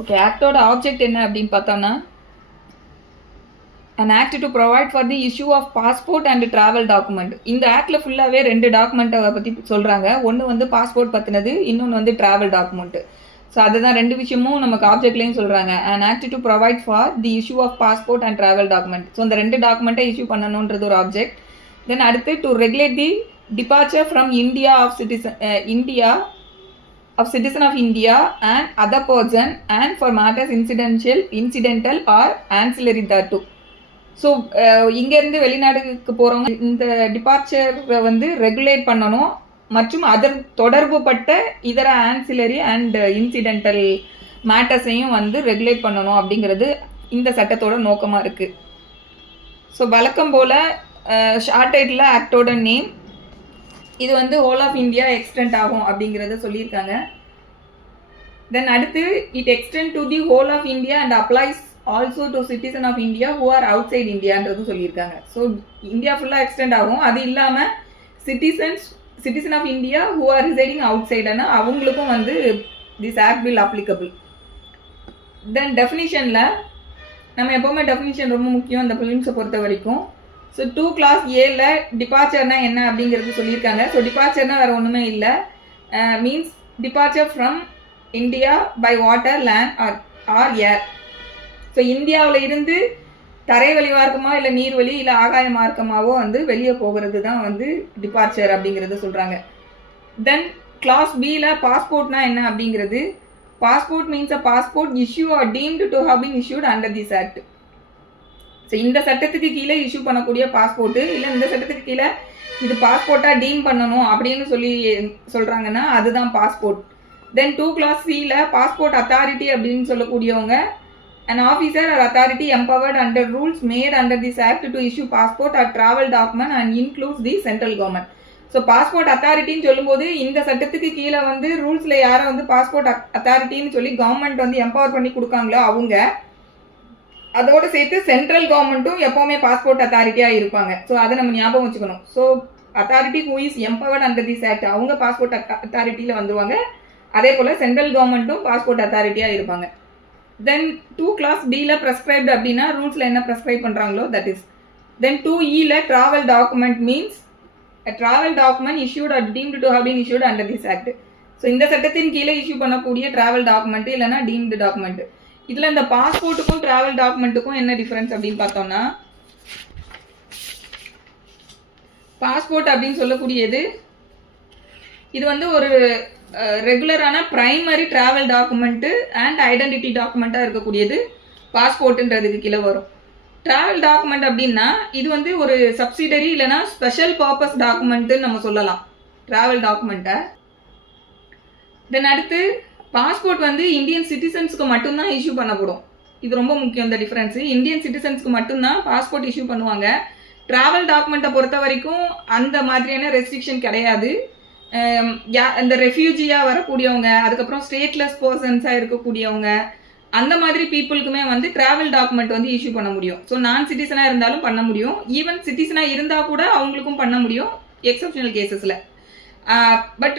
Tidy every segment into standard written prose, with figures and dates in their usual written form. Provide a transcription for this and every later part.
Okay, ஆக்டோட object என்ன அப்படின்னு பார்த்தோம்னா, an act to provide for the issue of passport and travel document. இந்த ஆக்டில் ஃபுல்லாகவே 2 டாக்குமெண்ட்டை பற்றி சொல்கிறாங்க. ஒன்று வந்து பாஸ்போர்ட் பற்றினது, இன்னொன்று வந்து ட்ராவல் டாக்குமெண்ட்டு. ஸோ அதுதான் 2 விஷயமும் நமக்கு ஆப்ஜெக்ட்லேயும் சொல்கிறாங்க. an act to provide for the issue of passport and travel document. So இந்த 2 டாக்குமெண்ட்டை இஷ்யூ பண்ணணுன்றது ஒரு ஆப்ஜெக்ட். தென் அடுத்து to regulate the departure from India of citizen of India and other person and for matters incidental or ancillary thereto. So இங்கேருந்து வெளிநாடுக்கு போகிறவங்க இந்த டிபார்ச்சரை வந்து regulate பண்ணணும் மற்றும் அதர் தொடர்புப்பட்ட இதர ஆன்சிலரி அண்ட் இன்சிடென்டல் மேட்டர்ஸையும் வந்து ரெகுலேட் பண்ணணும் அப்படிங்கிறது இந்த சட்டத்தோட நோக்கமாக இருக்குது. ஸோ வழக்கம் போல் ஷார்ட் டைட்டில் ஆக்டோட நேம் இது வந்து ஹோல் ஆஃப் இந்தியா எக்ஸ்டெண்ட் ஆகும் அப்படிங்கிறத சொல்லியிருக்காங்க. தென் அடுத்து it extend to the whole of India and applies also to citizen of India who are outside இந்தியான்றது சொல்லியிருக்காங்க. ஸோ இந்தியா ஃபுல்லாக எக்ஸ்டெண்ட் ஆகும். அது இல்லாமல் citizen of India who are residing அவுட் சைடுன்னா அவங்களுக்கும் வந்து this act will applicable. Then டெஃபினிஷனில் நம்ம எப்போவுமே டெஃபினிஷன் ரொம்ப முக்கியம் இந்த ஃபிலிம்ஸை பொறுத்த வரைக்கும். ஸோ 2 கிளாஸ் ஏல டிபார்ச்சர்னா என்ன அப்படிங்கிறது சொல்லியிருக்காங்க. ஸோ டிபார்ச்சர்னா வேறு ஒன்றுமே இல்லை, means departure from India by water, land or air. So இந்தியாவில் இருந்து தரைவழி மார்க்கமாக இல்லை நீர்வழி இல்லை ஆகாய மார்க்கமாகவோ வந்து வெளியே போகிறது தான் வந்து டிபார்ச்சர் அப்படிங்கிறத சொல்கிறாங்க. தென் கிளாஸ் பியில் பாஸ்போர்ட்னா என்ன அப்படிங்கிறது, passport means a passport issue or deemed to have been issued under this act. So இந்த சட்டத்துக்கு கீழே இஷ்யூ பண்ணக்கூடிய பாஸ்போர்ட்டு இல்லை இந்த சட்டத்துக்கு கீழே இது பாஸ்போர்ட்டாக டீம் பண்ணணும் அப்படின்னு சொல்கிறாங்கன்னா அதுதான் பாஸ்போர்ட். தென் 2 கிளாஸ் சியில் பாஸ்போர்ட் அத்தாரிட்டி அப்படின்னு சொல்லக்கூடியவங்க an officer or authority empowered under rules made under this act to issue passport or travel document and includes the central government. So passport அத்தாரிட்டின்னு சொல்லும்போது இந்த சட்டத்துக்கு கீழே வந்து ரூல்ஸில் யாரை வந்து பாஸ்போர்ட் அத்தாரிட்டின்னு சொல்லி கவர்மெண்ட் வந்து எம்பவர் பண்ணி கொடுக்காங்களோ அவங்க, அதோடு சேர்த்து சென்ட்ரல் கவர்மெண்ட்டும் எப்போவுமே பாஸ்போர்ட் அத்தாரிட்டியாக இருப்பாங்க. ஸோ அதை நம்ம ஞாபகம் வச்சுக்கணும். So authority who is empowered under this act அவங்க பாஸ்போர்ட் அத்தாரிட்டியில் வந்துருவாங்க. அதே போல் சென்ட்ரல் கவர்மெண்ட்டும் பாஸ்போர்ட் அத்தாரிட்டியாக இருப்பாங்க. தென் 2 கிளாஸ் டியில் ப்ரெஸ்கிரைப்டு அப்படின்னா ரூல்ஸில் என்ன ப்ரெஸ்கிரைப் பண்ணுறாங்களோ that is. Then 2E travel document means travel document issued or deemed to have been issued under this act. So இந்த சட்டத்தின் கீழே இஷ்யூ பண்ணக்கூடிய ட்ராவல் டாக்குமெண்ட் இல்லைனா டீம்டு டாக்குமெண்ட். இதில் இந்த பாஸ்போர்ட்டுக்கும் ட்ராவல் டாக்குமெண்ட்டுக்கும் என்ன டிஃப்ரென்ஸ் அப்படின்னு பார்த்தோம்னா, பாஸ்போர்ட் அப்படின்னு சொல்லக்கூடியது இது வந்து ஒரு ரெகுலரான primary travel document and identity டாக்குமெண்ட்டாக இருக்கக்கூடியது பாஸ்போர்ட்டுன்றதுக்கு கீழே வரும். ட்ராவல் டாக்குமெண்ட் அப்படின்னா இது வந்து ஒரு சப்சிடரி இல்லைனா ஸ்பெஷல் பர்பஸ் டாக்குமெண்ட்டுன்னு நம்ம சொல்லலாம் ட்ராவல் டாக்குமெண்ட்டை. தென் அடுத்து பாஸ்போர்ட் வந்து இந்தியன் சிட்டிசன்ஸுக்கு மட்டும்தான் இஷ்யூ பண்ணப்படும். இது ரொம்ப முக்கியம் இந்த டிஃப்ரென்ஸு. இந்தியன் சிட்டிசன்ஸ்க்கு மட்டும்தான் பாஸ்போர்ட் இஷ்யூ பண்ணுவாங்க. ட்ராவல் டாக்குமெண்ட்டை பொறுத்த வரைக்கும் அந்த மாதிரியான ரெஸ்ட்ரிக்ஷன் கிடையாது. இந்த ரெஃப்யூஜியாக வரக்கூடியவங்க, அதுக்கப்புறம் ஸ்டேட்லெஸ் பர்சன்ஸாக இருக்கக்கூடியவங்க, அந்த மாதிரி பீப்புளுக்குமே வந்து ட்ராவல் டாக்குமெண்ட் வந்து இஷ்யூ பண்ண முடியும். ஸோ நான் சிட்டிசனாக இருந்தாலும் பண்ண முடியும், ஈவன் சிட்டிசனாக இருந்தால் கூட அவங்களுக்கும் பண்ண முடியும் எக்ஸப்ஷனல் கேசஸில். பட்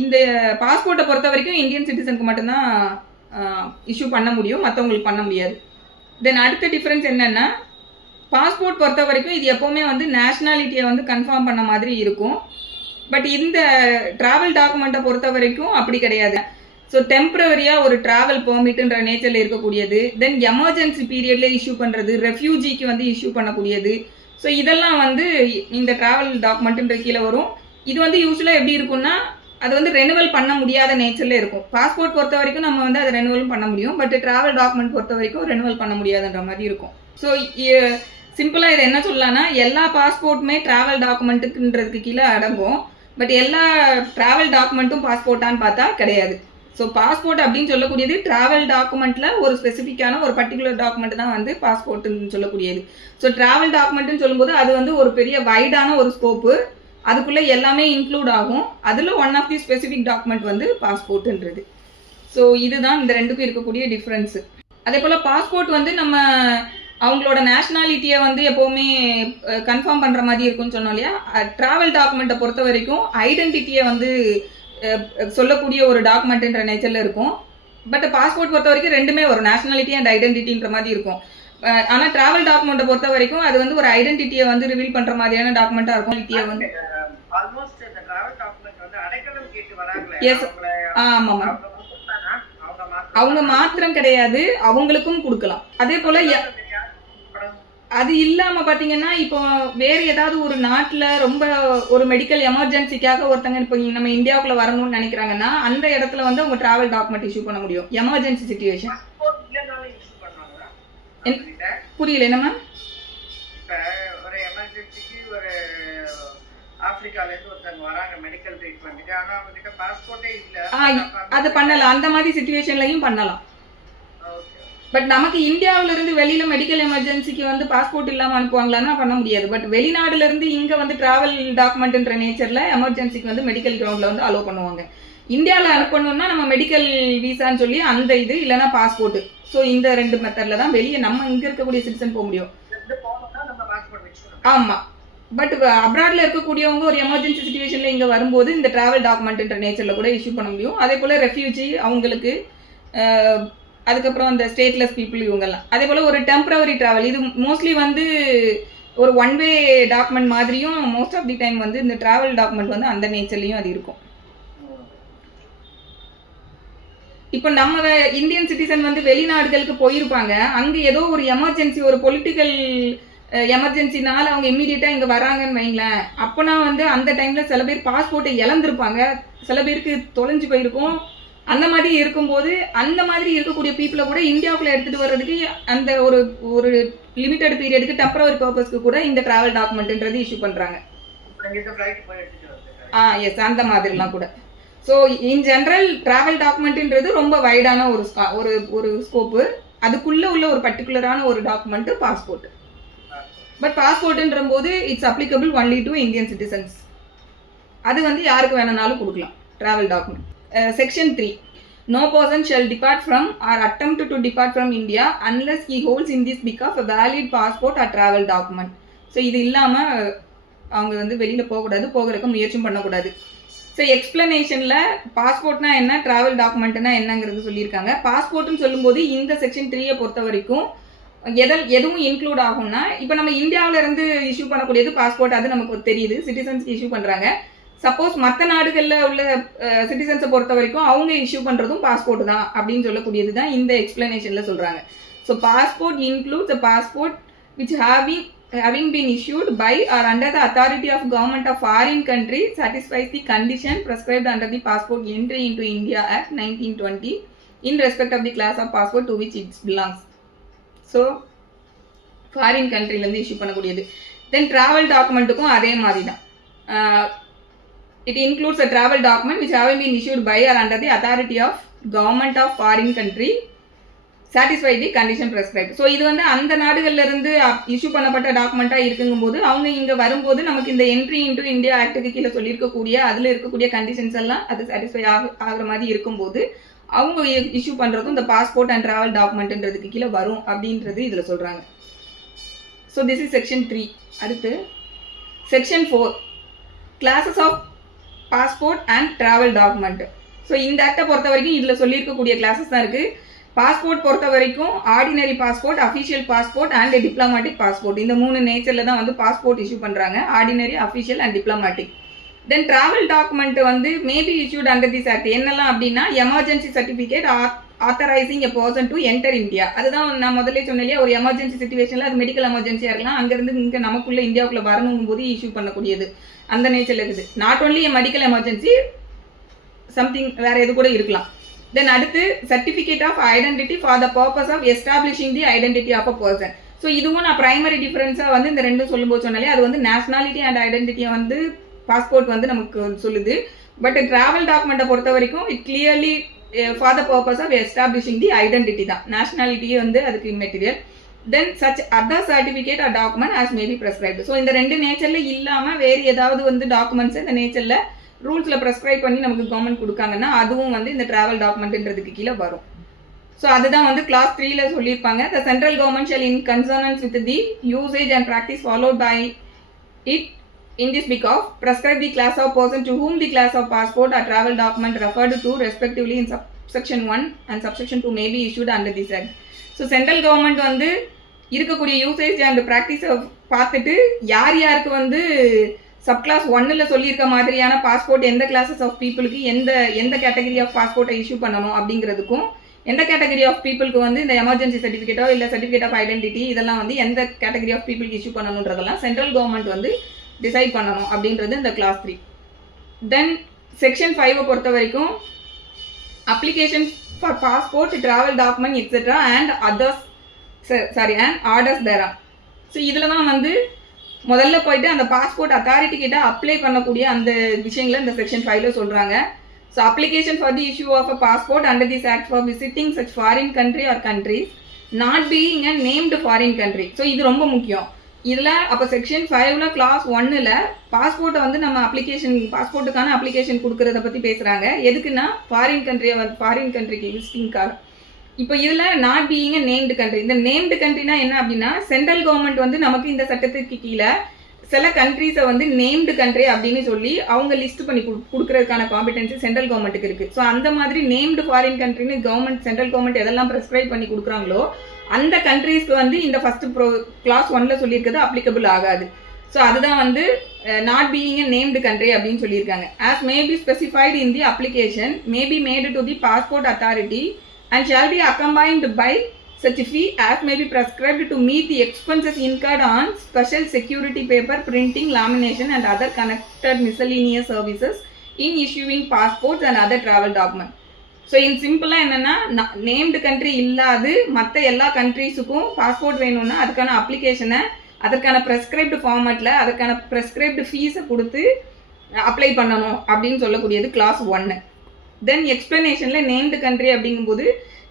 இந்த பாஸ்போர்ட்டை பொறுத்த வரைக்கும் இந்தியன் சிட்டிசனுக்கு மட்டும்தான் இஷ்யூ பண்ண முடியும், மற்றவங்களுக்கு பண்ண முடியாது. தென் அடுத்த டிஃப்ரென்ஸ் என்னென்னா, பாஸ்போர்ட் பொறுத்த வரைக்கும் இது எப்போவுமே வந்து நேஷ்னாலிட்டியை வந்து கன்ஃபார்ம் பண்ண மாதிரி இருக்கும். பட் இந்த ட்ராவல் டாக்குமெண்ட்டை பொறுத்த வரைக்கும் அப்படி கிடையாது. ஸோ டெம்பரவரியாக ஒரு ட்ராவல் பெர்மிட்ன்ற நேச்சரில் இருக்கக்கூடியது. தென் எமர்ஜென்சி பீரியடில் இஷ்யூ பண்ணுறது, ரெஃப்யூஜிக்கு வந்து இஷ்யூ பண்ணக்கூடியது. ஸோ இதெல்லாம் வந்து இந்த ட்ராவல் டாக்குமெண்ட்டுன்ற கீழே வரும். இது வந்து யூஸ்வலாக எப்படி இருக்குன்னா, அது வந்து ரெனுவல் பண்ண முடியாத நேச்சரில் இருக்கும். பாஸ்போர்ட் பொறுத்த வரைக்கும் நம்ம வந்து அதை ரெனுவலும் பண்ண முடியும், பட் ட்ராவல் டாக்குமெண்ட் பொறுத்த வரைக்கும் ரெனுவல் பண்ண முடியாதுன்ற மாதிரி இருக்கும். ஸோ சிம்பிளாக இதை என்ன சொல்லலாம்னா, எல்லா பாஸ்போர்ட்டுமே ட்ராவல் டாக்குமெண்ட்டுன்றதுக்கு கீழே அடங்கும். பட் எல்லா ட்ராவல் டாக்குமெண்ட்டும் பாஸ்போர்ட்டான்னு பார்த்தா கிடையாது. ஸோ பாஸ்போர்ட் அப்படின்னு சொல்லக்கூடியது ட்ராவல் டாக்குமெண்ட்டில் ஒரு ஸ்பெசிஃபிக்கான ஒரு பர்டிகுலர் டாக்குமெண்ட் தான் வந்து பாஸ்போர்ட்டுன்னு சொல்லக்கூடியது. ஸோ ட்ராவல் டாக்குமெண்ட்டுன்னு சொல்லும்போது அது வந்து ஒரு பெரிய வைடான ஒரு ஸ்கோப்பு, அதுக்குள்ளே எல்லாமே இன்க்ளூட் ஆகும். அதில் one of the specific document வந்து பாஸ்போர்ட்டுன்றது. ஸோ இதுதான் இந்த ரெண்டுக்கும் இருக்கக்கூடிய டிஃப்ரென்ஸு. அதே போல் பாஸ்போர்ட் வந்து நம்ம அவங்களோட நேஷ்னாலிட்டியை வந்து எப்போவுமே கன்ஃபார்ம் பண்ணுற மாதிரி இருக்குன்னு சொன்னோம் இல்லையா. ட்ராவல் டாக்குமெண்ட்டை பொறுத்த வரைக்கும் ஐடென்டிட்டியை வந்து சொல்லக்கூடிய ஒரு டாக்குமெண்ட்ன்ற நேச்சரில் இருக்கும். பட் பாஸ்போர்ட் பொறுத்த வரைக்கும் ரெண்டுமே வரும், நேஷனாலிட்டி அண்ட் ஐடென்டிட்டின்ற மாதிரி இருக்கும். ஆனால் டிராவல் டாக்குமெண்ட்டை பொறுத்த வரைக்கும் அது வந்து ஒரு ஐடென்டிட்டியை வந்து ரிவீல் பண்ணுற மாதிரியான டாக்குமெண்ட்டாக இருக்கும். வந்து எஸ், ஆமாம், அவங்க மாத்திரம் கிடையாது, அவங்களுக்கும் கொடுக்கலாம். அதே போல அது இல்லாம பாத்தீங்கன்னா இப்போ வேற ஏதாவது ஒரு நாட்டுல ரொம்ப ஒரு மெடிக்கல் எமர்ஜென்சிக்காக ஒருத்தங்க இப்போ நம்ம இந்தியாவுக்குள்ள வரணும்னு நினைக்கிறாங்கன்னா அந்த இடத்துல வந்து அவங்க டிராவல் டாக்குமெண்ட் இஷ்யூ பண்ண முடியும். Emergency situation. புரியல என்னமா? ஒரு எமர்ஜென்சிக்கு ஒரு ஆப்பிரிக்கால இருந்து ஒருத்தங்க வராங்க மெடிக்கல் ட்ரீட்மெண்ட்க்கு, ஆனா அவங்க கிட்ட பாஸ்போர்ட்டே இல்ல, அது பண்ணலாம். அந்த மாதிரி சிச்சுவேஷன்லயும் பண்ணலாம். பட் நமக்கு இந்தியாவில இருந்து வெளியில மெடிக்கல் எமர்ஜென்சிக்கு வந்து பாஸ்போர்ட் இல்லாம அனுப்புவாங்களான்னா பண்ண முடியாது. பட் வெளிநாடுல இருந்து இங்க வந்து டிராவல் டாக்குமெண்ட்ன்ற நேச்சர்ல எமர்ஜென்சிக்கு வந்து மெடிக்கல் கிரவுண்ட்ல வந்து அலோவ் பண்ணுவாங்க. இந்தியாவில் அனுப்பணும்னா நம்ம மெடிக்கல் வீசான்னு சொல்லி அந்த இது இல்லைன்னா பாஸ்போர்ட். ஸோ இந்த ரெண்டு மெத்தட்ல தான் வெளியே நம்ம இங்க இருக்கக்கூடிய சிட்டிசன் போக முடியும். ஆமா, பட் அப்ராட்ல இருக்கக்கூடியவங்க ஒரு எமர்ஜென்சி சிச்சுவேஷன்ல இங்க வரும்போது இந்த டிராவல் டாக்குமெண்ட்ன்ற நேச்சர்ல கூட இஷ்யூ பண்ண முடியும். அதே போல ரெஃப்யூஜி அவங்களுக்கு, அதுக்கப்புறம் அந்த ஸ்டேட்லெஸ் பீப்புள் இவங்கெல்லாம். அதே போல் ஒரு டெம்பரவரி ட்ராவல், இது மோஸ்ட்லி வந்து ஒரு ஒன் வே டாக்குமெண்ட் மாதிரியும் மோஸ்ட் ஆஃப் தி டைம் வந்து இந்த ட்ராவல் டாக்குமெண்ட் வந்து அந்த நேச்சர்லையும் அது இருக்கும். இப்போ நம்ம இந்தியன் சிட்டிசன் வந்து வெளிநாடுகளுக்கு போயிருப்பாங்க, அங்கே ஏதோ ஒரு எமர்ஜென்சி, ஒரு பொலிட்டிக்கல் எமர்ஜென்சினால அவங்க இம்மீடியட்டாக இங்கே வராங்கன்னு வைங்களேன். அப்போனா வந்து அந்த டைமில் சில பேர் பாஸ்போர்ட்டை இழந்திருப்பாங்க, சில பேருக்கு தொலைஞ்சு போயிருக்கும். அந்த மாதிரி இருக்கும்போது அந்த மாதிரி இருக்கக்கூடிய பீப்புளை கூட இந்தியாவுக்குள்ள எடுத்துட்டு வர்றதுக்கு அந்த ஒரு ஒரு லிமிட்டட் பீரியடுக்கு டெம்பரவரி பர்பஸ்க்கு கூட இந்த டிராவல் டாக்குமெண்ட்ன்றது இஷ்யூ பண்றாங்க. எஸ், அந்த மாதிரிலாம் கூட. ஸோ இன் ஜென்ரல் டிராவல் டாக்குமெண்ட்ன்றது ரொம்ப வைடான ஒரு ஒரு ஸ்கோப்பு. அதுக்குள்ள உள்ள ஒரு பர்டிகுலரான ஒரு டாக்குமெண்ட் பாஸ்போர்ட். பட் பாஸ்போர்ட்ன்ற போது it's applicable only to Indian citizens. அது வந்து யாருக்கு வேணும்னாலும் கொடுக்கலாம் travel document. Section 3. No person shall depart from or attempt to depart from India unless he holds in this behalf a valid passport or travel document. So இது இல்லாமல் அவங்க வந்து வெளியில் போகக்கூடாது, போகிறதுக்கு முயற்சியும் பண்ணக்கூடாது. ஸோ எக்ஸ்பிளனேஷனில் பாஸ்போர்ட்னா என்ன, டிராவல் டாக்குமெண்ட்னா என்னங்கிறது சொல்லியிருக்காங்க. பாஸ்போர்ட்னு சொல்லும்போது இந்த செக்ஷன் 3 பொறுத்த வரைக்கும் எதுவும் இன்க்ளூட் ஆகும்னா, இப்போ நம்ம இந்தியாவில இருந்து இஷ்யூ பண்ணக்கூடியது பாஸ்போர்ட், அது நமக்கு தெரியுது, சிட்டிசன்ஸ்க்கு இஷ்யூ பண்ணுறாங்க. சப்போஸ் மற்ற நாடுகளில் உள்ள சிட்டிசன்ஸை பொறுத்த வரைக்கும் அவங்க இஷ்யூ பண்ணுறதும் பாஸ்போர்ட் தான் அப்படின்னு சொல்லக்கூடியது தான் இந்த எக்ஸ்பிளனேஷனில் சொல்கிறாங்க. So passport includes a passport which having been issued by or under the authority of government of foreign country satisfies the condition prescribed under the Passport Entry into India Act 1920 in respect of the class of passport to which it belongs. So foreign கண்ட்ரிலேருந்து issue பண்ணக்கூடியது. Then travel டாக்குமெண்ட்டுக்கும் அதே மாதிரி தான். It includes a travel document which having been issued by or under the authority of government of foreign country satisfy the condition prescribed. So இது வந்து அந்த நாடுகள்ல இருந்து இஷ்யூ பண்ணப்பட்ட டாக்குமெண்ட்டாக இருக்குங்கும்போது அவங்க இங்கே வரும்போது நமக்கு இந்த என்ட்ரி இன்டு இந்தியா ஆக்டுக்கு கீழே சொல்லியிருக்கக்கூடிய அதில் இருக்கக்கூடிய கண்டிஷன்ஸ் எல்லாம் அது சாட்டிஸ்ஃபை ஆகிற மாதிரி இருக்கும்போது அவங்க இஷ்யூ பண்ணுறதும் இந்த பாஸ்போர்ட் அண்ட் ட்ராவல் டாக்குமெண்ட்ன்றதுக்கு கீழே வரும் அப்படின்றது இதில் சொல்கிறாங்க. So this is section 3. அடுத்து section 4, classes of passport and travel document. So இந்த ஆக்டை பொறுத்த வரைக்கும் இதில் சொல்லியிருக்கக்கூடிய கிளாஸஸ் தான் இருக்குது. பாஸ்போர்ட் பொறுத்த வரைக்கும் ordinary passport, official passport and diplomatic passport, இந்த 3 நேச்சரில் தான் வந்து பாஸ்போர்ட் இஷ்யூ பண்ணுறாங்க, ordinary, official and diplomatic. Then travel document வந்து maybe issued under this act. என்னெல்லாம் அப்படின்னா emergency certificate authorising a person to enter India. அதுதான் நான் முதல்ல சொன்னேன், ஒரு எமர்ஜென்சி சிச்சுவேஷனில் அது மெடிக்கல் எமர்ஜென்சியாக இருக்கலாம், அங்கேருந்து இங்கே நமக்குள்ள இந்தியாவுக்குள்ள வரணுங்கும் போது இஷ்யூ பண்ணக்கூடியது அந்த நேச்சரில் இருக்குது. Not only medical emergency, something வேற எது கூட இருக்கலாம். தென் அடுத்து certificate of identity for the purpose of establishing the identity of a person. So இதுவும் நான் பிரைமரி டிஃபரன்ஸாக வந்து இந்த ரெண்டும் சொல்லும்போது சொன்னாலே அது வந்து நேஷனாலிட்டி அண்ட் ஐடென்டிட்டியை வந்து பாஸ்போர்ட் வந்து நமக்கு சொல்லுது. பட் டிராவல் டாக்குமெண்ட்டை பொறுத்த வரைக்கும் it clearly for the purpose of establishing the identity தான், நேஷனாலிட்டியே வந்து அதுக்கு immaterial. Then such other certificate or document as may be prescribed. So இந்த ரெண்டு நேச்சரில் இல்லாமல் வேறு ஏதாவது வந்து டாக்குமெண்ட்ஸ் இந்த நேச்சரில் ரூல்ஸில் ப்ரெஸ்கிரைப் பண்ணி நமக்கு கவர்மெண்ட் கொடுக்காங்கன்னா அதுவும் வந்து இந்த ட்ராவல் டாக்குமெண்ட்ன்றதுக்கு கீழே வரும். ஸோ அதுதான் வந்து கிளாஸ் 3ல சொல்லியிருப்பாங்க. The central government shall in concurrence with the usage and practice followed by it in this behalf prescribe the class of person to whom the class of passport or travel document referred to respectively in subsection 1 and subsection 2 may be issued under this act. So central government வந்து இருக்கக்கூடிய usage and ப்ராக்டிஸை பார்த்துட்டு யார் யாருக்கு வந்து subclass 1ல் சொல்லியிருக்க மாதிரியான passport எந்த கிளாஸஸ் ஆஃப் பீப்புளுக்கு எந்த கேட்டகரி ஆஃப் பாஸ்போர்ட்டை இஷ்யூ பண்ணணும் அப்படிங்கிறதுக்கும் எந்த கேட்டகரி ஆஃப் பீப்புளுக்கு வந்து இந்த எமர்ஜென்சி சர்டிஃபிகேட்டோ இல்லை சர்டிஃபிகேட் ஆஃப் ஐடென்டிட்டி இதெல்லாம் வந்து எந்த கேட்டகரி ஆஃப் பீப்புளுக்கு இஷ்யூ பண்ணணுன்றதெல்லாம் சென்ட்ரல் கவர்மெண்ட் வந்து டிசைட் பண்ணணும் அப்படின்றது இந்த கிளாஸ் 3. தென் செக்ஷன் 5 பொறுத்த வரைக்கும் application for passport travel document etcetera and others and orders தேரா. ஸோ இதில் தான் வந்து முதல்ல போயிட்டு அந்த பாஸ்போர்ட் அத்தாரிட்டி கிட்ட அப்ளை பண்ணக்கூடிய அந்த விஷயங்களை இந்த செக்ஷன் 5ல சொல்கிறாங்க. So application for the issue of a passport under this act for visiting such foreign country or countries not being a named foreign country. So இது ரொம்ப முக்கியம். இதில் அப்போ செக்ஷன் 5ல கிளாஸ் 1ல் பாஸ்போர்ட்டை வந்து நம்ம பாஸ்போர்ட்டுக்கான அப்ளிகேஷன் கொடுக்கறத பற்றி பேசுகிறாங்க. எதுக்குன்னா ஃபாரின் கண்ட்ரிக்கு விசிட்டிங்காக. இப்போ இதில் not being a named country. இந்த நேம்டு கண்ட்ரினா என்ன அப்படின்னா சென்ட்ரல் கவர்மெண்ட் வந்து நமக்கு இந்த சட்டத்துக்கு கீழே சில கண்ட்ரீஸை வந்து நேம்டு கண்ட்ரி அப்படின்னு சொல்லி அவங்க லிஸ்ட் பண்ணி கொடுக்கறதுக்கான காம்பிடன்சி சென்ட்ரல் கவர்மெண்ட்டுக்கு இருக்குது. ஸோ அந்த மாதிரி நேம்டு ஃபாரின் கண்ட்ரின்னு சென்ட்ரல் கவர்மெண்ட் எதெல்லாம் ப்ரெஸ்கிரைப் பண்ணி கொடுக்குறாங்களோ அந்த கண்ட்ரீஸ்க்கு வந்து இந்த ஃபர்ஸ்ட் கிளாஸ் 1ல் சொல்லியிருக்கிறது அப்ளிகபிள் ஆகாது. ஸோ அதுதான் வந்து not being a named country அப்படின்னு சொல்லியிருக்காங்க. As may B specified in the application may be Medu to the passport authority and shall be accompanied by such fee as may be prescribed to meet the expenses incurred on special security paper printing, lamination and other connected miscellaneous services in issuing passports and other travel documents. So in சிம்பிளாக என்னென்னா named country இல்லாது மற்ற எல்லா கண்ட்ரீஸுக்கும் passport வேணும்னா அதுக்கான அப்ளிகேஷனை அதற்கான prescribed ஃபார்மேட்டில் அதற்கான ப்ரெஸ்கிரைப்டு ஃபீஸை கொடுத்து அப்ளை பண்ணணும் அப்படின்னு சொல்லக்கூடியது கிளாஸ் 1. தென் எக்ஸ்பிளனேஷனில் நேம்டு கண்ட்ரி அப்படிங்கும்போது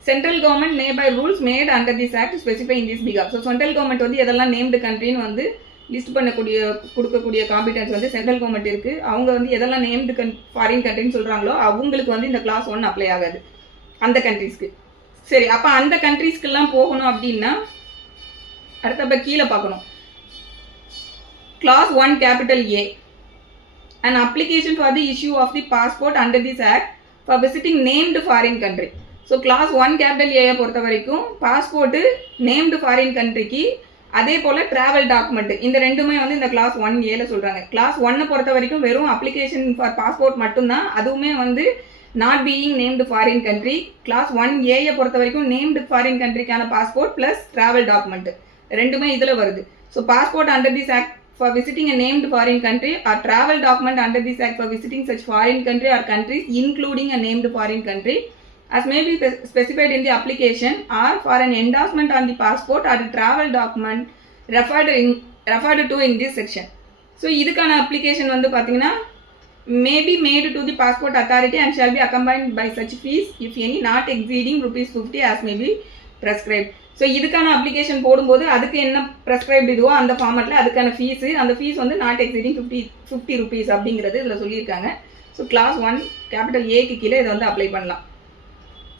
central government may by rules made under this act specify in this because. So central government வந்து எதெல்லாம் நேம்டு கண்ட்ரின்னு வந்து லிஸ்ட் கொடுக்கக்கூடிய காம்பிடன்ஸ் வந்து சென்ட்ரல் கவர்மெண்ட் இருக்குது. அவங்க வந்து எதெல்லாம் நேம்டு ஃபாரின் கண்ட்ரின்னு சொல்கிறாங்களோ அவங்களுக்கு வந்து இந்த கிளாஸ் 1 அப்ளை ஆகாது அந்த கண்ட்ரீஸ்க்கு. சரி, அப்போ அந்த கண்ட்ரீஸ்க்கெல்லாம் போகணும் அப்படின்னா அடுத்தப்ப கீழே பார்க்கணும். Clause 1 capital A an application for the issue of the passport under this act for visiting named foreign country. So class 1 capital ஏயை பொறுத்த வரைக்கும் பாஸ்போர்ட்டு நேம்டு ஃபாரின் கண்ட்ரிக்கு அதே போல் ட்ராவல் டாக்குமெண்ட் இந்த ரெண்டுமே வந்து இந்த கிளாஸ் 1A சொல்கிறாங்க. கிளாஸ் 1 பொறுத்த வரைக்கும் வெறும் அப்ளிகேஷன் ஃபார் பாஸ்போர்ட் மட்டும்தான், அதுவுமே வந்து not being named foreign country. Class 1A பொறுத்த வரைக்கும் நேம்டு ஃபாரின் கண்ட்ரிக்கான பாஸ்போர்ட் ப்ளஸ் ட்ராவல் டாக்குமெண்ட் ரெண்டுமே இதில் வருது. So passport under this act for visiting a named foreign country or travel document under this act for visiting such foreign country or countries including a named foreign country as may be specified in the application or for an endorsement on the passport or the travel document referred to in this section. So இதுக்கான application வந்து பார்த்தீங்கன்னா may be made to the passport authority and shall be accompanied by such fees if any not exceeding ₹50 as may be prescribed. So இதுக்கான application போடும்போது அதுக்கு என்ன prescribed இதுவோ அந்த ஃபார்மேட்டில் அதுக்கான ஃபீஸு அந்த ஃபீஸ் வந்து நாட் எக்ஸீடிங் ₹50 அப்படிங்கிறது இதில் சொல்லியிருக்காங்க. ஸோ கிளாஸ் 1 கேபிட்டல் ஏக்கு கீழே இதை வந்து அப்ளை பண்ணலாம்.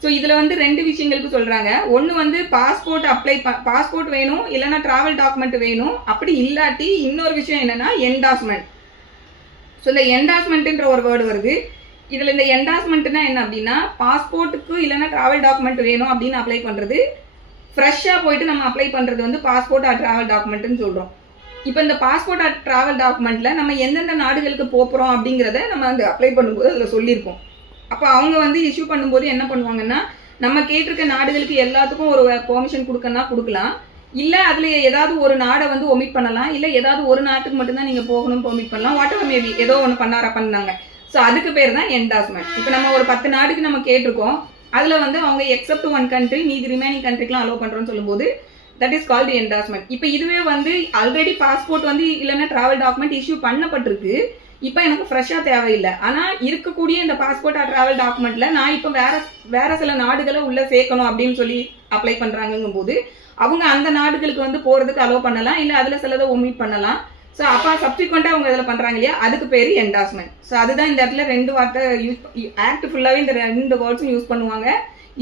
ஸோ இதில் வந்து 2 விஷயங்களுக்கு சொல்கிறாங்க. ஒன்று வந்து பாஸ்போர்ட் வேணும், இல்லைன்னா ட்ராவல் டாக்குமெண்ட் வேணும். அப்படி இல்லாட்டி இன்னொரு விஷயம் என்னென்னா என்டாஸ்மெண்ட். ஸோ இந்த என்டாஸ்மெண்ட்டுன்ற ஒரு வேர்டு வருது. இதில் இந்த என்டாஸ்மெண்ட்னா என்ன அப்படின்னா பாஸ்போர்ட்டுக்கு இல்லைன்னா ட்ராவல் டாக்குமெண்ட் வேணும் அப்படின்னு அப்ளை பண்ணுறது. ஃப்ரெஷ்ஷாக போயிட்டு நம்ம அப்ளை பண்ணுறது வந்து பாஸ்போர்ட் ஆர் ட்ராவல் டாக்குமெண்ட்டுன்னு சொல்கிறோம். இப்போ இந்த பாஸ்போர்ட் ஆர் ட்ராவல் டாக்குமெண்ட்டில் நம்ம எந்தெந்த நாடுகளுக்கு போகிறோம் அப்படிங்கிறத நம்ம வந்து அப்ளை பண்ணும்போது அதில் சொல்லியிருப்போம். அப்போ அவங்க வந்து இஷ்யூ பண்ணும்போது என்ன பண்ணுவாங்கன்னா நம்ம கேட்டிருக்க நாடுகளுக்கு எல்லாத்துக்கும் ஒரு பெர்மிஷன் கொடுக்கலாம். இல்லை அதில் ஏதாவது ஒரு நாடை வந்து ஒமிட் பண்ணலாம், இல்லை ஏதாவது ஒரு நாட்டுக்கு மட்டும்தான் நீங்கள் போகணும் பெர்மிட் பண்ணலாம். வாட் எவர் மேபி ஏதோ ஒன்று பண்ணாங்க. ஸோ அதுக்கு பேர் தான் என்டாஸ்மெண்ட். இப்போ நம்ம ஒரு 10 நாடுக்கு நம்ம கேட்டிருக்கோம், அதில் வந்து அவங்க எக்ஸப்ட் 1 கண்ட்ரி மீதி ரிமைனிங் கண்ட்ரிக்கெலாம் அலோவ் பண்ணுறோன்னு சொல்லும்போது தட் இஸ் கால்டு என்டாஸ்மெண்ட். இப்போ இதுவே வந்து ஆல்ரெடி பாஸ்போர்ட் வந்து இல்லைன்னா ட்ராவல் டாக்குமெண்ட் இஷ்யூ பண்ணப்பட்டிருக்கு, இப்போ எனக்கு ஃப்ரெஷ்ஷாக தேவையில்லை. ஆனால் இருக்கக்கூடிய இந்த பாஸ்போர்ட் ஆர் ட்ராவல் டாக்குமெண்ட்டில் நான் இப்போ வேற சில நாடுகளை உள்ளே சேர்க்கணும் அப்படின்னு சொல்லி அப்ளை பண்ணுறாங்கங்கும் போது அவங்க அந்த நாடுகளுக்கு வந்து போகிறதுக்கு அலோவ் பண்ணலாம், இல்லை அதில் சிலதை ஒமிட் பண்ணலாம். ஸோ அப்போ சப்சிக்வெண்ட்டாக அவங்க இதில் பண்ணுறாங்க இல்லையா, அதுக்கு பேர் என்டாஸ்மெண்ட். ஸோ அதுதான் இந்த இடத்துல 2 வார்த்தை ஆக்ட் ஃபுல்லாகவே இந்த 2 வேர்ட்ஸும் யூஸ் பண்ணுவாங்க.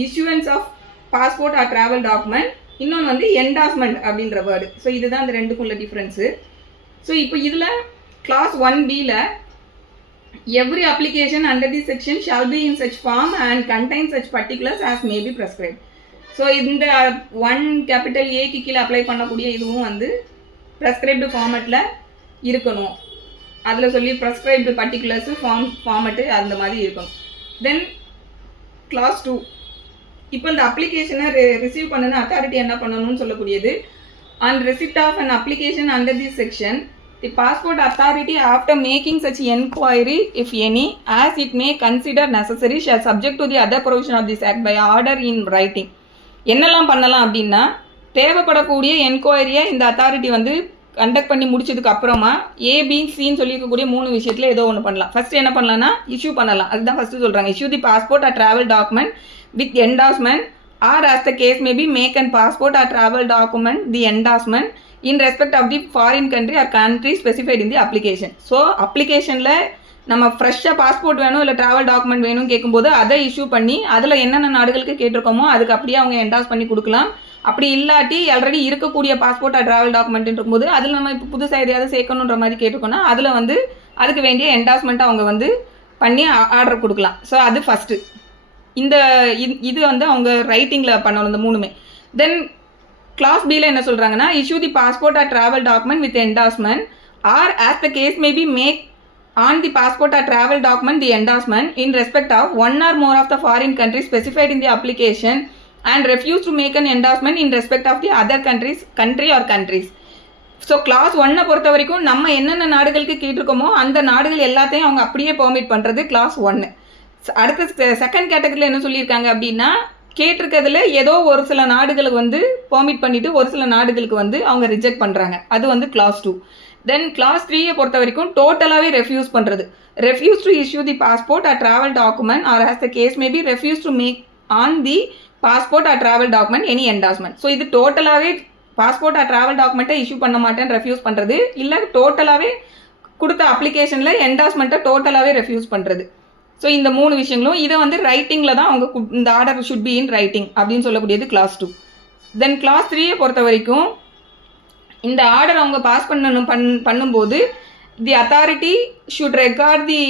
Issuance of passport or travel document, இன்னொன்று வந்து என்டாஸ்மெண்ட் அப்படின்ற வேர்டு. ஸோ இதுதான் இந்த 2க்கும் உள்ள டிஃப்ரென்ஸு. ஸோ இப்போ இதில் class 1Bயில் Every application under this section shall be in such form and contain such particulars as may be prescribed. So இந்த 1A கீழே அப்ளை பண்ணக்கூடிய இதுவும் வந்து ப்ரெஸ்கிரைப்டு ஃபார்மேட்டில் இருக்கணும். அதில் சொல்லி ப்ரெஸ்கிரைப்டு பர்டிகுலர்ஸு ஃபார்மேட்டு அந்த மாதிரி இருக்கணும். தென் கிளாஸ் 2, இப்போ இந்த அப்ளிகேஷனை ரிசீவ் பண்ணணும் அத்தாரிட்டி என்ன பண்ணணும்னு சொல்லக்கூடியது. On receipt of an application under this section, the passport authority after making such enquiry, if any, as it may consider necessary, shall subject to the other provision of this act by order in writing. என்னெல்லாம் பண்ணலாம் அப்படின்னா, தேவைப்படக்கூடிய என்கொயரியை இந்த authority வந்து conduct பண்ணி முடிச்சதுக்கு அப்புறமா ஏபிசின்னு சொல்லியிருக்கக்கூடிய 3 விஷயத்தில் ஏதோ ஒன்று பண்ணலாம். ஃபர்ஸ்ட் என்ன பண்ணலாம்னா இஷ்யூ பண்ணலாம். அதுதான் ஃபர்ஸ்ட் சொல்கிறாங்க. Issue the passport or travel document with endorsement or as the case may be, make an passport or travel document the endorsement in respect of the foreign country or country specified in the application. So அப்ளிகேஷனில் நம்ம ஃப்ரெஷ்ஷாக passport வேணும் இல்லை travel document வேணும்னு கேட்கும்போது அதை issue பண்ணி அதில் என்னென்ன நாடுகளுக்கு கேட்டிருக்கோமோ அதுக்கு அப்படியே அவங்க என்டாஸ் பண்ணி கொடுக்கலாம். அப்படி இல்லாட்டி ஆல்ரெடி இருக்கக்கூடிய பாஸ்போர்ட் ஆர் ட்ராவல் டாக்குமெண்ட் இருக்கும்போது அதில் நம்ம இப்போ புதுசாக எதையாவது சேர்க்கணுன்ற மாதிரி கேட்டிருக்கோன்னா அதில் வந்து அதுக்கு வேண்டிய என்டாஸ்மெண்ட்டை அவங்க வந்து பண்ணி ஆர்டர் கொடுக்கலாம். ஸோ அது ஃபஸ்ட்டு. இந்த இது வந்து அவங்க ரைட்டிங்கில் பண்ணணும் இந்த 3மே. தென் கிளாஸ் பியில் என்ன சொல்கிறாங்கன்னா, issue the passport or travel document with endorsement or as the case may be make on the passport or travel document the endorsement in respect of 1 or more of the foreign country specified in the application and refuse to make an endorsement in respect of the other country or countries. So class 1 பொறுத்த வரைக்கும் நம்ம என்னென்ன நாடுகளுக்கு கேட்டிருக்கோமோ அந்த நாடுகள் எல்லாத்தையும் அவங்க அப்படியே பெர்மிட் பண்ணுறது கிளாஸ் 1. அடுத்த செகண்ட் கேட்டகரியில் என்ன சொல்லியிருக்காங்க அப்படின்னா, கேட்டிருக்கிறதுல ஏதோ ஒரு சில நாடுகளுக்கு வந்து பெர்மிட் பண்ணிவிட்டு ஒரு சில நாடுகளுக்கு வந்து அவங்க ரிஜெக்ட் பண்ணுறாங்க. அது வந்து கிளாஸ் 2. தென் கிளாஸ் 3 பொறுத்த வரைக்கும் டோட்டலாகவே ரெஃப்யூஸ் பண்ணுறது. Refuse to issue the passport or travel document or as the case may be refuse to make on the passport or travel document any endorsement. So இது டோட்டலாகவே பாஸ்போர்ட் ஆர் ட்ராவல் டாக்குமெண்ட்டை issue பண்ண மாட்டேன்னு refuse பண்ணுறது, இல்லை டோட்டலாகவே கொடுத்த அப்ளிகேஷனில் என்டாஸ்மெண்ட்டை டோட்டலாகவே ரெஃப்யூஸ் பண்ணுறது. ஸோ இந்த 3 விஷயங்களும் இதை வந்து ரைட்டிங்கில் தான் அவங்க இந்த order should be in writing அப்படின்னு சொல்லக்கூடியது கிளாஸ் 2. தென் கிளாஸ் 3 பொறுத்த வரைக்கும் இந்த ஆர்டர் அவங்க பாஸ் பண்ணும்போது the authority should record the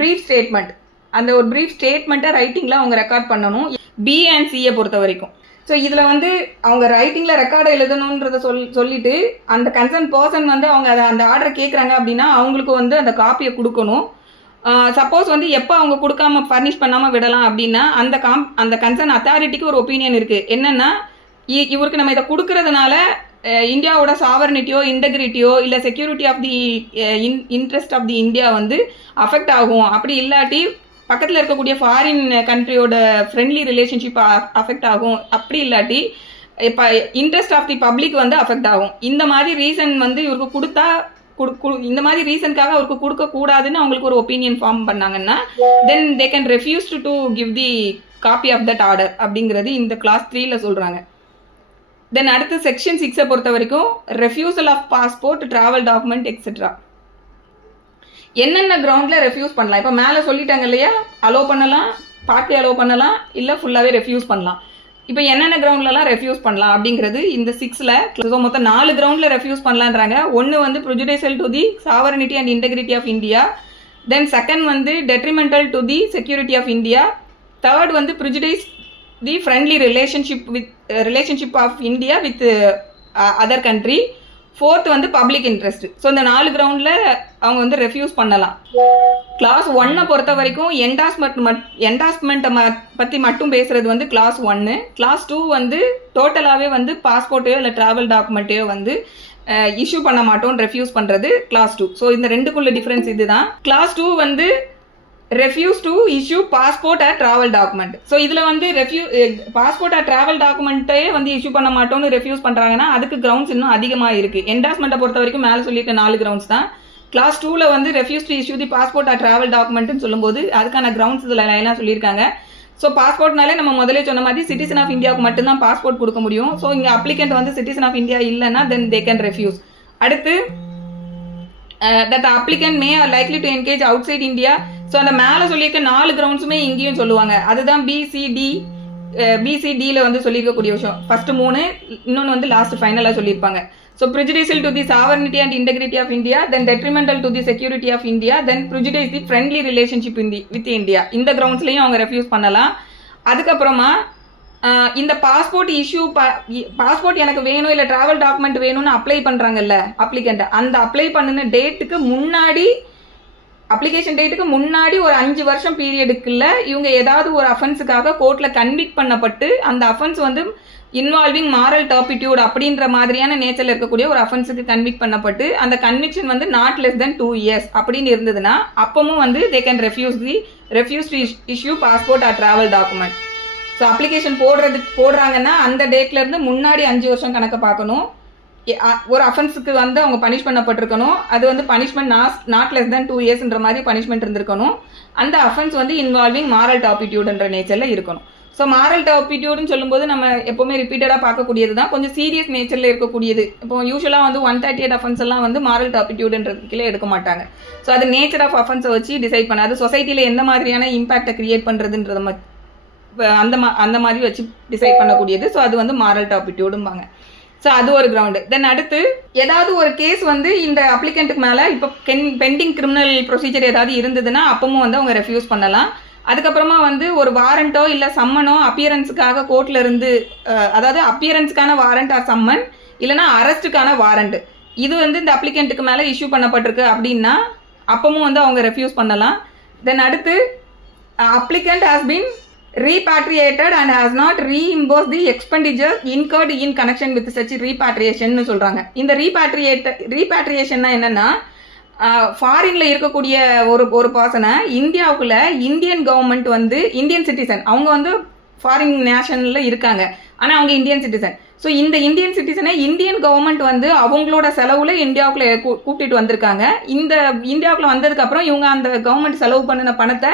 brief statement. அந்த ஒரு ப்ரீஃப் ஸ்டேட்மெண்ட்டை ரைட்டிங்கில் அவங்க ரெக்கார்ட் பண்ணணும். பி அண்ட் சியை பொறுத்த வரைக்கும் ஸோ இதில் வந்து அவங்க ரைட்டிங்கில் ரெக்கார்டை எழுதணுன்றதை சொல்லிட்டு அந்த கன்சர்ன் பர்சன் வந்து அவங்க அந்த ஆர்டர் கேட்குறாங்க அப்படின்னா அவங்களுக்கு வந்து அந்த காப்பியை கொடுக்கணும். சப்போஸ் வந்து எப்போ அவங்க கொடுக்காம ஃபர்னிஷ் பண்ணாமல் விடலாம் அப்படின்னா அந்த கன்சர்ன் அத்தாரிட்டிக்கு ஒரு ஒப்பீனியன் இருக்குது. என்னென்னா, இவருக்கு நம்ம இதை கொடுக்கறதுனால இந்தியாவோட சாவர்னிட்டியோ இன்டெகிரிட்டியோ இல்லை security of the interest of the India வந்து அஃபெக்ட் ஆகும். அப்படி இல்லாட்டி பக்கத்தில் இருக்கக்கூடிய ஃபாரின் கண்ட்ரியோட ஃப்ரெண்ட்லி ரிலேஷன்ஷிப் அஃபெக்ட் ஆகும். அப்படி இல்லாட்டி இப்போ இன்ட்ரெஸ்ட் ஆஃப் தி பப்ளிக் வந்து அஃபெக்ட் ஆகும். இந்த மாதிரி ரீசன் வந்து இவருக்கு கொடுத்தா இந்த மாதிரி ரீசனுக்காக அவருக்கு கொடுக்கக்கூடாதுன்னு அவங்களுக்கு ஒரு ஒப்பீனியன் ஃபார்ம் பண்ணாங்கன்னா then they can refuse to give the copy of that order அப்படிங்கிறது இந்த கிளாஸ் 3ல சொல்கிறாங்க. தென் அடுத்து செக்ஷன் 6 பொறுத்த வரைக்கும் refusal of passport travel document etcetera. என்னென்ன கிரவுண்டில் ரெஃப்யூஸ் பண்ணலாம். இப்போ மேலே சொல்லிட்டாங்க இல்லையா, அலோவ் பண்ணலாம், பார்ட்லி அலோவ் பண்ணலாம், இல்லை ஃபுல்லாகவே ரெஃப்யூஸ் பண்ணலாம். இப்போ என்னென்ன கிரவுண்ட்லலாம் ரெஃப்யூஸ் பண்ணலாம் அப்படிங்கிறது இந்த 6ல் மொத்தம் 4 கிரவுண்டில் ரெஃப்யூஸ் பண்ணலான்றாங்க. ஒன்று வந்து prejudicial to the sovereignty and integrity of India. Then second வந்து detrimental to the security of India. Third வந்து prejudice the friendly relationship of India with other country. Fourth வந்து பப்ளிக் இன்ட்ரெஸ்ட். ஸோ இந்த 4 கிரவுண்டில் அவங்க வந்து ரெஃப்யூஸ் பண்ணலாம். Class 1 பொறுத்த வரைக்கும் என்டாஸ்மெண்ட்டை பற்றி மட்டும் பேசுகிறது வந்து கிளாஸ் 1. கிளாஸ் 2 வந்து டோட்டலாகவே வந்து பாஸ்போர்ட்டையோ இல்லை ட்ராவல் டாக்குமெண்ட்டையோ வந்து இஷ்யூ பண்ண மாட்டோம், ரெஃப்யூஸ் பண்ணுறது கிளாஸ் 2. ஸோ இந்த ரெண்டுக்குள்ள டிஃப்ரென்ஸ் இதுதான். கிளாஸ் 2 வந்து refuse to issue passport or travel document. So இதில் வந்து பாஸ்போர்ட் ஆர் ட்ராவல் டாக்குமெண்ட்டே வந்து இஷ்யூ பண்ண மாட்டோம்னு ரெஃப்யூஸ் பண்ணுறாங்கன்னா அதுக்கு கிரவுண்ட்ஸ் இன்னும் அதிகமாக இருக்குது. என்டாஸ்மெண்ட்டை பொறுத்த வரைக்கும் மேலே சொல்லியிருக்க 4 கிரவுண்ட்ஸ் தான். கிளாஸ் 2ல வந்து refuse to issue the passport or travel டாக்குமெண்ட்னு சொல்லும்போது அதுக்கான கிரவுண்ட்ஸ் இதில் எல்லாம் சொல்லியிருக்காங்க. ஸோ பாஸ்போர்ட்னாலே நம்ம முதலே சொன்ன மாதிரி சிட்டிசன் ஆஃப் இந்தியாவுக்கு மட்டும்தான் பாஸ்போர்ட் கொடுக்க முடியும். ஸோ இங்கே அப்ளிகண்ட் வந்து சிட்டிசன் ஆஃப் இந்தியா இல்லைன்னா தென் தே கேன் ரெஃப்யூஸ். அடுத்து that the applicant may or likely to engage outside India. So அந்த மேலே சொல்லியிருக்க 4 கிரவுண்ட்ஸுமே இங்கேயும் சொல்லுவாங்க. அதுதான் BCD பிசிடியில் வந்து சொல்லியிருக்கக்கூடிய விஷயம் ஃபர்ஸ்ட் 3, இன்னொன்று வந்து லாஸ்ட் ஃபைனலாக சொல்லியிருப்பாங்க. So prejudicial to the sovereignty and integrity of India, then detrimental to the security of India, then prejudice the friendly relationship with India. இந்த கிரவுண்ட்ஸ்லையும் அவங்க ரெஃப்யூஸ் பண்ணலாம். அதுக்கப்புறமா இந்த பாஸ்போர்ட் எனக்கு வேணும் இல்லை ட்ராவல் டாக்குமெண்ட் வேணும்னு அப்ளை பண்ணுறாங்கல்ல அப்ளிகண்ட், அந்த அப்ளை பண்ணின டேட்டுக்கு முன்னாடி, அப்ளிகேஷன் டேட்டுக்கு முன்னாடி ஒரு 5 வருஷம் பீரியடுக்குள்ள இவங்க ஏதாவது ஒரு அஃபென்ஸுக்காக கோர்ட்டில் கன்விக்ட் பண்ணப்பட்டு அந்த அஃபென்ஸ் வந்து இன்வால்விங் மாரல் டர்பிட்யூட் அப்படின்ற மாதிரியான நேச்சரில் இருக்கக்கூடிய ஒரு அஃபென்ஸுக்கு கன்விக்ட் பண்ணப்பட்டு அந்த கன்விக்ஷன் வந்து நாட் லெஸ் தென் 2 years அப்படின்னு இருந்ததுன்னா அப்பவும் வந்து they can refuse to issue passport or travel document. So application போடுறாங்கன்னா அந்த டேட்லேருந்து முன்னாடி 5 வருஷம் கணக்கை பார்க்கணும். ஒரு அஃபென்ஸுக்கு வந்து அவங்க பனிஷ் பண்ணப்பட்டிருக்கணும். அது வந்து பனிஷ்மெண்ட் நாட் லெஸ் தென் 2 yearsன்ற மாதிரி பனிஷ்மெண்ட் இருந்திருக்கணும். அந்த அஃபென்ஸ் வந்து இன்வால்விங் மாரல் டாபிட்யூட்ன்ற நேச்சரில் இருக்கணும். ஸோ மாரல் டாபிட்யூட்னு சொல்லும்போது நம்ம எப்போவுமே ரிப்பீட்டடாக பார்க்கக்கூடியது தான், கொஞ்சம் சீரியஸ் நேச்சரில் இருக்கக்கூடியது. இப்போ யூஸ்வலாக வந்து 138 அஃபென்ஸ் எல்லாம் வந்து மாரல் டாபிட்யூட்ன்றதுக்குள்ளே எடுக்க மாட்டாங்க. ஸோ அது நேச்சர் ஆஃப் அஃபென்ஸை வச்சு டிசைட் பண்ண, அது சொசைட்டியில் எந்த மாதிரியான இம்பாக்டை கிரியேட் பண்ணுறதுன்றத அந்த மாதிரி வச்சு டிசைட் பண்ணக்கூடியது. ஸோ அது வந்து மாரல் டாபிட்யூடும்பாங்க. ஸோ அது ஒரு கிரவுண்டு. தென் அடுத்து ஏதாவது ஒரு கேஸ் வந்து இந்த அப்ளிகண்ட்டுக்கு மேலே இப்போ பெண்டிங் கிரிமினல் ப்ரொசீஜர் ஏதாவது இருந்ததுன்னா அப்பவும் வந்து அவங்க ரெஃப்யூஸ் பண்ணலாம். அதுக்கப்புறமா வந்து ஒரு வாரண்ட்டோ இல்லை சம்மனோ அப்பியரன்ஸுக்காக கோர்ட்டில் இருந்து, அதாவது அப்பியரன்ஸுக்கான வாரண்ட் ஆர் சம்மன் இல்லைனா அரெஸ்ட்டுக்கான வாரண்ட், இது வந்து இந்த அப்ளிகண்ட்டுக்கு மேலே இஷ்யூ பண்ணப்பட்டிருக்கு அப்படின்னா அப்பவும் வந்து அவங்க ரெஃப்யூஸ் பண்ணலாம். தென் அடுத்து applicant has been repatriated and has not reimbursed the expenditure incurred in connection with such repatriation னு சொல்கிறாங்க. இந்த ரீபேட்ரியேஷன்னா என்னென்னா, ஃபாரினில் இருக்கக்கூடிய ஒரு பர்சனை இந்தியாவுக்குள்ள இந்தியன் கவர்மெண்ட் வந்து இந்தியன் சிட்டிசன், அவங்க வந்து ஃபாரின் நேஷனில் இருக்காங்க ஆனால் அவங்க இந்தியன் சிட்டிசன். ஸோ இந்த இந்தியன் சிட்டிசனை இந்தியன் கவர்மெண்ட் வந்து அவங்களோட செலவில் இந்தியாவுக்குள்ள கூப்பிட்டு வந்திருக்காங்க. இந்த இந்தியாவுக்குள்ள வந்ததுக்கப்புறம் இவங்க அந்த கவர்மெண்ட் செலவு பண்ணின பணத்தை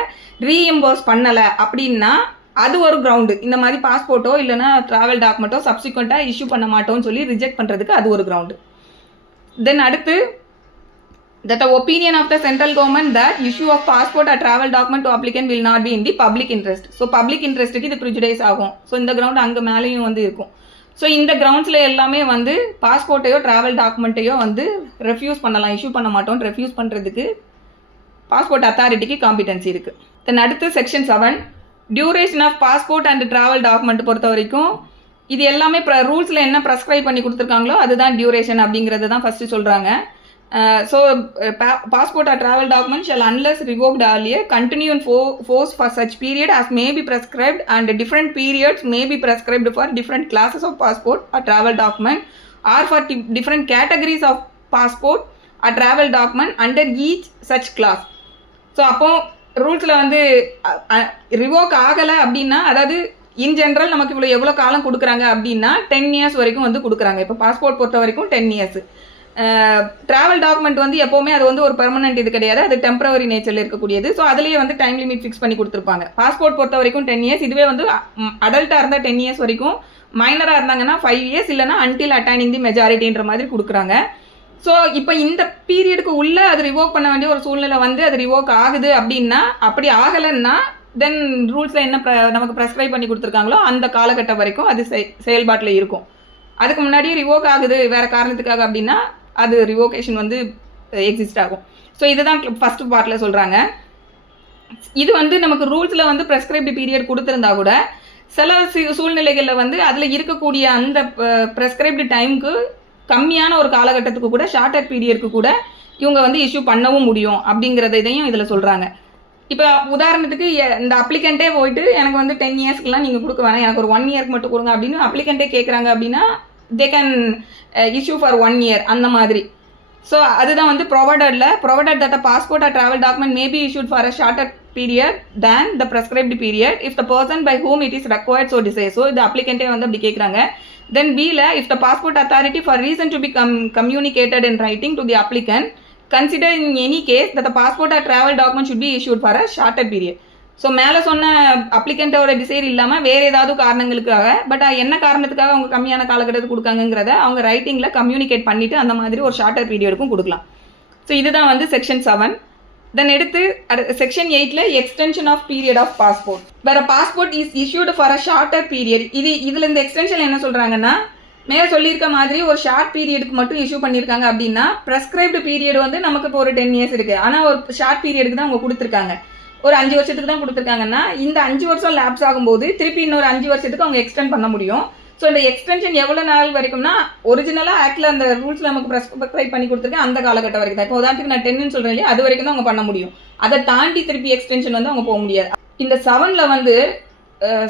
ரீஎம்பர்ஸ் பண்ணலை அப்படின்னா அது ஒரு கிரவுண்டு. இந்த மாதிரி பாஸ்போர்ட்டோ இல்லைனா ட்ராவல் டாக்குமெண்ட்டோ சப்சிக்வெண்ட்டாக இஷ்யூ பண்ண மாட்டோம்னு சொல்லி ரிஜெக்ட் பண்ணுறதுக்கு அது ஒரு கிரவுண்டு. தென் அடுத்து that the opinion of the central government that issue of passport or travel document to applicant will not be in the public interest. So public interestக்கு இது prejudice ஆகும். ஸோ இந்த கிரவுண்ட் அங்கே மேலேயும் வந்து இருக்கும். ஸோ இந்த கிரவுண்ட்ஸில் எல்லாமே வந்து பாஸ்போர்ட்டையோ ட்ராவல் டாக்குமெண்ட்டையோ வந்து ரெஃப்யூஸ் பண்ணலாம், இஷ்யூ பண்ண மாட்டோம். ரெஃப்யூஸ் பண்ணுறதுக்கு பாஸ்போர்ட் அத்தாரிட்டிக்கு காம்பிடன்சி இருக்குது. தென் அடுத்து section 7 duration of passport and travel document பொறுத்த வரைக்கும் இது எல்லாமே ரூல்ஸில் என்ன ப்ரெஸ்கிரைப் பண்ணி கொடுத்துருக்காங்களோ அதுதான் டியூரேஷன் அப்படிங்கிறது தான் ஃபஸ்ட்டு சொல்கிறாங்க. Passport or travel document shall unless revoked earlier continue in force for such period as may be prescribed, and different periods may be prescribed for different classes of passport or travel document or for different categories of passport or travel document under each such class. So அப்போ ரூல்ஸில் வந்து revoke ஆகலை அப்படின்னா, அதாவது in general நமக்கு இவ்வளோ எவ்வளோ காலம் கொடுக்குறாங்க அப்படின்னா 10 years வரைக்கும் வந்து கொடுக்குறாங்க. இப்போ பாஸ்போர்ட் பொறுத்த வரைக்கும் 10 years. ட்ராவல் டாக்குமெண்ட் வந்து எப்போவுமே அது வந்து ஒரு பெர்மனன்ட் இது கிடையாது, அது டெம்பரவரி நேச்சரில் இருக்கக்கூடியது. ஸோ அதுலேயே வந்து டைம் லிமிட் ஃபிக்ஸ் பண்ணி கொடுத்துருப்பாங்க. பாஸ்போர்ட் பொறுத்த வரைக்கும் 10 years. இதுவே வந்து அடல்ட்டாக இருந்தால் 10 years வரைக்கும், மைனராக இருந்தாங்கன்னா 5 years, இல்லைனா அன்டில் அட்டைனிங் தி மெஜாரிட்டின்ற மாதிரி கொடுக்குறாங்க. ஸோ இப்போ இந்த பீரியடுக்கு உள்ளே அது ரிவோக் பண்ண வேண்டிய ஒரு சூழ்நிலை வந்து அது ரிவோக் ஆகுது அப்படின்னா, அப்படி ஆகலைன்னா தென் ரூல்ஸில் என்ன நமக்கு ப்ரெஸ்கிரைப் பண்ணி கொடுத்துருக்காங்களோ அந்த காலகட்டம் வரைக்கும் அது செயல்பாட்டில் இருக்கும். அதுக்கு முன்னாடியே ரிவோக் ஆகுது வேறு காரணத்துக்காக அப்படின்னா அது ரிவோகேஷன் வந்து எக்ஸிஸ்ட் ஆகும். ஸோ இதுதான் ஃபர்ஸ்ட் பார்ட்டில் சொல்கிறாங்க. இது வந்து நமக்கு ரூல்ஸில் வந்து ப்ரெஸ்கிரைப்டு பீரியட் கொடுத்துருந்தா கூட சில சூழ்நிலைகளில் வந்து அதில் இருக்கக்கூடிய அந்த ப்ரெஸ்கிரைப்டு டைமுக்கு கம்மியான ஒரு காலகட்டத்துக்கு கூட, ஷார்ட்டர் பீரியடுக்கு கூட இவங்க வந்து இஷ்யூ பண்ணவும் முடியும் அப்படிங்கிறத இதையும் இதில் சொல்கிறாங்க. இப்போ உதாரணத்துக்கு இந்த அப்ளிகண்ட்டே போயிட்டு எனக்கு வந்து 10 yearsக்குலாம் நீங்கள் கொடுக்க வேணாம், எனக்கு ஒரு 1 year மட்டும் கொடுங்க அப்படின்னு அப்ளிகண்ட்டே கேட்குறாங்க அப்படின்னா they can issue for 1 year அந்த மாதிரி. ஸோ அதுதான் வந்து provided that a passport or travel document may be issued for a shorter period than the prescribed period if the person by whom it is required so desires. So இந்த அப்ளிகண்ட்டே வந்து அப்படி கேட்குறாங்க. Then B-ல if the passport authority for reason to be communicated in writing to the applicant consider in any case that the passport or travel document should be issued for a shorter period. So மேலே சொன்ன அப்ளிகண்ட்டோட desire இல்லாமல் வேறு ஏதாவது காரணங்களுக்காக, but என்ன காரணத்துக்காக அவங்க கம்மியான காலகட்டத்துக்கு கொடுக்காங்கிறத அவங்க ரைட்டிங்கில் கம்யூனிகேட் பண்ணிவிட்டு அந்த மாதிரி ஒரு ஷார்ட்டர் பீரியடுக்கும் கொடுக்கலாம். ஸோ இதுதான் வந்து செக்ஷன் 7. தென் எடுத்து செக்ஷன் 8ல extension of period of passport. வேற passport is issued for a shorter period. இதுல இந்த எக்ஸ்டென்ஷன் என்ன சொல்றாங்கன்னா, மேலே சொல்லியிருக்க மாதிரி ஒரு ஷார்ட் பீரியடுக்கு மட்டும் இஷ்யூ பண்ணியிருக்காங்க அப்படின்னா, ப்ரெஸ்கிரைப்டு பீரியட் வந்து நமக்கு இப்போ ஒரு 10 இயர்ஸ் இருக்கு, ஆனால் ஒரு ஷார்ட் பீரியடுக்கு தான் அவங்க கொடுத்துருக்காங்க, ஒரு 5 வருஷத்துக்கு தான் கொடுத்துருக்காங்கன்னா, இந்த 5 வருஷம் லேப்ஸ் ஆகும்போது திருப்பி இன்னொரு 5 வருஷத்துக்கு அவங்க எக்ஸ்டெண்ட் பண்ண முடியும். ஸோ இந்த எக்ஸ்டென்ஷன் எவ்வளோ நாள் வரைக்கும்னா, ஒரிஜினலாக ஆக்டில் அந்த ரூல்ஸில் நமக்கு ப்ரெஸ்கிரைப் பண்ணி கொடுத்துருக்கேன் அந்த காலகட்டம் வரைக்கும் தான். இப்போ உதாரணத்துக்கு நான் 10ன்னு சொல்கிறேன் இல்லையா, அது வரைக்கும் தான் அவங்க பண்ண முடியும். அதை தாண்டி திருப்பி எக்ஸ்டென்ஷன் வந்து அவங்க போக முடியாது. இந்த 7ல் வந்து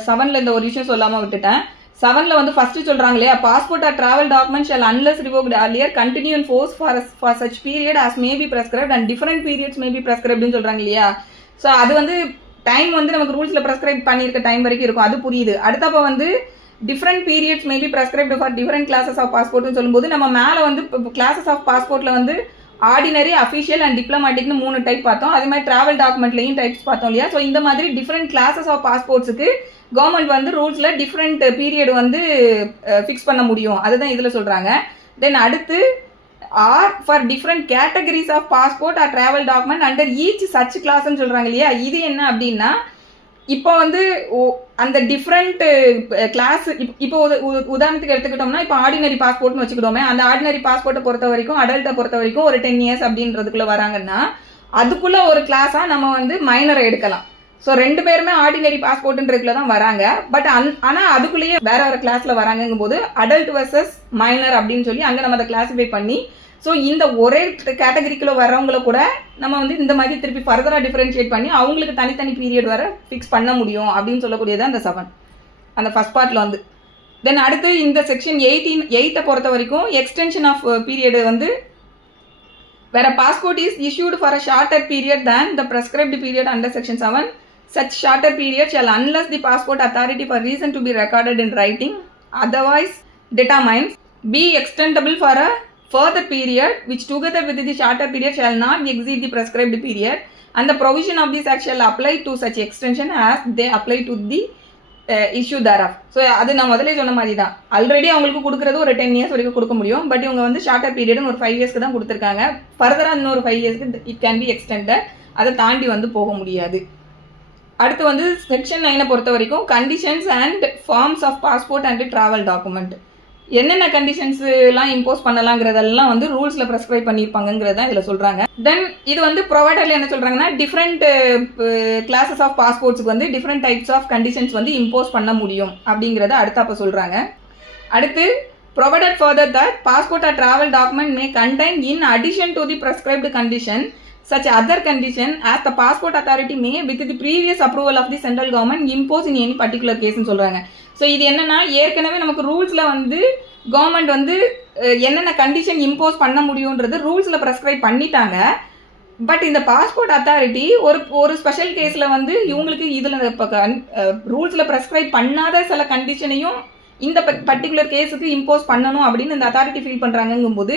7ல் இந்த ஒரு விஷயம் சொல்லாமல் விட்டுட்டேன். 7ல் வந்து ஃபர்ஸ்ட் சொல்றாங்க இல்லையா, passport or travel document shall unless revoked earlier continue in force for such period as may be prescribed and different periods may be prescribed ன்னு சொல்றாங்க இல்லையா. ஸோ அது வந்து டைம் வந்து நமக்கு ரூல்ஸ்ல ப்ரெஸ்கிரைப் பண்ணியிருக்க டைம் வரைக்கும் இருக்கும், அது புரியுது. அடுத்தப்ப வந்து different periods maybe prescribed for different classes of பாஸ்போர்ட்னு சொல்லும்போது, நம்ம மேலே வந்து கிளாஸஸ் ஆஃப் பாஸ்போர்ட்ல வந்து ஆர்டினரி, அஃபிஷியல் அண்ட் டிப்ளமேட்டிக்னு 3 டைப் பார்த்தோம். அதே மாதிரி டிராவல் டாக்குமெண்ட்லையும் டைப்ஸ் பார்த்தோம் இல்லையா. ஸோ இந்த மாதிரி டிஃப்ரெண்ட் கிளாஸஸ் ஆஃப் பாஸ்போர்ட்ஸுக்கு கவர்மெண்ட் வந்து ரூல்ஸ்ல டிஃப்ரெண்ட் பீரியட் வந்து ஃபிக்ஸ் பண்ண முடியும், அதுதான் இதுல சொல்றாங்க. தென் அடுத்து or for different categories of passport or travel document under each such கிளாஸ்ன்னு சொல்றாங்க இல்லையா. இது என்ன அப்படின்னா, இப்போ வந்து அந்த டிஃப்ரெண்ட் கிளாஸ், இப்போ உதாரணத்துக்கு எடுத்துக்கிட்டோம்னா, இப்போ ஆர்டினரி பாஸ்போர்ட்னு வச்சுக்கிட்டோமே, அந்த ஆர்டினரி பாஸ்போர்ட்டை பொறுத்த வரைக்கும் அடல்ட்டை பொறுத்த வரைக்கும் ஒரு 10 இயர்ஸ் அப்படின்றதுக்குள்ள வராங்கன்னா, அதுக்குள்ள ஒரு கிளாஸா நம்ம வந்து மைனரை எடுக்கலாம். ஸோ 2 பேருமே ஆர்டினரி பாஸ்போர்ட்ன்றதுல தான் வராங்க. பட் ஆனால் அதுக்குள்ளேயே வேற வேற கிளாஸ்ல வராங்கும் போது அடல்ட் வர்சஸ் மைனர் அப்படின்னு சொல்லி அங்கே நம்ம அதை கிளாஸிஃபை பண்ணி, ஸோ இந்த ஒரே கேட்டகரிக்குள்ள வர்றவங்கள கூட நம்ம வந்து இந்த மாதிரி திருப்பி ஃபர்தராக டிஃபரன்ஷியேட் பண்ணி அவங்களுக்கு தனித்தனி பீரியட் வர ஃபிக்ஸ் பண்ண முடியும் அப்படின்னு சொல்லக்கூடியது அந்த 7 அந்த ஃபர்ஸ்ட் பார்ட்ல வந்து. தென் அடுத்து இந்த செக்ஷன் 8 பொறுத்த வரைக்கும் எக்ஸ்டென்ஷன் ஆஃப் பீரியட் வந்து, வேற passport is issued for a shorter period than the prescribed period under section 7. Such shorter period shall, unless the passport authority for reason to be recorded in writing otherwise determines, be extendable for a further period which together with the shorter period shall not exceed the prescribed period, and the provision of this act shall apply to such extension as they apply to the issue thereof. So அது நான் முதலே சொன்ன மாதிரி தான், already அவங்களுக்கு கொடுக்குறது ஒரு 10 years வரைக்கும் கொடுக்க முடியும். பட் இவங்க வந்து ஷார்ட்டர் பீரியட்னு ஒரு 5 இயர்ஸ்க்கு தான் கொடுத்துருக்காங்க. ஃபர்தராக இன்னொரு 5 இயர்ஸ்க்கு இட் கேன் பி எக்ஸ்டெண்டட், அதை தாண்டி வந்து போக முடியாது. அடுத்து வந்து செக்ஷன் 9 பொறுத்த வரைக்கும் conditions and forms of passport and travel document, என்னென்ன கண்டிஷன்ஸ் எல்லாம் இம்போஸ் பண்ணலாங்கிறதெல்லாம் வந்து ரூல்ஸ்ல ப்ரெஸ்கிரைப் பண்ணியிருப்பாங்கிறத இதில் சொல்றாங்க. தென் இது வந்து ப்ரொவைடர்ல என்ன சொல்றாங்கன்னா, டிஃப்ரெண்ட் கிளாஸஸ் ஆஃப் பாஸ்போர்ட்ஸ்க்கு வந்து டிஃப்ரெண்ட் டைப்ஸ் ஆஃப் கண்டிஷன்ஸ் வந்து இம்போஸ் பண்ண முடியும் அப்படிங்கிறத அடுத்தப்ப சொல்றாங்க. அடுத்து provided further that passport or travel document may contain, in addition to the prescribed condition, such other condition as the passport authority may with the previous approval of the central government impose in any particular case ன்னு சொல்றாங்க. So இது என்னன்னா, ஏற்கனவே நமக்கு ரூல்ஸ்ல வந்து government வந்து என்னென்ன condition impose பண்ண முடியுன்றது ரூல்ஸ்ல ப்ரெஸ்கிரைப் பண்ணிட்டாங்க. பட் இந்த பாஸ்போர்ட் அத்தாரிட்டி ஒரு ஸ்பெஷல் கேஸ்ல வந்து இவங்களுக்கு இதுல ரூல்ஸ்ல ப்ரெஸ்கிரைப் பண்ணாத சில கண்டிஷனையும் இந்த பர்டிகுலர் கேஸுக்கு இம்போஸ் பண்ணணும் அப்படின்னு இந்த அத்தாரிட்டி ஃபீல் பண்றாங்கும் போது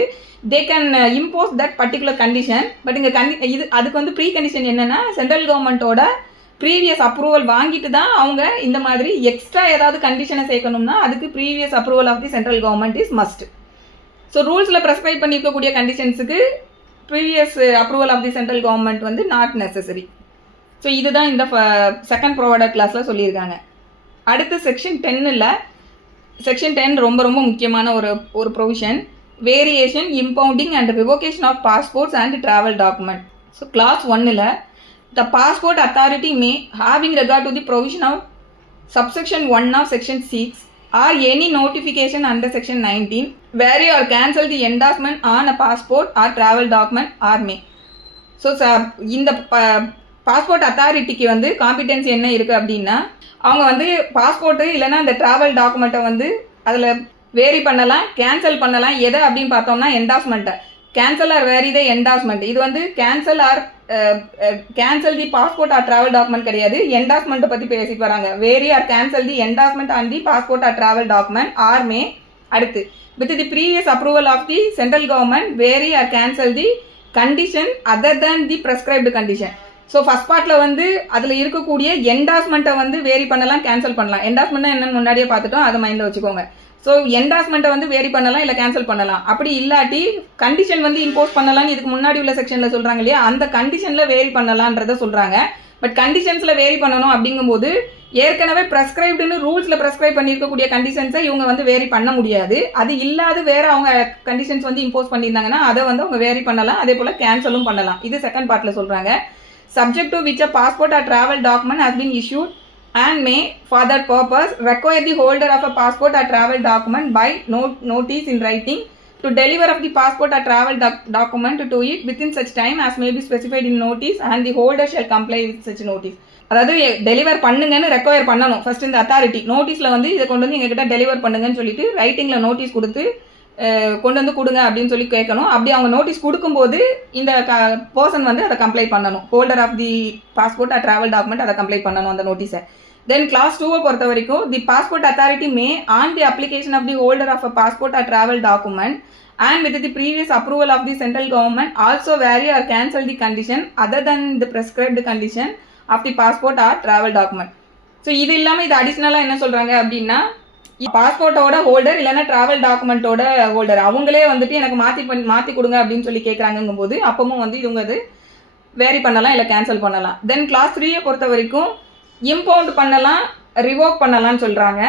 they can impose that particular condition. But இங்க இது அதுக்கு வந்து ப்ரீ கண்டிஷன் என்னன்னா, சென்ட்ரல் கவர்மெண்ட்டோட ப்ரீவியஸ் அப்ரூவல் வாங்கிட்டு தான் அவங்க இந்த மாதிரி எக்ஸ்ட்ரா ஏதாவது கண்டிஷனை சேர்க்கணும்னா அதுக்கு previous approval of the central government is must. So ரூல்ஸ்ல ப்ரெஸ்கிரைப் பண்ணியிருக்கக்கூடிய கண்டிஷன்ஸுக்கு previous approval of the central government வந்து நாட் நெசசரி. ஸோ இதுதான் இந்த செகண்ட் ப்ரொவைடர் கிளாஸ்ல சொல்லியிருக்காங்க. அடுத்து செக்ஷன் 10ல் செக்ஷன் 10 ரொம்ப ரொம்ப முக்கியமான ஒரு provision, variation, impounding and revocation of passports and travel document. So class 1ல் the passport authority may having regard to the provision of subsection 1 of section 6 or any notification under section 19 vary or cancel the endorsement on a passport or travel document or may. So இந்த passport அத்தாரிட்டிக்கு வந்து competency என்ன இருக்குது அப்படின்னா, அவங்க வந்து passport இல்லைன்னா அந்த travel டாக்குமெண்ட்டை வந்து அதில் வேரி பண்ணலாம், கேன்சல் பண்ணலாம். எதை அப்படின்னு பார்த்தோம்னா என்டாஸ்மெண்ட்டை, cancel or vary the endorsement. இது வந்து cancel or cancel the passport or travel document கிடையாது, என்டாஸ்மெண்ட்டை பற்றி பேசிட்டு வராங்க. Vary or cancel the endorsement on the passport or travel document or may. அடுத்து with the previous approval of the central government vary or cancel the condition other than the prescribed condition. So first பார்ட்டில் வந்து அதில் இருக்கக்கூடிய என்டாஸ்மெண்ட்டை வந்து vary பண்ணலாம், cancel பண்ணலாம். என்டாஸ்மெண்ட்னா என்னன்னு முன்னாடியே பார்த்துட்டோம், அதை மைண்டில் வச்சுக்கோங்க. ஸோ என்டாஸ்மெண்ட்டை வந்து வேரி பண்ணலாம் இல்லை கேன்சல் பண்ணலாம். அப்படி இல்லாட்டி கண்டிஷன் வந்து இம்போஸ் பண்ணலாம்னு இதுக்கு முன்னாடி உள்ள செக்ஷனில் சொல்கிறாங்க இல்லையா, அந்த கண்டிஷனில் வேரி பண்ணலான்றதை சொல்கிறாங்க. பட் கண்டிஷன்ஸில் வேரி பண்ணணும் அப்படிங்கும்போது ஏற்கனவே ப்ரெஸ்கிரைப்டுன்னு ரூல்ஸில் ப்ரெஸ்கிரைப் பண்ணியிருக்கக்கூடிய கண்டிஷன்ஸை இவங்க வந்து வேரி பண்ண முடியாது. அது இல்லாது வேறு அவங்க கண்டிஷன்ஸ் வந்து இம்போஸ் பண்ணியிருந்தாங்கன்னா அதை வந்து அவங்க வேரி பண்ணலாம், அதே போல் கேன்சலும் பண்ணலாம். இது செகண்ட் பார்ட்டில் சொல்கிறாங்க. Subject to which a passport or travel document has been issued and may, for that purpose, require the holder of a passport or travel document by notice in writing to deliver of the passport or travel document to it within such time as may be specified in notice, and the holder shall comply with such notice. அதாவது deliver பண்ணுங்கன்னு require பண்ணணும். First இந்த authority நோட்டீஸில் வந்து இதை கொண்டு வந்து எங்ககிட்ட deliver பண்ணுங்கன்னு சொல்லிட்டு ரைட்டிங்கில் நோட்டீஸ் கொடுத்து கொண்டு வந்து கொடுங்க அப்படின்னு சொல்லி கேட்கணும். அப்படி அவங்க நோட்டீஸ் கொடுக்கும்போது இந்த பர்சன் வந்து அதை கம்ப்ளைண்ட் பண்ணணும். Holder of the passport or travel document அதை கம்ப்ளைண்ட் பண்ணணும் அந்த நோட்டீஸை. தென் கிளாஸ் 2 பொறுத்த வரைக்கும் the passport authority may on the application of the holder of a passport or travel document and with the previous approval of the central government also vary or cancel the condition other than the prescribed condition of the passport or travel document. So இது இல்லாமல் இது அடிஷ்னலாக என்ன சொல்கிறாங்க அப்படின்னா, பாஸ்போர்ட்டோட holder இல்லைன்னா travel டாக்குமெண்ட்டோட holder அவங்களே வந்துட்டு எனக்கு மாற்றி கொடுங்க அப்படின்னு சொல்லி கேட்குறாங்கும் போது அப்பவும் வந்து இவங்க அது வேரி பண்ணலாம் இல்லை கேன்சல் பண்ணலாம். தென் கிளாஸ் 3 பொறுத்த வரைக்கும் இம்பவுண்ட் பண்ணலாம், ரிவோக் பண்ணலாம்னு சொல்கிறாங்க.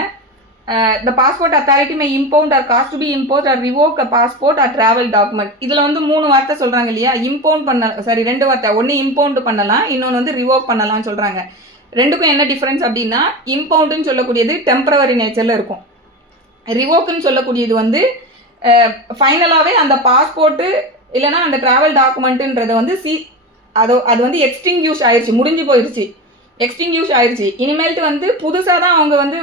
the passport authority may impound or cause to be imposed or revoke a passport or travel document. இதில் வந்து 3 வார்த்தை சொல்கிறாங்க இல்லையா, இம்பவுண்ட் பண்ண 2 வார்த்தை, ஒன்று இம்பவுண்ட் பண்ணலாம், இன்னொன்று வந்து ரிவோக் பண்ணலாம்னு சொல்கிறாங்க. ரெண்டுக்கும் என்ன டிஃப்ரென்ஸ் அப்படின்னா, இம்பவுண்டுன்னு சொல்லக்கூடியது டெம்பரவரி நேச்சரில் இருக்கும், ரிவோக்குன்னு சொல்லக்கூடியது வந்து ஃபைனலாகவே அந்த பாஸ்போர்ட்டு இல்லைனா அந்த ட்ராவல் டாக்குமெண்ட்டுன்றதை வந்து அது வந்து எக்ஸ்டிங்யூஷ் ஆயிடுச்சு, முடிஞ்சு போயிடுச்சு, எக்ஸ்டிங்யூஷ் ஆயிடுச்சு. இனிமேல்ட்டு வந்து புதுசாக தான் அவங்க வந்து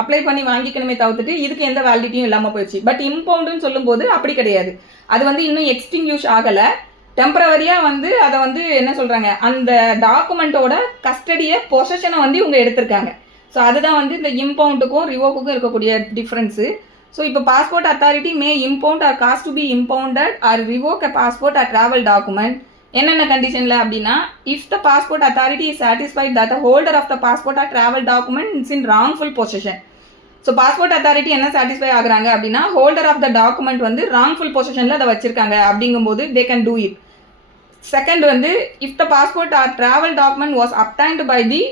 அப்ளை பண்ணி வாங்கிக்கணுமே தவிர்த்துட்டு இதுக்கு எந்த வேலிடிட்டியும் இல்லாமல் போயிடுச்சு. பட் இம்பவுண்டுன்னு சொல்லும்போது அப்படி கிடையாது, அது வந்து இன்னும் எக்ஸ்டிங்யூஷ் ஆகலை, டெம்பரவரியாக வந்து அதை வந்து என்ன சொல்கிறாங்க, அந்த டாக்குமெண்ட்டோட கஸ்டடியை பொசஷனை வந்து இவங்க எடுத்திருக்காங்க. ஸோ அதுதான் வந்து இந்த இம்பவுண்டுக்கும் ரிவோக்குக்கும் இருக்கக்கூடிய டிஃப்ரென்ஸு. ஸோ இப்போ passport authority may impound or cause to be impounded or revoke a passport or travel document. என்னென்ன கண்டிஷனில் அப்படின்னா, if the passport authority is satisfied that the holder of the passport or travel document is in wrongful position. So passport authority என்ன satisfy ஆகுறாங்க அப்படின்னா, holder of the document வந்து wrongful பொசிஷனில் அதை வச்சிருக்காங்க அப்படிங்கும்போது they can do it. Second வந்து, if the passport or travel document was obtained by the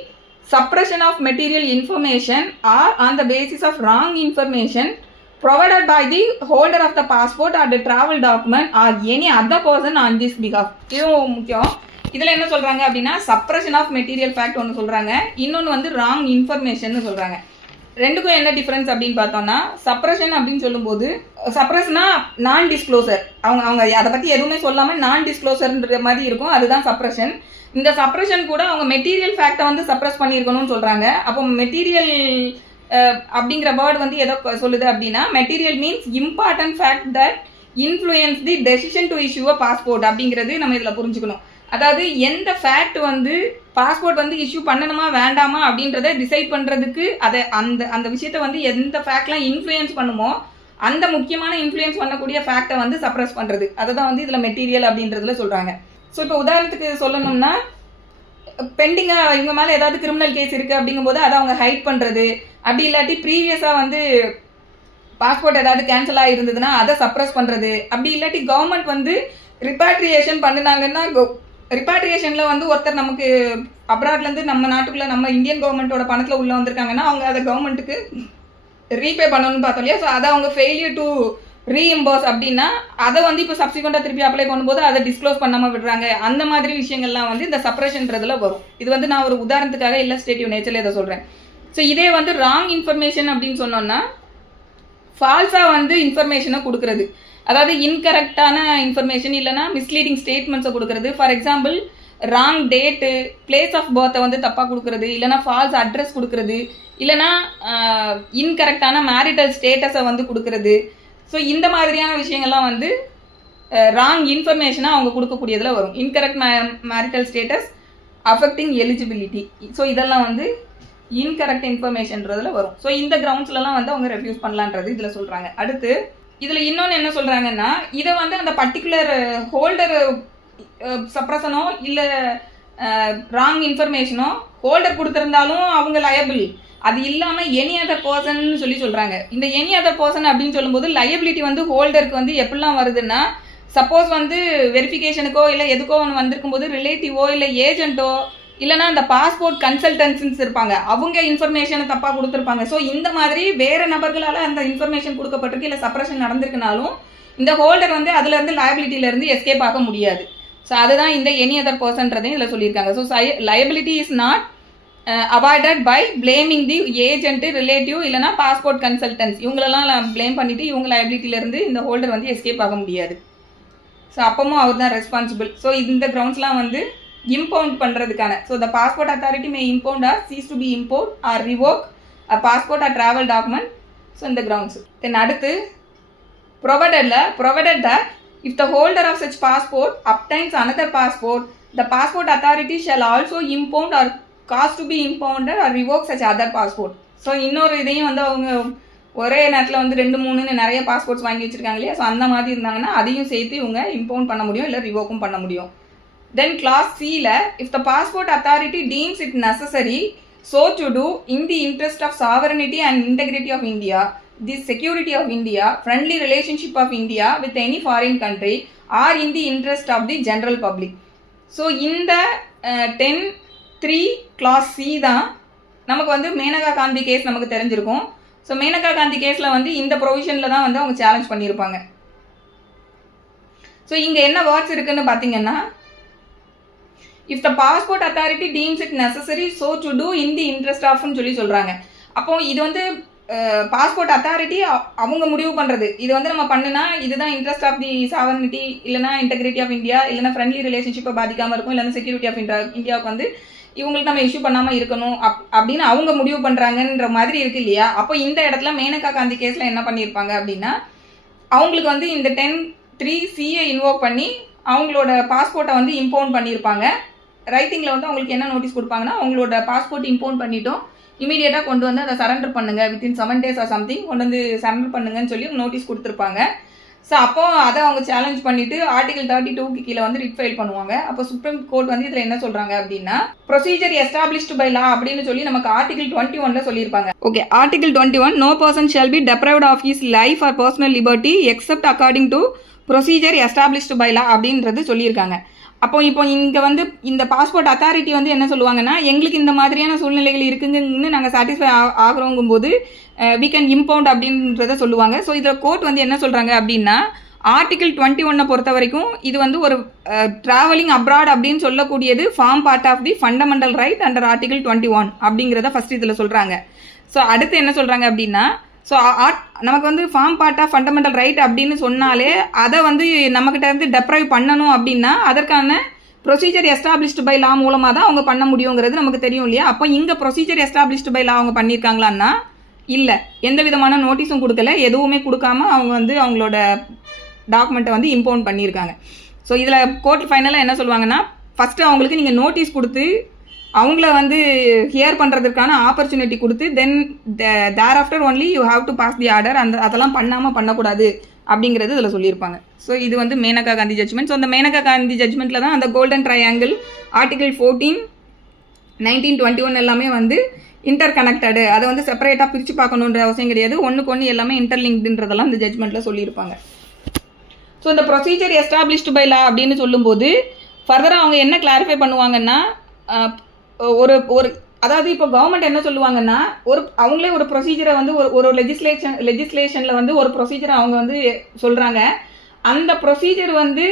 suppression of material information or on the basis of wrong information provided by the holder of the passport or the travel document or any other person on this behalf. இதுவும் முக்கியம். இதில் என்ன சொல்கிறாங்க அப்படின்னா, suppression of material fact ஒன்று சொல்கிறாங்க, இன்னொன்று வந்து ராங் இன்ஃபர்மேஷன் சொல்கிறாங்க. ரெண்டுக்கும் என்ன டிஃப்ரென்ஸ் அப்படின்னு பார்த்தோம்னா, சப்ரஷன் அப்படின்னு சொல்லும்போது, சப்ரஸ்னா நான் டிஸ்க்ளோசர், அவங்க அதை பற்றி எதுவுமே சொல்லாமல் நான் டிஸ்க்ளோசர்ன்ற மாதிரி இருக்கும், அதுதான் சப்ரஷன். இந்த சப்ரஷன் கூட அவங்க மெட்டீரியல் ஃபேக்டை வந்து சப்ரஸ் பண்ணியிருக்கணும்னு சொல்கிறாங்க. அப்போ மெட்டீரியல் அப்படிங்கிற வேர்டு வந்து எதோ சொல்லுது அப்படின்னா, material means important fact that influence the decision to issue a passport அப்படிங்கிறது நம்ம இதில் புரிஞ்சுக்கணும். அதாவது எந்த ஃபேக்ட் வந்து பாஸ்போர்ட் வந்து இஷ்யூ பண்ணணுமா வேண்டாமா அப்படின்றத டிசைட் பண்ணுறதுக்கு அதை அந்த விஷயத்தை வந்து எந்த ஃபேக்ட்லாம் இன்ஃப்ளூயன்ஸ் பண்ணுமோ அந்த முக்கியமான இன்ஃப்ளூயன்ஸ் பண்ணக்கூடிய ஃபேக்டை வந்து சப்ரஸ் பண்ணுறது, அதை தான் வந்து இதில் மெட்டீரியல் அப்படின்றதுல சொல்கிறாங்க. ஸோ இப்போ உதாரணத்துக்கு சொல்லணும்னா, பெண்டிங்காக இவங்க மேலே ஏதாவது கிரிமினல் கேஸ் இருக்குது அப்படிங்கும்போது அதை அவங்க ஹைட் பண்ணுறது, அப்படி இல்லாட்டி ப்ரீவியஸாக வந்து பாஸ்போர்ட் ஏதாவது கேன்சல் ஆகிருந்ததுன்னா அதை சப்ரஸ் பண்ணுறது, அப்படி இல்லாட்டி கவர்மெண்ட் வந்து ரிப்பாட்ரியேஷன் பண்ணினாங்கன்னா, ரிப்பாட்ரியேஷனில் வந்து ஒருத்தர் நமக்கு அப்ராட்லேருந்து நம்ம நாட்டுக்குள்ளே நம்ம இந்தியன் கவர்மெண்ட்டோட பணத்தில் உள்ளே வந்திருக்காங்கன்னா அவங்க அதை கவர்மெண்ட்டுக்கு ரீபே பண்ணணும்னு பார்த்தோம் இல்லையா. ஸோ அதை அவங்க ஃபெயிலியர் டு ரீஎம்பர்ஸ் அப்படின்னா அதை வந்து இப்போ சப்சிக்வெண்ட்டாக திருப்பி அப்ளை பண்ணும்போது அதை டிஸ்க்ளோஸ் பண்ணாமல் விடுறாங்க. அந்த மாதிரி விஷயங்கள்லாம் வந்து இந்த சப்ரேஷன்றதுல வரும். இது வந்து நான் ஒரு உதாரணத்துக்காக இல்லஸ்ட்ரேட்டிவ் நேச்சரில் இதை சொல்கிறேன். ஸோ இதே வந்து ராங் இன்ஃபர்மேஷன் அப்படின்னு சொன்னோன்னா, ஃபால்ஸாக வந்து இன்ஃபர்மேஷனை கொடுக்குறது, அதாவது இன்கரெக்டான இன்ஃபர்மேஷன் இல்லைனா மிஸ்லீடிங் ஸ்டேட்மெண்ட்ஸை கொடுக்குறது. For example, wrong date, place of பர்த்தை வந்து தப்பாக கொடுக்குறது, இல்லைனா ஃபால்ஸ் அட்ரஸ் கொடுக்குறது, இல்லைனா இன்கரெக்டான மேரிட்டல் ஸ்டேட்டஸை வந்து கொடுக்குறது. ஸோ இந்த மாதிரியான விஷயங்கள்லாம் வந்து ராங் இன்ஃபர்மேஷனாக அவங்க கொடுக்கக்கூடியதில் வரும். Incorrect marital status affecting eligibility, so இதெல்லாம் வந்து இன்கரெக்ட் இன்ஃபர்மேஷன்றதில் வரும். ஸோ இந்த கிரவுண்ட்ஸ்லாம் வந்து அவங்க ரெஃப்யூஸ் பண்ணலான்றது இதில் சொல்கிறாங்க. அடுத்து இதில் இன்னொன்று என்ன சொல்கிறாங்கன்னா, இதை வந்து அந்த பர்டிகுலர் ஹோல்டர் சப்ரஸனோ இல்லை ராங் இன்ஃபர்மேஷனோ ஹோல்டர் கொடுத்துருந்தாலும் அவங்க லயபிள். அது இல்லாமல் எனி அதர் பர்சன் சொல்லி சொல்கிறாங்க. இந்த எனி அதர் பர்சன் அப்படின்னு சொல்லும்போது லயபிலிட்டி வந்து ஹோல்டருக்கு வந்து எப்படிலாம் வருதுன்னா, சப்போஸ் வந்து வெரிஃபிகேஷனுக்கோ இல்லை எதுக்கோ ஒன்று வந்திருக்கும் போது ரிலேட்டிவோ இல்லை ஏஜென்ட்டோ இல்லைனா அந்த பாஸ்போர்ட் கன்சல்டன்ட்ஸ் இருப்பாங்க, அவங்க இன்ஃபர்மேஷனை தப்பாக கொடுத்துருப்பாங்க. ஸோ இந்த மாதிரி வேறு நபர்களால் அந்த இன்ஃபர்மேஷன் கொடுக்கப்பட்டிருக்கு இல்லை சப்ரஷன் நடந்திருக்குனாலும் இந்த ஹோல்டர் வந்து அதுலேருந்து லயபிலிட்டியிலேருந்து எஸ்கேப் ஆக முடியாது. ஸோ அதுதான் இந்த எனி அதர் பர்சன்றதையும் இதில் சொல்லியிருக்காங்க. So liability is not avoided by blaming the agent, relative இல்லைனா பாஸ்போர்ட் கன்சல்டன்ஸ் இவங்களெல்லாம் பிளேம் பண்ணிவிட்டு இவங்க லயபிலிட்டியிலேருந்து இந்த ஹோல்டர் வந்து எஸ்கேப் ஆக முடியாது. ஸோ அப்பவும் அவர் தான் ரெஸ்பான்சிபிள். ஸோ இந்த கிரவுண்ட்ஸ்லாம் வந்து இம்பவுண்ட் பண்ணுறதுக்கான. So the passport authority may impound or seize to be import or revoke a passport or travel document. So இந்த கிரவுண்ட்ஸ். தென் அடுத்து provided that if the holder of such passport obtains another passport, the passport authority shall also impound or cause to be impounded or revoke such other passport. So இன்னொரு இதையும் வந்து அவங்க ஒரே நேரத்தில் வந்து 2-3 நிறைய பாஸ்போர்ட்ஸ் வாங்கி வச்சுருக்காங்க இல்லையா, ஸோ அந்த மாதிரி இருந்தாங்கன்னா அதையும் சேர்த்து இவங்க இம்பவுண்ட் பண்ண முடியும் இல்லை ரிவோக்கும் பண்ண முடியும். தென் கிளாஸ் சியில் if the passport authority deems it necessary so to do in the interest of sovereignty and integrity of India, the security of India, friendly relationship of India with any foreign country, or in the interest of the general public. So இந்த 10(3) clause C தான் நமக்கு வந்து Maneka Gandhi case நமக்கு தெரிஞ்சிருக்கும். So Maneka Gandhi கேஸில் வந்து இந்த ப்ரொவிஷனில் தான் வந்து அவங்க சேலஞ்ச் பண்ணியிருப்பாங்க. ஸோ இங்கே என்ன வேர்ட்ஸ் இருக்குன்னு பார்த்தீங்கன்னா, if the passport authority deems it necessary so to do in the interest ஆஃப்னு சொல்கிறாங்க. அப்போ இது வந்து பாஸ்போர்ட் அத்தாரிட்டி அவங்க முடிவு பண்ணுறது. இது வந்து நம்ம பண்ணுனா இதுதான் இன்ட்ரெஸ்ட் ஆஃப் தி சாவர்னிட்டி இல்லைனா இன்டெகிரிட்டி ஆஃப் இந்தியா இல்லைனா ஃப்ரெண்ட்லி ரிலேஷன்ஷிப்பை பாதிக்காமல் இருக்கும் இல்லைனா செக்யூரிட்டி ஆஃப் இந்தியாவுக்கு வந்து இவங்களுக்கு நம்ம இஷ்யூ பண்ணாமல் இருக்கணும் அப்படின்னு அவங்க முடிவு பண்ணுறாங்கன்ற மாதிரி இருக்கு இல்லையா. அப்போ இந்த இடத்துல மேனகா காந்தி கேஸில் என்ன பண்ணியிருப்பாங்க அப்படின்னா, அவங்களுக்கு வந்து இந்த 10(3) சியை இன்வோக் பண்ணி அவங்களோட பாஸ்போர்ட்டை வந்து இம்பவுண்ட் பண்ணியிருப்பாங்க. ரைட்டிங்கில் வந்து அவங்களுக்கு என்ன நோட்டீஸ் கொடுப்பாங்கன்னா, அவங்களோட பாஸ்போர்ட் இம்பவுண்ட் பண்ணிட்டோம், இமீடியட்டாக கொண்டு வந்து அதை சரண்டர் பண்ணுங்கள், வித்தின் 7 days ஆர் சம்திங் கொண்டு வந்து சரண்டர் பண்ணுங்கன்னு சொல்லி நோட்டீஸ் கொடுத்துருப்பாங்க. ஸோ அப்போ அதை அவங்க சேலஞ்ச் பண்ணிவிட்டு ஆர்டிகல் 32க்கு கீழே வந்து ரிட் ஃபைல் பண்ணுவாங்க. அப்போ சுப்ரீம் கோர்ட் வந்து இதில் என்ன சொல்கிறாங்க அப்படின்னா, ப்ரொசீஜர் எஸ்டாப்ளிஷ்டு பை லா அப்படின்னு சொல்லி நமக்கு ஆர்டிகல் 21 சொல்லியிருப்பாங்க. Okay, article 21 no person shall be deprived of his life or personal liberty except according to procedure established by law அப்படின்றது சொல்லியிருக்காங்க. அப்போ இங்கே வந்து இந்த பாஸ்போர்ட் அத்தாரிட்டி வந்து என்ன சொல்லுவாங்கன்னா, எங்களுக்கு இந்த மாதிரியான சூழ்நிலைகள் இருக்குங்கன்னு நாங்கள் சாட்டிஸ்ஃபை ஆகிறோங்கும்போது வி கேன் இம்பவுண்ட் அப்படின்றத சொல்லுவாங்க. ஸோ இதில் கோர்ட் வந்து என்ன சொல்கிறாங்க அப்படின்னா, ஆர்டிகல் 21 பொறுத்த வரைக்கும் இது வந்து ஒரு ட்ராவலிங் அப்ராட் அப்படின்னு சொல்லக்கூடியது form part of the fundamental right under article 21 அப்படிங்கிறத ஃபஸ்ட் இதில் சொல்கிறாங்க. ஸோ அடுத்து என்ன சொல்கிறாங்க அப்படின்னா, ஸோ நமக்கு வந்து form part of fundamental right அப்படின்னு சொன்னாலே அதை வந்து நம்மக்கிட்ட இருந்து டெப்ரைவ் பண்ணணும் அப்படின்னா அதற்கான ப்ரொசீஜர் எஸ்டாப்ளிஷ்டு பை லா மூலமாக தான் அவங்க பண்ண முடியுங்கிறது நமக்கு தெரியும் இல்லையா. அப்போ இங்கே ப்ரொசீஜர் எஸ்டாப்ளிஷ்டு பை லா அவங்க பண்ணியிருக்காங்களான்னா இல்லை, எந்த விதமான நோட்டீஸும் கொடுக்கல, எதுவுமே கொடுக்காம அவங்க வந்து அவங்களோட டாக்குமெண்ட்டை வந்து இம்பவுண்ட் பண்ணியிருக்காங்க. ஸோ இதில் கோர்ட் ஃபைனலாக என்ன சொல்லுவாங்கன்னா, ஃபஸ்ட்டு அவங்களுக்கு நீங்கள் நோட்டீஸ் கொடுத்து அவங்கள வந்து ஹியர் பண்ணுறதுக்கான ஆப்பர்ச்சுனிட்டி கொடுத்து then thereafter only you have to pass the order, அதெல்லாம் பண்ணக்கூடாது அப்படிங்கிறது இதில் சொல்லியிருப்பாங்க. ஸோ இது வந்து மேனகா காந்தி ஜட்ஜ்மெண்ட். ஸோ அந்த மேனகா காந்தி ஜட்ஜ்மெண்ட்டில் தான் அந்த கோல்டன் ட்ரையாங்கிள் ஆர்டிகல் 14, 19, 21 எல்லாமே வந்து இன்டர் கனெக்டடு, அதை வந்து செப்பரேட்டாக பிரித்து பார்க்கணுன்ற அவசியம் கிடையாது, ஒன்றுக்கு ஒன்று எல்லாமே இன்டர்லிங்க்டுன்றதெல்லாம் இந்த ஜட்ஜ்மெண்ட்டில் சொல்லியிருப்பாங்க. ஸோ இந்த ப்ரொசீஜர் எஸ்டாப்ளிஷ்டு பை லா அப்படின்னு சொல்லும்போது ஃபர்தராக அவங்க என்ன கிளாரிஃபை பண்ணுவாங்கன்னா, ஒரு அதாவது இப்போ கவர்மெண்ட் என்ன சொல்லுவாங்கன்னா, அவங்களே ஒரு ப்ரொசீஜரை வந்து ஒரு லெஜிஸ்லேஷனில் வந்து ஒரு ப்ரொசீஜரை அவங்க வந்து சொல்கிறாங்க. அந்த ப்ரொசீஜர் வந்து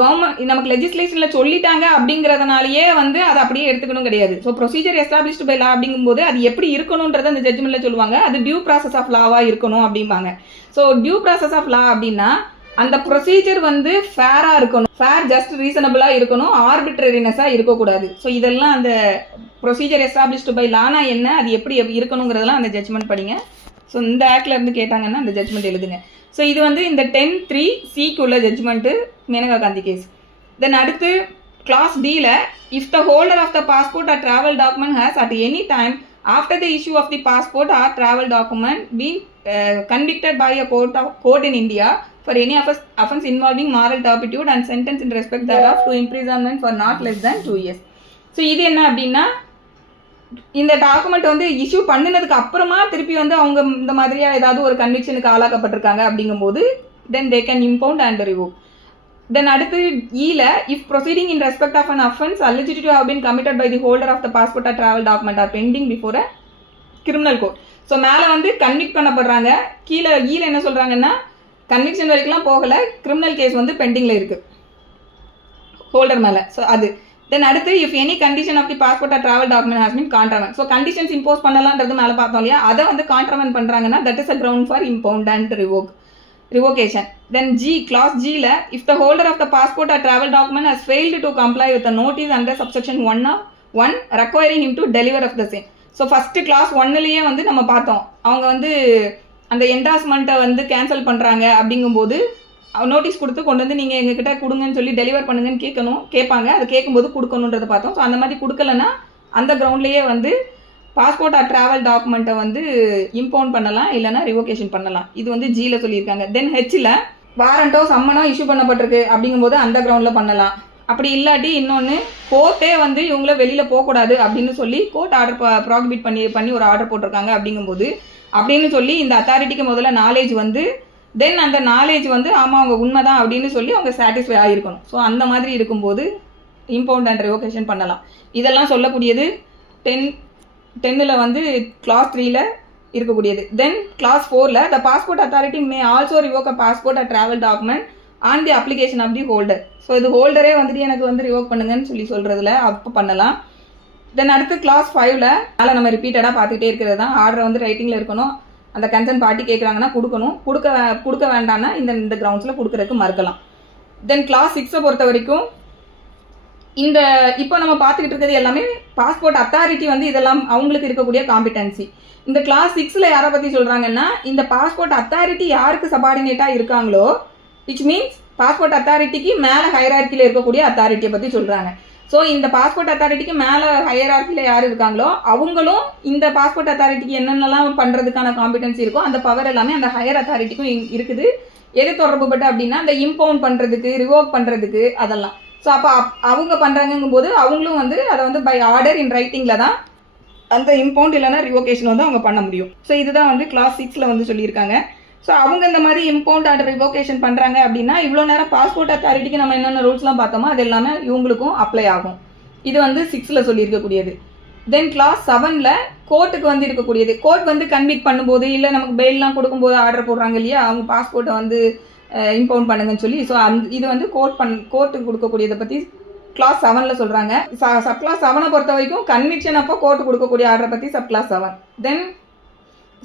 கவர்மெண்ட் நமக்கு லெஜிஸ்லேஷனில் சொல்லிட்டாங்க அப்படிங்கிறதுனாலேயே வந்து அதை அப்படியே எடுத்துக்கணும் கிடையாது. So procedure established by law அப்படிங்கும்போது அது எப்படி இருக்கணுன்றதை அந்த ஜட்ஜ்மெண்ட்டில் சொல்லுவாங்க. அது டியூ ப்ராசஸ் ஆஃப் லாவாக இருக்கணும் அப்படிம்பாங்க. So due process of law அப்படின்னா அந்த ப்ரொசீஜர் வந்து ஃபேராக இருக்கணும், ஃபேர் ஜஸ்ட் ரீசனபிளாக இருக்கணும், ஆர்பிட்ரரினஸாக இருக்கக்கூடாது. ஸோ இதெல்லாம் அந்த ப்ரொசீஜர் எஸ்டாப்ளிஷ்டு பை லானா என்ன, அது எப்படி இருக்கணுங்கிறதெல்லாம் அந்த ஜட்ஜ்மெண்ட் படிங்க. ஸோ இந்த ஆக்டில் இருந்து கேட்டாங்கன்னா அந்த ஜட்ஜ்மெண்ட் எழுதுங்க. ஸோ இது வந்து இந்த 10(3) சிக்கு உள்ள judgment Maneka Gandhi case. Then அடுத்து கிளாஸ் டியில் if the holder of the passport or travel document has at any time after the issue of the passport or travel document been convicted by a court in India for any offense involving moral turpitude and sentence in respect thereof to imprisonment for not less than 2 years. So இது என்ன அப்படின்னா இந்த document வந்து issue பண்ணினதுக்கு அப்புறமா திருப்பி வந்து அவங்க இந்த மாதிரியா ஏதாவது ஒரு கன்விக்ஷனுக்கு ஆளாக்கப்பட்டிருக்காங்க அப்படிங்கும்போது then they can impound and revoke. Then அடுத்து ஈல if proceeding in respect of an offence alleged to have been committed by the holder of the passport or travel document are pending before a criminal court. So மேலே வந்து convict பண்ணப்படுறாங்க, கீழே ஈல என்ன சொல்கிறாங்கன்னா conviction வரைக்கும்லாம் போகலை, criminal case வந்து பெண்டிங்கில் இருக்குது holder மேலே. ஸோ அது தென் அடுத்து if any condition of the passport or travel document has been contravened. So conditions impose பண்ணலான்றது மேலே பார்த்தோம் இல்லையா, அதை வந்து கான்ட்ராவென்ட் பண்ணுறாங்கன்னா that is a ground for impound and revocation. Then G, clause G la, if the holder of the passport or travel document has failed to comply with the notice under subsection 1 requiring him to deliver of the same. So first clause 1லயே வந்து நம்ம பார்த்தோம், அவங்க வந்து அந்த என்டாஸ்மெண்ட்டை வந்து cancel பண்ணுறாங்க அப்படிங்கும்போது notice கொடுத்து கொண்டு வந்து நீங்கள் எங்ககிட்ட கொடுங்கன்னு சொல்லி டெலிவர் பண்ணுங்கன்னு கேட்பாங்க, அது கேட்கும்போது கொடுக்கணுன்றதை பார்த்தோம். ஸோ அந்த மாதிரி கொடுக்கலன்னா அந்த கிரவுண்ட்லேயே வந்து பாஸ்போர்ட் ஆர் ட்ராவல் டாக்குமெண்ட்டை வந்து இம்பவுண்ட் பண்ணலாம், இல்லைனா ரிவோகேஷன் பண்ணலாம். இது வந்து ஜியில் சொல்லியிருக்காங்க. தென் ஹெச்சில் வாரண்ட்டோ சம்மனோ இஷ்யூ பண்ணப்பட்டிருக்கு அப்படிங்கும்போது அந்த கிரவுண்டில் பண்ணலாம். அப்படி இல்லாட்டி இன்னொன்று கோர்ட்டே வந்து இவங்கள வெளியில் போகக்கூடாது அப்படின்னு சொல்லி கோர்ட் ஆர்டர் ப்ராகிபிட் பண்ணி ஒரு ஆர்டர் போட்டிருக்காங்க அப்படிங்கும்போது அப்படின்னு சொல்லி இந்த அத்தாரிட்டிக்கு முதல்ல நாலேஜ் வந்து தென் அந்த நாலேஜ் வந்து ஆமாம் அவங்க உண்மைதான் அப்படின்னு சொல்லி அவங்க சாட்டிஸ்ஃபை ஆகிருக்கணும். ஸோ அந்த மாதிரி இருக்கும்போது இம்பவுண்ட் அண்ட் ரிவோகேஷன் பண்ணலாம். இதெல்லாம் சொல்லக்கூடியது 10ல் வந்து கிளாஸ் 3ல் இருக்கக்கூடியது. தென் கிளாஸ் 4ல் the passport authority may also revoke a passport a travel document on the application of the holder. So இது ஹோல்டரே வந்துட்டு எனக்கு வந்து ரிவோக் பண்ணுங்கன்னு சொல்லி சொல்கிறதுல அப்போ பண்ணலாம். தென் அடுத்து கிளாஸ் 5ல் அதில் நம்ம ரிப்பீட்டடாக பார்த்துக்கிட்டே இருக்கிறது தான், ஆர்டர் வந்து ரைட்டிங்கில் இருக்கணும், அந்த கன்சர்ன் பார்ட்டி கேட்குறாங்கன்னா கொடுக்கணும், கொடுக்க வேண்டாம்னா இந்த கிரவுண்ட்ஸில் கொடுக்குறதுக்கு மறுக்கலாம். தென் கிளாஸ் 6 பொறுத்த வரைக்கும் இந்த இப்போ நம்ம பார்த்துக்கிட்டு இருக்கிறது எல்லாமே பாஸ்போர்ட் அத்தாரிட்டி வந்து இதெல்லாம் அவங்களுக்கு இருக்கக்கூடிய காம்பிடன்சி. இந்த கிளாஸ் 6ல் யாரை பற்றி சொல்கிறாங்கன்னா இந்த பாஸ்போர்ட் அத்தாரிட்டி யாருக்கு சபார்டினேட்டாக இருக்காங்களோ விச் மீன்ஸ் பாஸ்போர்ட் அத்தாரிட்டிக்கு மேலே ஹையரார்க்கியில் இருக்கக்கூடிய அத்தாரிட்டியை பற்றி சொல்கிறாங்க. ஸோ இந்த பாஸ்போர்ட் அத்தாரிட்டிக்கு மேலே ஹையரார்க்கியில் யார் இருக்காங்களோ அவங்களும் இந்த பாஸ்போர்ட் அத்தாரிட்டிக்கு என்னென்னலாம் பண்ணுறதுக்கான காம்பிடன்சி இருக்கோ அந்த பவர் எல்லாமே அந்த ஹையர் அத்தாரிட்டிக்கும் இருக்குது. எது தொடர்புபட்டு அப்படின்னா அந்த இம்பவுண்ட் பண்ணுறதுக்கு ரிவோக் பண்ணுறதுக்கு அதெல்லாம். ஸோ அப்போ அவங்க பண்ணுறாங்கும் போது அவங்களும் வந்து அதை வந்து பை ஆர்டர் இன் ரைட்டிங்கில் தான் அந்த இம்பவுண்ட் இல்லைனா ரிவோகேஷன் வந்து அவங்க பண்ண முடியும். ஸோ இதுதான் வந்து கிளாஸ் 6ல் வந்து சொல்லியிருக்காங்க. ஸோ அவங்க இந்த மாதிரி இம்பவுண்ட் அண்ட் ரிவோகேஷன் பண்ணுறாங்க அப்படின்னா இவ்வளோ நேரம் பாஸ்போர்ட் அத்தாரிட்டிக்கு நம்ம என்னென்ன ரூல்ஸ்லாம் பார்த்தோமோ அது எல்லாமே இவங்களுக்கும் அப்ளை ஆகும். இது வந்து 6ல் சொல்லியிருக்கக்கூடியது. தென் கிளாஸ் 7ல் கோர்ட்டுக்கு வந்து இருக்கக்கூடியது, கோர்ட் வந்து கன்விக்ட் பண்ணும்போது இல்லை நமக்கு பெயிலெலாம் கொடுக்கும்போது ஆர்டர் போடுறாங்க இல்லையா, அவங்க பாஸ்போர்ட்டை வந்து இம்பவுண்ட் பண்ணுங்கன்னு சொல்லி. ஸோ இது வந்து கோர்ட்டுக்கு கொடுக்கக்கூடியதை பற்றி கிளாஸ் 7ல் சொல்கிறாங்க. சப் கிளாஸ் 7 பொறுத்த வரைக்கும் கன்விக்ஷன் அப்போ கோர்ட்டு கொடுக்கக்கூடிய ஆர்டரை பற்றி சப் கிளாஸ் 7. தென்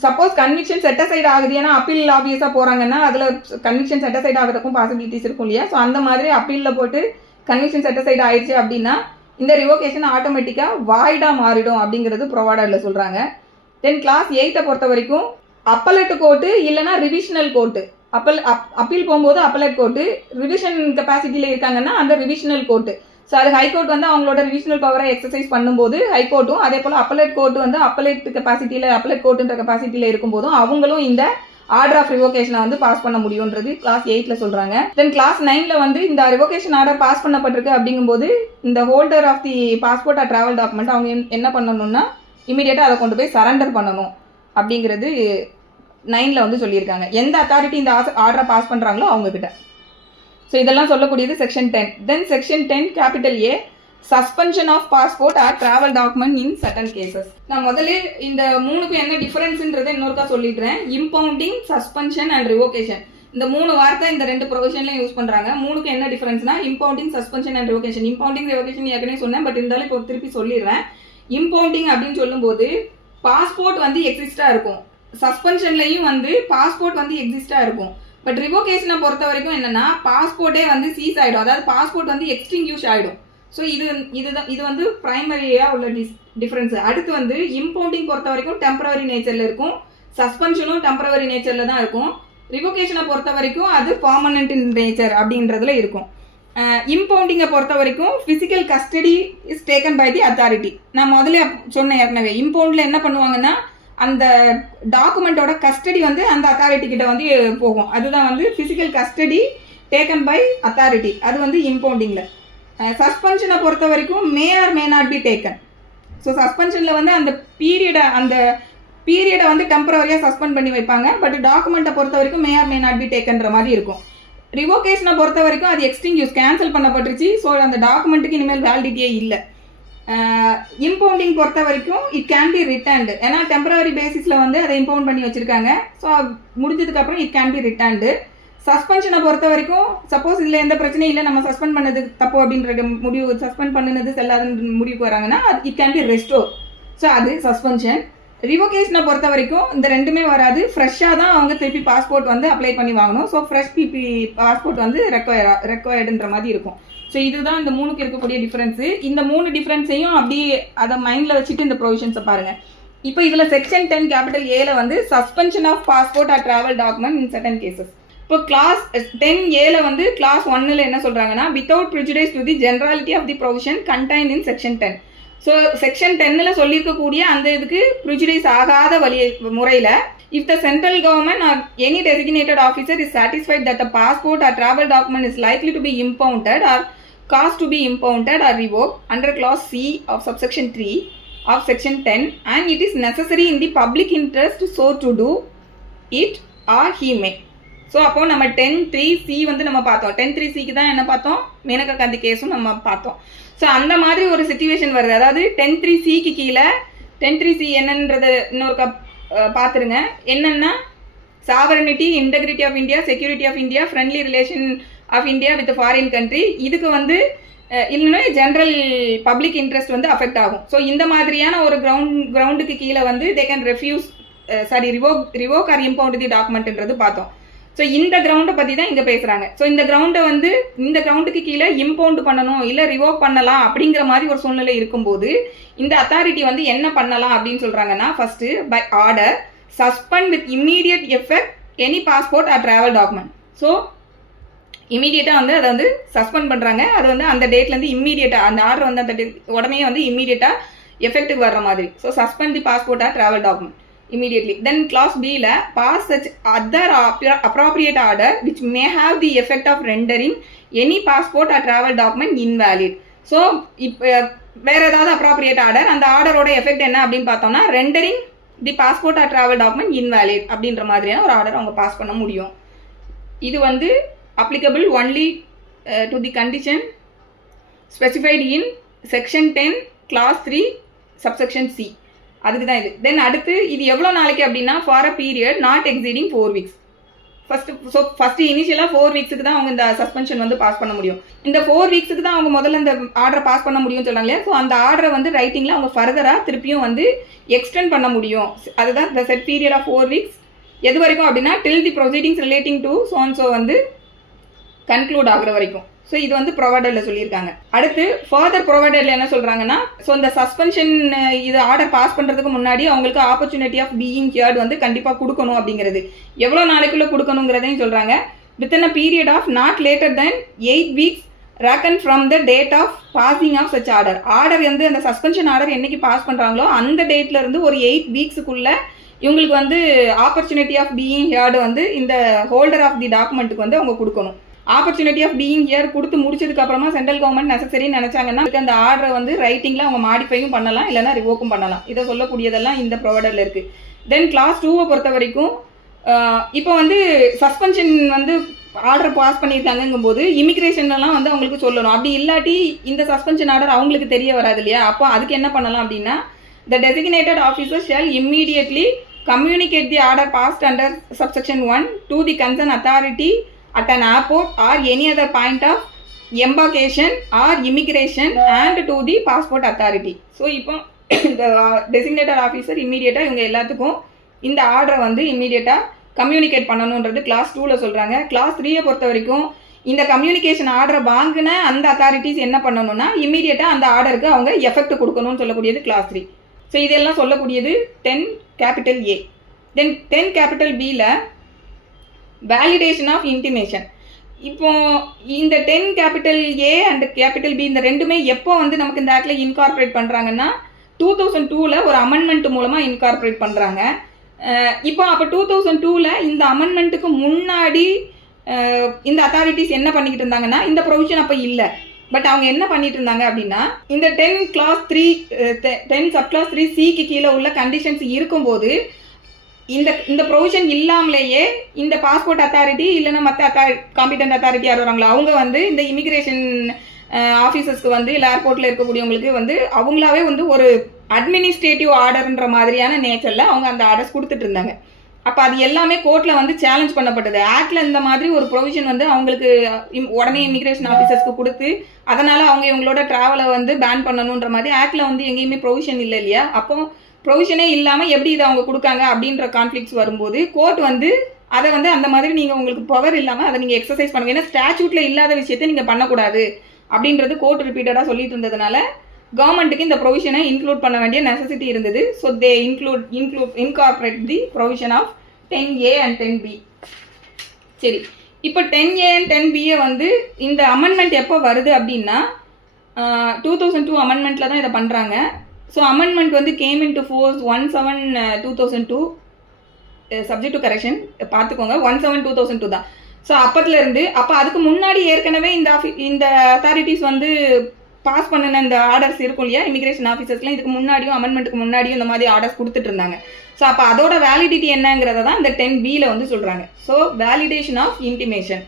சப்போஸ் கன்விக்ஷன் செட்டசைட் ஆகுது, ஏன்னா அப்பீல் ஆப்வியஸாக போகிறாங்கன்னா அதில் கன்விக்ஷன் செட்டசைட் ஆகிறதுக்கும் பாசிபிலிட்டிஸ் இருக்கும் இல்லையா. ஸோ அந்த மாதிரி அப்பீலில் போட்டு கன்விக்ஷன் செட்டசைட் ஆயிடுச்சு அப்படின்னா இந்த ரிவோகேஷன் ஆட்டோமேட்டிக்காக வாய்டாக மாறிடும் அப்படிங்கிறது ப்ரொவைடரில் சொல்கிறாங்க. தென் கிளாஸ் 8 பொறுத்த வரைக்கும் அப்பலட் கோர்ட்டு இல்லைனா ரிவிஷனல் கோர்ட்டு, அப்பீல் போகும்போது அப்பலட் கோர்ட்டு, ரிவிஷன் கெப்பாசிட்டியில் இருக்காங்கன்னா அந்த ரிவிஷனல் கோர்ட்டு. ஸோ அது ஹைகோர்ட் வந்து அவங்களோட ரிவிஷனல் பவரை எக்ஸசைஸ் பண்ணும்போது ஹைகோர்ட்டும், அதே போல் அப்பலட் கோர்ட்டு வந்து அப்பலட் கோர்ட்டுன்ற கெப்பாசிட்டியில் இருக்கும்போதும் அவங்களும் இந்த ஆர்டர் ஆஃப் ரிவோகேஷனை வந்து பாஸ் பண்ண முடியுன்றது கிளாஸ் 8ல் சொல்கிறாங்க. தென் கிளாஸ் 9ல் வந்து இந்த ரிவோகேஷன் ஆர்டர் பாஸ் பண்ணப்பட்டிருக்கு அப்படிங்கும்போது இந்த holder of the passport or travel document அவங்க என்ன பண்ணணும்னா இமீடியட்டாக அதை கொண்டு போய் சரண்டர் பண்ணணும் அப்படிங்கிறது 9ல் வந்து சொல்லியிருக்காங்க. எந்த அத்தாரிட்டி இந்த ஆர்டரை பாஸ் பண்ணுறாங்களோ அவங்கக்கிட்ட. ஸோ இதெல்லாம் சொல்லக்கூடியது section 10. Then section 10 capital A suspension of passport or travel document in certain cases. நான் முதல்ல இந்த 3க்கும் என்ன டிஃபரன்ஸ்ன்றதை இன்னொருக்கா சொல்லிடுறேன். இம்பவுண்டிங், சஸ்பென்ஷன் அண்ட் ரிவோகேஷன், இந்த 3 வார்த்தை இந்த 2 ப்ரொவிஷன்லையும் யூஸ் பண்ணுறாங்க. 3க்கும் என்ன டிஃபரன்ஸ்னா இம்பவுண்டிங், சஸ்பென்ஷன் அண்ட் ரிவோகேஷன். இம்பவுண்டிங் ரிவோகேஷன் ஏற்கனவே சொன்னேன், பட் இருந்தாலும் இப்போ திருப்பி சொல்லிடுறேன். இம்பவுண்டிங் அப்படின்னு சொல்லும்போது பாஸ்போர்ட் வந்து எக்ஸிஸ்டாக இருக்கும், சஸ்பென்ஷன்லையும் வந்து பாஸ்போர்ட் வந்து எக்ஸிஸ்டாக இருக்கும். பட் ரிவோகேஷனை பொறுத்த வரைக்கும் என்னன்னா பாஸ்போர்ட்டே வந்து சீஸ் ஆகிடும், அதாவது பாஸ்போர்ட் வந்து எக்ஸ்டிங்யூஷ் ஆகிடும். ஸோ இது வந்து பிரைமரியாக உள்ள டிஃப்ரென்ஸ். அடுத்து வந்து இம்பவுண்டிங் பொறுத்த வரைக்கும் டெம்பரவரி நேச்சரில் இருக்கும், சஸ்பென்ஷனும் டெம்பரவரி நேச்சரில் தான் இருக்கும். ரிவோகேஷனை பொறுத்த வரைக்கும் அது பர்மனெண்ட் இன் நேச்சர் அப்படின்றதுல இருக்கும். இம்பவுண்டிங்கை பொறுத்த வரைக்கும் physical custody is taken by the authority. நான் முதல்ல சொன்னேன் ஏற்கனவே, இம்பவுண்டில் என்ன பண்ணுவாங்கன்னா அந்த டாக்குமெண்ட்டோட கஸ்டடி வந்து அந்த அத்தாரிட்டி கிட்ட வந்து போகும். அதுதான் வந்து physical custody taken by authority, அது வந்து இம்பவுண்டிங்கில். சஸ்பென்ஷனை பொறுத்த வரைக்கும் may or may not be taken. So சஸ்பென்ஷனில் வந்து அந்த பீரியடை வந்து டெம்பரரியாக சஸ்பெண்ட் பண்ணி வைப்பாங்க. பட் டாக்குமெண்ட்டை பொறுத்த வரைக்கும் may or may not be டேக்கன்ற மாதிரி இருக்கும். ரிவோகேஷனை பொறுத்த வரைக்கும் அது எக்ஸ்டிங்யூஸ் கேன்சல் பண்ணப்பட்டுருச்சு. ஸோ அந்த டாக்குமெண்ட்டுக்கு இனிமேல் வேலிடிட்டியே இல்லை. இம்பவுண்டிங் பொறுத்த வரைக்கும் இட் கேன் பி ரிட்டர்ன்டு. ஏன்னா டெம்பரரி பேசிஸில் வந்து அதை இம்பவுண்ட் பண்ணி வச்சுருக்காங்க. ஸோ முடிஞ்சதுக்கப்புறம் இட் கேன் பி ரிட்டர்ன்டு. சஸ்பென்ஷனை பொறுத்த வரைக்கும் சப்போஸ் இதில் எந்த பிரச்சனையும் இல்லை, நம்ம சஸ்பெண்ட் பண்ணது தப்பு அப்படின்ற முடிவு, சஸ்பெண்ட் பண்ணினது செல்லாதுன்னு முடிவுக்கு வராங்கன்னா it can B restore. So அது சஸ்பென்ஷன். ரிவோகேஷனை பொறுத்த வரைக்கும் இந்த ரெண்டுமே வராது. ஃப்ரெஷ்ஷாக தான் அவங்க திருப்பி பாஸ்போர்ட் வந்து அப்ளை பண்ணி வாங்கணும். ஸோ ஃப்ரெஷ் பாஸ்போர்ட் வந்து ரெக்வயர்டுன்ற மாதிரி இருக்கும். ஸோ இதுதான் இந்த 3க்கு இருக்கக்கூடிய டிஃப்ரென்ஸு. இந்த 3 டிஃப்ரென்ஸையும் அப்படியே அதை மைண்டில் வச்சுட்டு இந்த ப்ரொவிஷன்ஸை பாருங்கள். இப்போ இதில் செக்ஷன் 10 கேபிட்டல் ஏல வந்து suspension of passport or travel document in certain cases. இப்போ கிளாஸ் 10A வந்து கிளாஸ் 1ல் என்ன சொல்கிறாங்கன்னா, without prejudice to the generality of the provision contained in section 10. So section 10ல் சொல்லியிருக்கக்கூடிய அந்த இதுக்கு ப்ரிஜுடைஸ் ஆகாத முறையில் if the central government or any designated officer is satisfied that the passport or travel document is likely to be impounded or caused to be impounded or revoked under clause C of subsection 3 of section 10 and it is necessary in the public interest so to do it or he may. So அப்போ நம்ம 10(3)C வந்து நம்ம பார்த்தோம். 10(3)Cக்கு தான் என்ன பார்த்தோம், மேனகா காந்தி கேஸும் நம்ம பார்த்தோம். ஸோ அந்த மாதிரி ஒரு சிச்சுவேஷன் வருது. அதாவது 10(3)Cக்கு கீழே 10(3)C என்னன்றது இன்னொரு பார்த்துருங்க. என்னென்னா sovereignty, integrity of India, security of India, friendly relation of India with foreign country. இதுக்கு வந்து இல்லைன்னா ஜென்ரல் பப்ளிக் இன்ட்ரெஸ்ட் வந்து அஃபெக்ட் ஆகும். ஸோ இந்த மாதிரியான ஒரு கிரவுண்டுக்கு கீழே வந்து they can refuse revoke or impound the டாக்குமெண்ட்ன்றது பார்த்தோம். ஸோ இந்த கிரவுண்டை பற்றி தான் இங்கே பேசுகிறாங்க. ஸோ இந்த கிரவுண்டை வந்து இந்த கிரவுண்டுக்கு கீழே இம்பவுண்ட் பண்ணணும் இல்லை ரிவோக் பண்ணலாம் அப்படிங்கிற மாதிரி ஒரு சூழ்நிலை இருக்கும்போது இந்த அத்தாரிட்டி வந்து என்ன பண்ணலாம் அப்படின்னு சொல்கிறாங்கன்னா, first by order suspend with immediate effect any passport or travel document. So இம்மீடியட்டாக வந்து அதை வந்து சஸ்பெண்ட் பண்ணுறாங்க. அது வந்து அந்த டேட்லேருந்து இம்மீடியட்டாக அந்த ஆர்டர் வந்து அந்த உடனே வந்து இம்மீடியட்டாக எஃபெக்ட்டுக்கு வர்ற மாதிரி. So suspend the passport or travel document immediately. Then clause B la pass such other appropriate order which may have the effect of rendering any passport or travel document invalid. So வேற ஏதாவது appropriate order, அந்த ஆர்டரோட effect என்ன அப்படின்னு பார்த்தோம்னா rendering the passport or travel document invalid அப்படின்ற மாதிரியான ஒரு order அவங்க பாஸ் பண்ண முடியும். இது வந்து applicable only to the condition specified in section 10 clause 3 subsection C. அதுக்கு தான் இது. தென் அடுத்து இது எவ்வளோ நாளைக்கு அப்படின்னா for a period not exceeding 4 weeks. First இனிஷியலாக 4 weeksக்கு தான் அவங்க இந்த சஸ்பென்ஷன் வந்து பாஸ் பண்ண முடியும். இந்த 4 weeksக்கு தான் அவங்க முதல்ல இந்த ஆர்டரை பாஸ் பண்ண முடியும்னு சொல்கிறாங்க இல்லையா. ஸோ அந்த ஆர்டரை வந்து ரைட்டிங்கில் அவங்க ஃபர்தராக திருப்பியும் வந்து எக்ஸ்டெண்ட் பண்ண முடியும். அதுதான் the set period of 4 weeks. எது வரைக்கும் அப்படின்னா till the proceedings relating to so வந்து கன்க்ளூட் ஆகுற வரைக்கும். ஸோ இது வந்து ப்ரொவைடரில் சொல்லியிருக்காங்க. அடுத்து ஃபர்தர் ப்ரொவைடரில் என்ன சொல்கிறாங்கன்னா, ஸோ இந்த சஸ்பென்ஷன் இது ஆர்டர் பாஸ் பண்ணுறதுக்கு முன்னாடி அவங்களுக்கு ஆப்பர்ச்சுனிட்டி ஆஃப் பீயிங் ஹியர்ட் வந்து கண்டிப்பாக கொடுக்கணும் அப்படிங்கிறது. எவ்வளோ நாளைக்குள்ளே கொடுக்கணுங்கிறதையும் சொல்கிறாங்க. Within a period of not later than 8 weeks reckon from the date of passing of such order. Order வந்து அந்த சஸ்பென்ஷன் ஆர்டர் என்னைக்கு பாஸ் பண்ணுறாங்களோ அந்த டேட்லேருந்து ஒரு 8 weeksக்குள்ளே இவங்களுக்கு வந்து ஆப்பர்ச்சுனிட்டி ஆஃப் பீயிங் ஹியர்டு வந்து இந்த ஹோல்டர் ஆஃப் தி டாக்குமெண்ட்டுக்கு வந்து அவங்க கொடுக்கணும். ஆப்பர்ச்சுனிட்டி ஆஃப் பீயிங் ஹியர் கொடுத்து முடிச்சதுக்கு அப்புறமா சென்ட்ரல் கவர்மெண்ட் நெசசரின்னு நினைச்சாங்கன்னா அந்த ஆர்டரை வந்து ரைட்டிங்கில் அவங்க மாடிஃபையும் பண்ணலாம், இல்லைனா ரிவோக்கும் பண்ணலாம். இதை சொல்லக்கூடியதெல்லாம் இந்த ப்ரொவைடரில் இருக்குது. தென் கிளாஸ் 2 பொறுத்த வரைக்கும் இப்போ வந்து சஸ்பென்ஷன் வந்து ஆர்டர் பாஸ் பண்ணியிருக்காங்கும்போது இமிக்ரேஷன்லாம் வந்து அவங்களுக்கு சொல்லணும். அப்படி இல்லாட்டி இந்த சஸ்பென்ஷன் ஆர்டர் அவங்களுக்கு தெரிய வராது இல்லையா. அப்போ அதுக்கு என்ன பண்ணலாம் அப்படின்னா, the designated officer shall immediately communicate the order passed under subsection 1 to the concerned authority at an airport or any other point of embarkation or immigration and to the passport authority. So இப்போ இந்த designated officer இம்மீடியட்டாக இவங்க எல்லாத்துக்கும் இந்த ஆர்டரை வந்து இம்மீடியட்டாக communicate பண்ணணுன்றது class 2ல சொல்கிறாங்க. கிளாஸ் 3 பொறுத்த வரைக்கும் இந்த கம்யூனிகேஷன் ஆர்டரை வாங்கின அந்த அத்தாரிட்டிஸ் என்ன பண்ணணும்னா இம்மீடியட்டாக அந்த ஆர்டருக்கு அவங்க எஃபெக்ட் கொடுக்கணும்னு சொல்லக்கூடியது கிளாஸ் 3. ஸோ இதெல்லாம் சொல்லக்கூடியது 10(A). தென் 10(B)ல வேலிடேஷன் ஆஃப் இன்டிமேஷன். இப்போ இந்த 10(A) அண்ட் (B) இந்த ரெண்டுமே எப்போ வந்து நமக்கு இந்த ஆக்டில் இன்கார்பரேட் பண்ணுறாங்கன்னா 2002ல் ஒரு அமெண்ட்மெண்ட் மூலமாக இன்கார்பரேட் பண்ணுறாங்க. இப்போ அப்போ 2002ல் இந்த அமெண்ட்மெண்ட்டுக்கு முன்னாடி இந்த அத்தாரிட்டிஸ் என்ன பண்ணிக்கிட்டு இருந்தாங்கன்னா இந்த ப்ரொவிஷன் அப்போ இல்லை. பட் அவங்க என்ன பண்ணிட்டு இருந்தாங்க அப்படின்னா இந்த 10 clause 3 10 subclause 3C கீழே உள்ள கண்டிஷன்ஸ் இருக்கும்போது இந்த ப்ரொவிஷன் இல்லாமலேயே இந்த பாஸ்போர்ட் அத்தாரிட்டி இல்லைன்னா மற்ற காம்பிடன்ட் அத்தாரிட்டி யார் வராங்களோ அவங்க வந்து இந்த இமிக்ரேஷன் ஆஃபீஸர்ஸ்க்கு வந்து இல்லை ஏர்போர்ட்டில் இருக்கக்கூடியவங்களுக்கு வந்து அவங்களாவே வந்து ஒரு அட்மினிஸ்ட்ரேட்டிவ் ஆர்டர்ன்ற மாதிரியான நேச்சரில் அவங்க அந்த ஆர்டர்ஸ் கொடுத்துட்டு இருந்தாங்க. அப்போ அது எல்லாமே கோர்ட்டில் வந்து சேலஞ்ச் பண்ணப்பட்டது. ஆக்டில் இந்த மாதிரி ஒரு ப்ரொவிஷன் வந்து அவங்களுக்கு உடனே இமிக்ரேஷன் ஆஃபீஸர்ஸ்க்கு கொடுத்து அதனால் அவங்க இவங்களோட ட்ராவலை வந்து பேன் பண்ணணுன்ற மாதிரி ஆக்டில் வந்து எங்கேயுமே ப்ரொவிஷன் இல்லை இல்லையா. அப்போ ப்ரொவிஷனே இல்லாமல் எப்படி இதை அவங்க கொடுக்காங்க அப்படின்ற கான்ஃப்ளிக்ஸ் வரும்போது கோர்ட் வந்து அதை வந்து அந்த மாதிரி நீங்கள் உங்களுக்கு பவர் இல்லாமல் அதை நீங்கள் எக்ஸசைஸ் பண்ணுங்க, ஏன்னா ஸ்டாச்சூட்டில் இல்லாத விஷயத்தை நீங்கள் பண்ணக்கூடாது அப்படின்றது கோர்ட் ரிப்பீட்டடாக சொல்லிட்டு இருந்ததுனால கவர்மெண்ட்டுக்கு இந்த ப்ரொவிஷனை இன்க்ளூட் பண்ண வேண்டிய நெசசிட்டி இருந்தது. So they incorporate the provision of 10A and 10B. சரி, இப்போ 10A and 10Bயை வந்து இந்த அமெண்ட்மெண்ட் எப்போ வருது அப்படின்னா 2002 அமெண்ட்மெண்ட்டில் தான் இதை பண்ணுறாங்க. ஸோ அமெண்ட்மெண்ட் வந்து game in to force 17/2002 subject to correction பார்த்துக்கோங்க, 17/2002 தான். ஸோ அப்பத்துலேருந்து அப்போ அதுக்கு முன்னாடி ஏற்கனவே இந்த அத்தாரிட்டிஸ் வந்து பாஸ் பண்ணின இந்த ஆர்டர்ஸ் இருக்கும் இல்லையா இமிக்ரேஷன் ஆஃபீஸர்ஸ்லாம், இதுக்கு முன்னாடியும் அமெண்ட்மெண்ட்டுக்கு முன்னாடியும் இந்த மாதிரி ஆர்டர்ஸ் கொடுத்துட்டு இருந்தாங்க. ஸோ அப்போ அதோட வேலிடிட்டி என்னங்கிறத தான் இந்த 10Bயில் வந்து சொல்கிறாங்க. ஸோ வேலிடேஷன் ஆஃப் இன்டிமேஷன்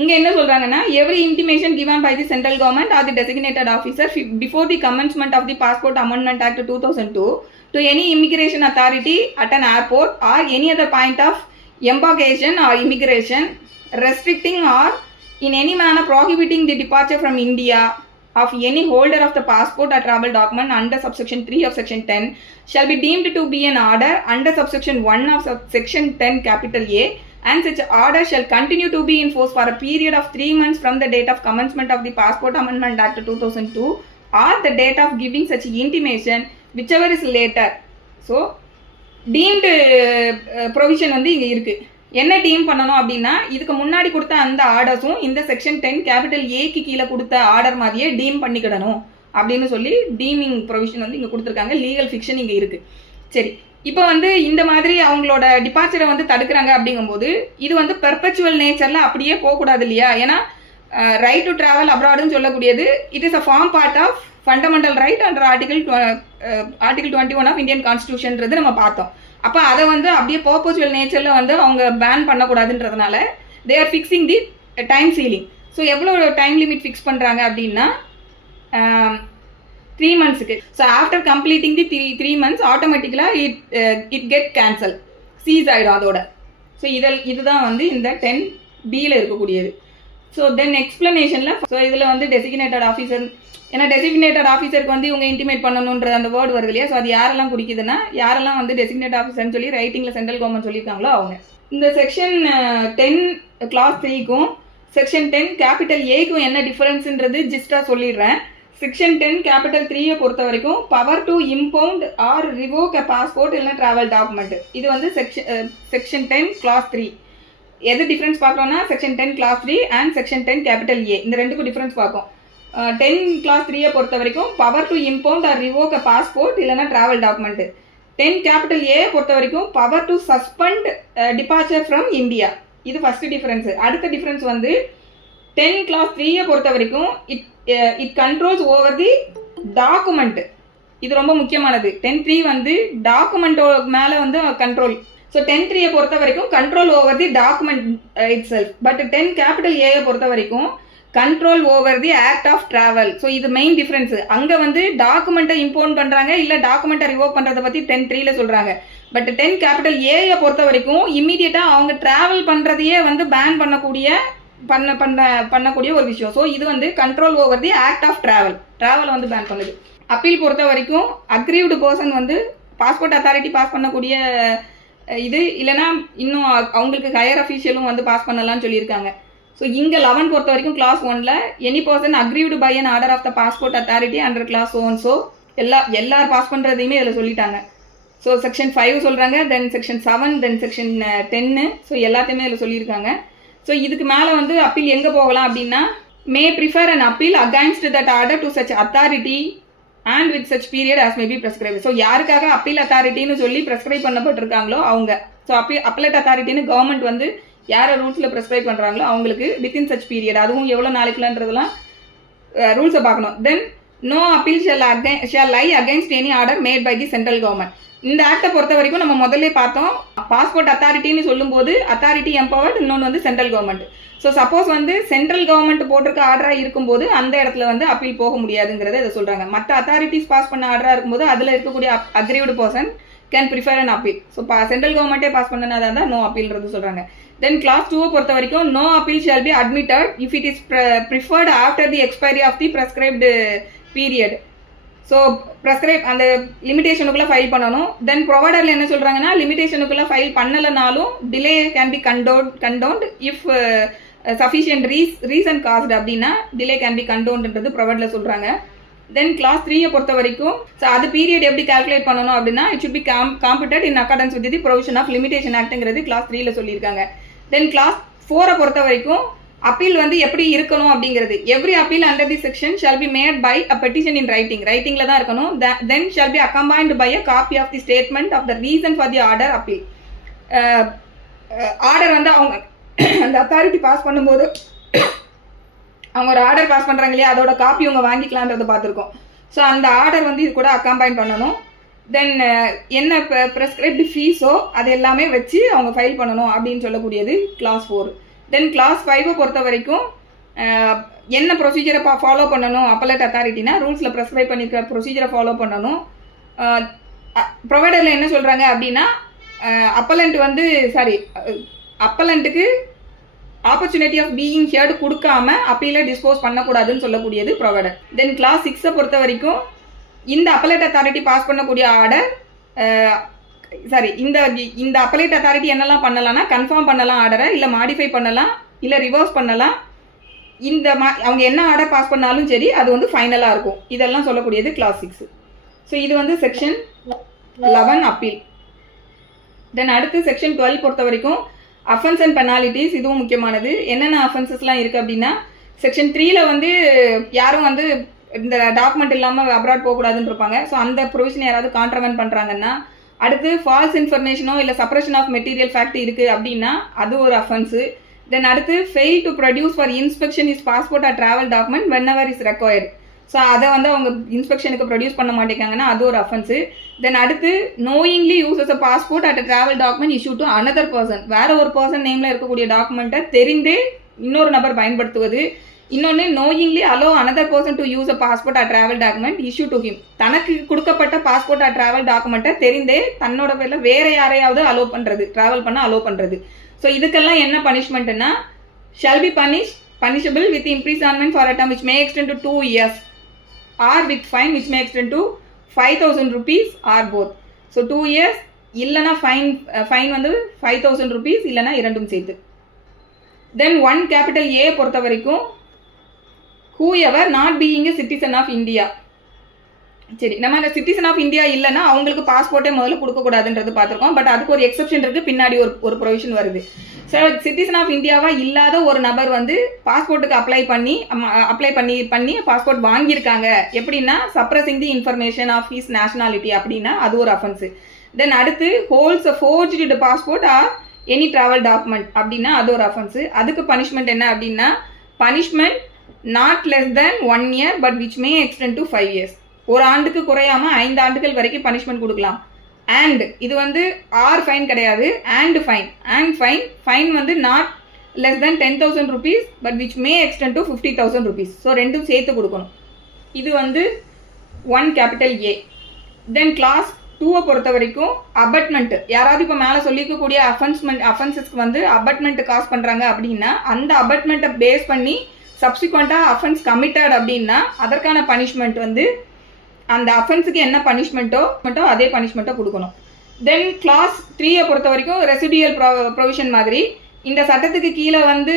இங்கே என்ன சொல்கிறாங்கன்னா, every intimation given by the central government or the designated officer before the commencement of the Passport Amendment Act 2002 to any immigration authority at an airport or any other point of embarkation or immigration restricting or in any manner prohibiting the departure from India of any holder of the passport or travel document under subsection 3 of section 10 shall be deemed to be an order under subsection 1 of section 10 capital A, and such order shall continue to be in force for a period of 3 months from the date of commencement of the Passport Amendment Act 2002 or the date of giving such intimation, whichever is later. So deemed provision வந்து இங்கே இருக்குது. என்ன team பண்ணணும் அப்படின்னா, இதுக்கு முன்னாடி கொடுத்த அந்த ஆர்டர்ஸும் இந்த செக்ஷன் 10 கேபிட்டல் ஏக்கு கீழே கொடுத்த ஆர்டர் மாதிரியே டீம் பண்ணிக்கிடணும் அப்படின்னு சொல்லி டீமிங் ப்ரொவிஷன் வந்து இங்கே கொடுத்துருக்காங்க. லீகல் ஃபிக்ஷன் இங்கே இருக்குது. சரி, இப்போ வந்து இந்த மாதிரி அவங்களோட டிபார்ச்சரை வந்து தடுக்கிறாங்க அப்படிங்கும்போது இது வந்து பெர்பெச்சுவல் நேச்சரில் அப்படியே போகக்கூடாது இல்லையா. ஏன்னா ரைட் டு ட்ராவல் அப்ராடுன்னு சொல்லக்கூடியது it is a form part of fundamental right under article 21 of Indian கான்ஸ்டியூஷன்றது நம்ம பார்த்தோம். அப்போ அதை வந்து அப்படியே பர்பஸ்வல் நேச்சரில் வந்து அவங்க பேன் பண்ணக்கூடாதுன்றதுனால they are fixing the time ceiling. So எவ்வளோ டைம் லிமிட் ஃபிக்ஸ் பண்ணுறாங்க அப்படின்னா 3 monthsக்கு. So after completing the 3 months ஆட்டோமேட்டிக்கலாக இட் கெட் கேன்சல், சீஸ் ஆகிடும் அதோட. ஸோ இதுதான் வந்து இந்த 10Bயில் இருக்கக்கூடியது. ஸோ தென் எக்ஸ்பிளனேஷனில் ஸோ இதில் வந்து டெசிக்னேட்டட் ஆஃபீஸர், ஏன்னா டெசிக்னேட்டட் ஆஃபீஸருக்கு வந்து இவங்க இன்டிமேட் பண்ணணுன்ற அந்த வேர்டு வருது இல்லையா. ஸோ அது யாரெல்லாம் குடிக்குதுன்னா, யாரெல்லாம் வந்து டெசிக்னேட் ஆஃபீஸர்னு சொல்லி ரைட்டிங்கில் சென்ட்ரல் கவர்மெண்ட் சொல்லியிருக்காங்களோ அவங்க. இந்த செக்ஷன் 10 clause 3க்கும் செக்ஷன் 10 கேபிட்டல் ஏக்கும் என்ன டிஃபரன்ஸுன்றது ஜிஸ்டாக சொல்லிடுறேன். செக்ஷன் 10 கேபிட்டல் 3யை பொறுத்த வரைக்கும் power to impound or revoke a passport இல்லைனா ட்ராவல் டாக்குமெண்ட். இது வந்து செக்ஷன் 10 clause 3. எது டிஃப்ரென்ஸ் பார்க்குறோன்னா section 10 clause 3 and section 10 capital A, இந்த ரெண்டுக்கும் டிஃப்ரென்ஸ் பார்க்கும். 10 clause 3யை பொறுத்த வரைக்கும் power to impound or revoke a passport இல்லைனா ட்ராவல் டாக்குமெண்ட். 10 கேபிட்டல் ஏ பொறுத்த வரைக்கும் power to suspend departure from India. இது ஃபர்ஸ்ட் டிஃபரன்ஸ். அடுத்த டிஃபரன்ஸ் வந்து 10 clause 3யை பொறுத்த வரைக்கும் it controls over the document. இது ரொம்ப முக்கியமானது. 10(3) வந்து டாக்குமெண்ட் மேலே வந்து கண்ட்ரோல். ஸோ 10(3)யை பொறுத்த வரைக்கும் control over the document itself. But 10 capital ஏயை பொறுத்த வரைக்கும் control over the act of travel. So இது மெயின் டிஃப்ரென்ஸு. அங்கே வந்து டாக்குமெண்ட்டை இம்போர்ட் பண்ணுறாங்க, இல்லை டாக்குமெண்ட்டை ரிவோக் பண்ணுறதை பற்றி 10(3)ல சொல்கிறாங்க. பட் 10 கேபிட்டல் ஏயை பொறுத்த வரைக்கும் இம்மீடியட்டாக அவங்க ட்ராவல் பண்ணுறதையே வந்து பேன் பண்ணக்கூடிய ஒரு விஷயம். ஸோ இது வந்து control over the act of ட்ராவலை வந்து பேன் பண்ணுது. அப்பீல் பொறுத்த வரைக்கும் அக்ரீவ்டு பர்சன் வந்து பாஸ்போர்ட் அத்தாரிட்டி பாஸ் பண்ணக்கூடிய இது, இல்லைனா இன்னும் அவங்களுக்கு ஹையர் அஃபீஷியலும் வந்து பாஸ் பண்ணலாம்னு சொல்லியிருக்காங்க. ஸோ இங்கே 11 பொறுத்த வரைக்கும் கிளாஸ் 1ல் any person aggrieved by an order of the passport authority under clause so எல்லாரும் பாஸ் பண்ணுறதையுமே இதில் சொல்லிட்டாங்க. ஸோ செக்ஷன் 5 சொல்கிறாங்க, then section 7, then section 10. So எல்லாத்தையுமே இதில் சொல்லியிருக்காங்க. ஸோ இதுக்கு மேலே வந்து அப்பீல் எங்கே போகலாம் அப்படின்னா, may prefer an appeal against that order to such authority and with such period as may be prescribe. So யாருக்காக அப்பீல் அத்தாரிட்டின்னு சொல்லி ப்ரெஸ்கிரைப் பண்ணப்பட்டிருக்காங்களோ அவங்க, ஸோ அப்பீலேட் அத்தாரிட்டின்னு கவர்மெண்ட் வந்து யாரை ரூல்ஸில் ப்ரெஸ்கிரைப் பண்ணுறாங்களோ அவங்களுக்கு வித்தின் சச் பீரியட், அதுவும் எவ்வளோ நாளைக்குலன்றதுலாம் ரூல்ஸை பார்க்கணும். Then no appeal shall lie against any order made by the central government. இந்த ஆக்டை பொறுத்த வரைக்கும் நம்ம முதல்ல பார்த்தோம், பாஸ்போர்ட் அத்தாரிட்டின்னு சொல்லும்போது அத்தாரிட்டி எம்பவர்ட், இன்னொன்று வந்து சென்ட்ரல் கவர்மெண்ட். ஸோ சப்போஸ் வந்து சென்ட்ரல் கவர்மெண்ட் போட்டிருக்க ஆர்டராக இருக்கும்போது அந்த இடத்துல வந்து அப்பீல் போக முடியாதுங்கிறத இதை சொல்கிறாங்க. மற்ற அத்தாரிட்டிஸ் பாஸ் பண்ண ஆர்டராக இருக்கும்போது அதில் இருக்கக்கூடிய aggrieved person can prefer an appeal. So central கவர்மெண்ட்டே பாஸ் பண்ணனாதான் தான் நோ அப்பீல்ன்றது சொல்கிறாங்க. தென் கிளாஸ் 2 பொறுத்த வரைக்கும் no appeal shall be admitted if it is preferred after the expiry of the prescribed period. So prescribe அந்த லிமிடேஷனுக்குள்ளே ஃபைல் பண்ணணும். தென் ப்ரொவைடரில் என்ன சொல்கிறாங்கன்னா, லிமிடேஷனுக்குள்ளே ஃபைல் பண்ணலைனாலும் delay can be condoned if sufficient reason caused அப்படின்னா டிலே கேன் பி கண்டோன்ட்ன்றது ப்ரொவைடரில் சொல்கிறாங்க. தென் கிளாஸ் 3 பொறுத்த வரைக்கும் ஸோ அது பீரியட் எப்படி கால்குலேட் பண்ணணும் அப்படின்னா, it should be computed in accordance with the provision of limitation ஆக்ட்ங்கிறது கிளாஸ் 3ல சொல்லியிருக்காங்க. தென் கிளாஸ் 4 பொறுத்த வரைக்கும் அப்பீல் வந்து எப்படி இருக்கணும் அப்படிங்கிறது, every appeal under the section shall be made by a petition in ரைட்டிங்கில் தான் இருக்கணும். Then shall be accompanied by a copy of the statement of the reason for the order appeal. Order வந்து அவங்க அந்த அத்தாரிட்டி பாஸ் பண்ணும்போது அவங்க ஒரு order pass பண்ணுறாங்க இல்லையா, அதோட காப்பி அவங்க வாங்கிக்கலான்றதை பார்த்துருக்கோம். ஸோ அந்த ஆர்டர் வந்து இது கூட அக்கம்பைன் பண்ணணும். தென் என்ன ப்ரெஸ்கிரைப்டு ஃபீஸோ அது எல்லாமே வச்சு அவங்க ஃபைல் பண்ணணும் அப்படின்னு சொல்லக்கூடியது கிளாஸ் 4. தென் கிளாஸ் 5 பொறுத்த வரைக்கும் என்ன ப்ரொசீஜரை ஃபாலோ பண்ணணும் அப்பலேட் அத்தாரிட்டினா, ரூல்ஸில் ப்ரெஸ்கிரைப் பண்ணியிருக்கிற ப்ரொசீஜரை ஃபாலோ பண்ணணும். ப்ரொவைடரில் என்ன சொல்கிறாங்க அப்படின்னா, அப்பலண்ட்டுக்கு ஆப்பர்ச்சுனிட்டி ஆஃப் பீயிங் ஹியர்டு கொடுக்காம அப்பீலை டிஸ்போஸ் பண்ணக்கூடாதுன்னு சொல்லக்கூடியது ப்ரொவைடர். தென் கிளாஸ் 6 பொறுத்த வரைக்கும் இந்த அப்பலேட் அத்தாரிட்டி பாஸ் பண்ணக்கூடிய ஆர்டர் இந்த அப்பலேட் அத்தாரிட்டி என்னெல்லாம் பண்ணலாம்னா, கன்ஃபார்ம் பண்ணலாம் ஆர்டரை, இல்லை மாடிஃபை பண்ணலாம், இல்லை ரிவர்ஸ் பண்ணலாம். அவங்க என்ன ஆர்டர் பாஸ் பண்ணாலும் சரி அது வந்து ஃபைனலாக இருக்கும். இதெல்லாம் சொல்லக்கூடியது கிளாஸ் 6. ஸோ இது வந்து செக்ஷன் 11 அப்பீல். தென் அடுத்து செக்ஷன் 12 பொறுத்த வரைக்கும் அஃபென்ஸ் அண்ட் பெனாலிட்டிஸ், இதுவும் முக்கியமானது. என்னென்ன அஃபென்சஸ்லாம் இருக்குது அப்படின்னா, செக்ஷன் 3ல வந்து யாரும் வந்து இந்த டாக்குமெண்ட் இல்லாமல் அப்ராட் போகக்கூடாதுன்னு இருப்பாங்க. ஸோ அந்த ப்ரொவிஷன் யாராவது கான்ட்ரவென்ட் பண்ணுறாங்கன்னா, அடுத்து ஃபால்ஸ் இன்ஃபர்மேஷனோ இல்லை சப்ரேஷன் ஆஃப் மெட்டீரியல் ஃபேக்ட் இருக்குது அப்படின்னா அது ஒரு அஃபென்ஸு. தென் அடுத்து fail to produce for inspection is passport or travel document when ever is required. So அதை வந்து அவங்க இன்ஸ்பெக்ஷனுக்கு ப்ரொடியூஸ் பண்ண மாட்டேங்காங்கன்னா அது ஒரு அஃபென்ஸு. தென் அடுத்து knowingly uses a passport at a travel document issue to another person. வேற ஒரு பர்சன் நேமில் இருக்கக்கூடிய டாக்குமெண்ட்டை தெரிந்தே இன்னொரு நபர் பயன்படுத்துவது. இன்னொன்று knowingly allow another person to use a passport or travel document issue to him. தனக்கு கொடுக்கப்பட்ட பாஸ்போர்ட் ஆர் ட்ராவல் டாக்குமெண்ட்டை தெரிந்தே தன்னோட பேரில் வேற யாரையாவது அலோ பண்ணுறது, ட்ராவல் பண்ண அலோ பண்ணுறது. ஸோ இதுக்கெல்லாம் என்ன பனிஷ்மெண்ட்னா, shall be punishable with imprisonment for a term which may extend to 2 years or with fine which may extend to 5,000 rupees or both. So 2 years இல்லைனா ஃபைன் வந்து 5,000 rupees இல்லைனா இரண்டும் சேர்த்து. தென் 1 capital A பொறுத்த வரைக்கும் whoever not being a citizen of India. சரி, நம்ம citizen of India இல்லைன்னா அவங்களுக்கு பாஸ்போர்ட்டே முதல்ல கொடுக்கக்கூடாதுன்றது பார்த்துருக்கோம். பட் அதுக்கு ஒரு எக்ஸப்ஷன் இருக்குது, பின்னாடி ஒரு ப்ரொவிஷன் வருது. ஸோ சிட்டிசன் ஆஃப் இந்தியாவாக இல்லாத ஒரு நபர் வந்து பாஸ்போர்ட்டுக்கு அப்ளை பண்ணி பாஸ்போர்ட் வாங்கியிருக்காங்க எப்படின்னா, suppressing the information of his nationality அப்படின்னா அது ஒரு அஃபென்ஸு. தென் அடுத்து holds a forged passport or any travel document அப்படின்னா அது ஒரு அஃபென்ஸு. அதுக்கு பனிஷ்மெண்ட் என்ன அப்படின்னா, punishment not less than 1 year but which may extend to 5 years. ஒரு ஆண்டுக்கு குறையாமல் 5 ஆண்டுகள் வரைக்கும் பனிஷ்மெண்ட் கொடுக்கலாம். அண்ட் இது வந்து ஆர் ஃபைன் கிடையாது, அண்ட் ஃபைன் வந்து not less than 10,000 rupees but which may extend to 50,000 rupees. So ரெண்டும் சேர்த்து கொடுக்கணும். இது வந்து 1 capital A. தென் கிளாஸ் 2 பொறுத்த வரைக்கும் அபட்மெண்ட், யாராவது இப்போ மேலே சொல்லிக்கக்கூடிய அஃபென்சஸ்க்கு வந்து அபட்மெண்ட் காஸ் பண்ணுறாங்க அப்படின்னா அந்த அபட்மெண்ட்டை பேஸ் பண்ணி சப்சிக்வெண்ட்டாக அஃபென்ஸ் கமிட்டட் அப்படின்னா அதற்கான பனிஷ்மெண்ட் வந்து அந்த அஃபென்ஸுக்கு என்ன பனிஷ்மெண்ட்டோ அதே பனிஷ்மெண்ட்டோ கொடுக்கணும். தென் கிளாஸ் 3 பொறுத்த வரைக்கும் ரெசிடியல் ப்ரொவிஷன் மாதிரி இந்த சட்டத்துக்கு கீழே வந்து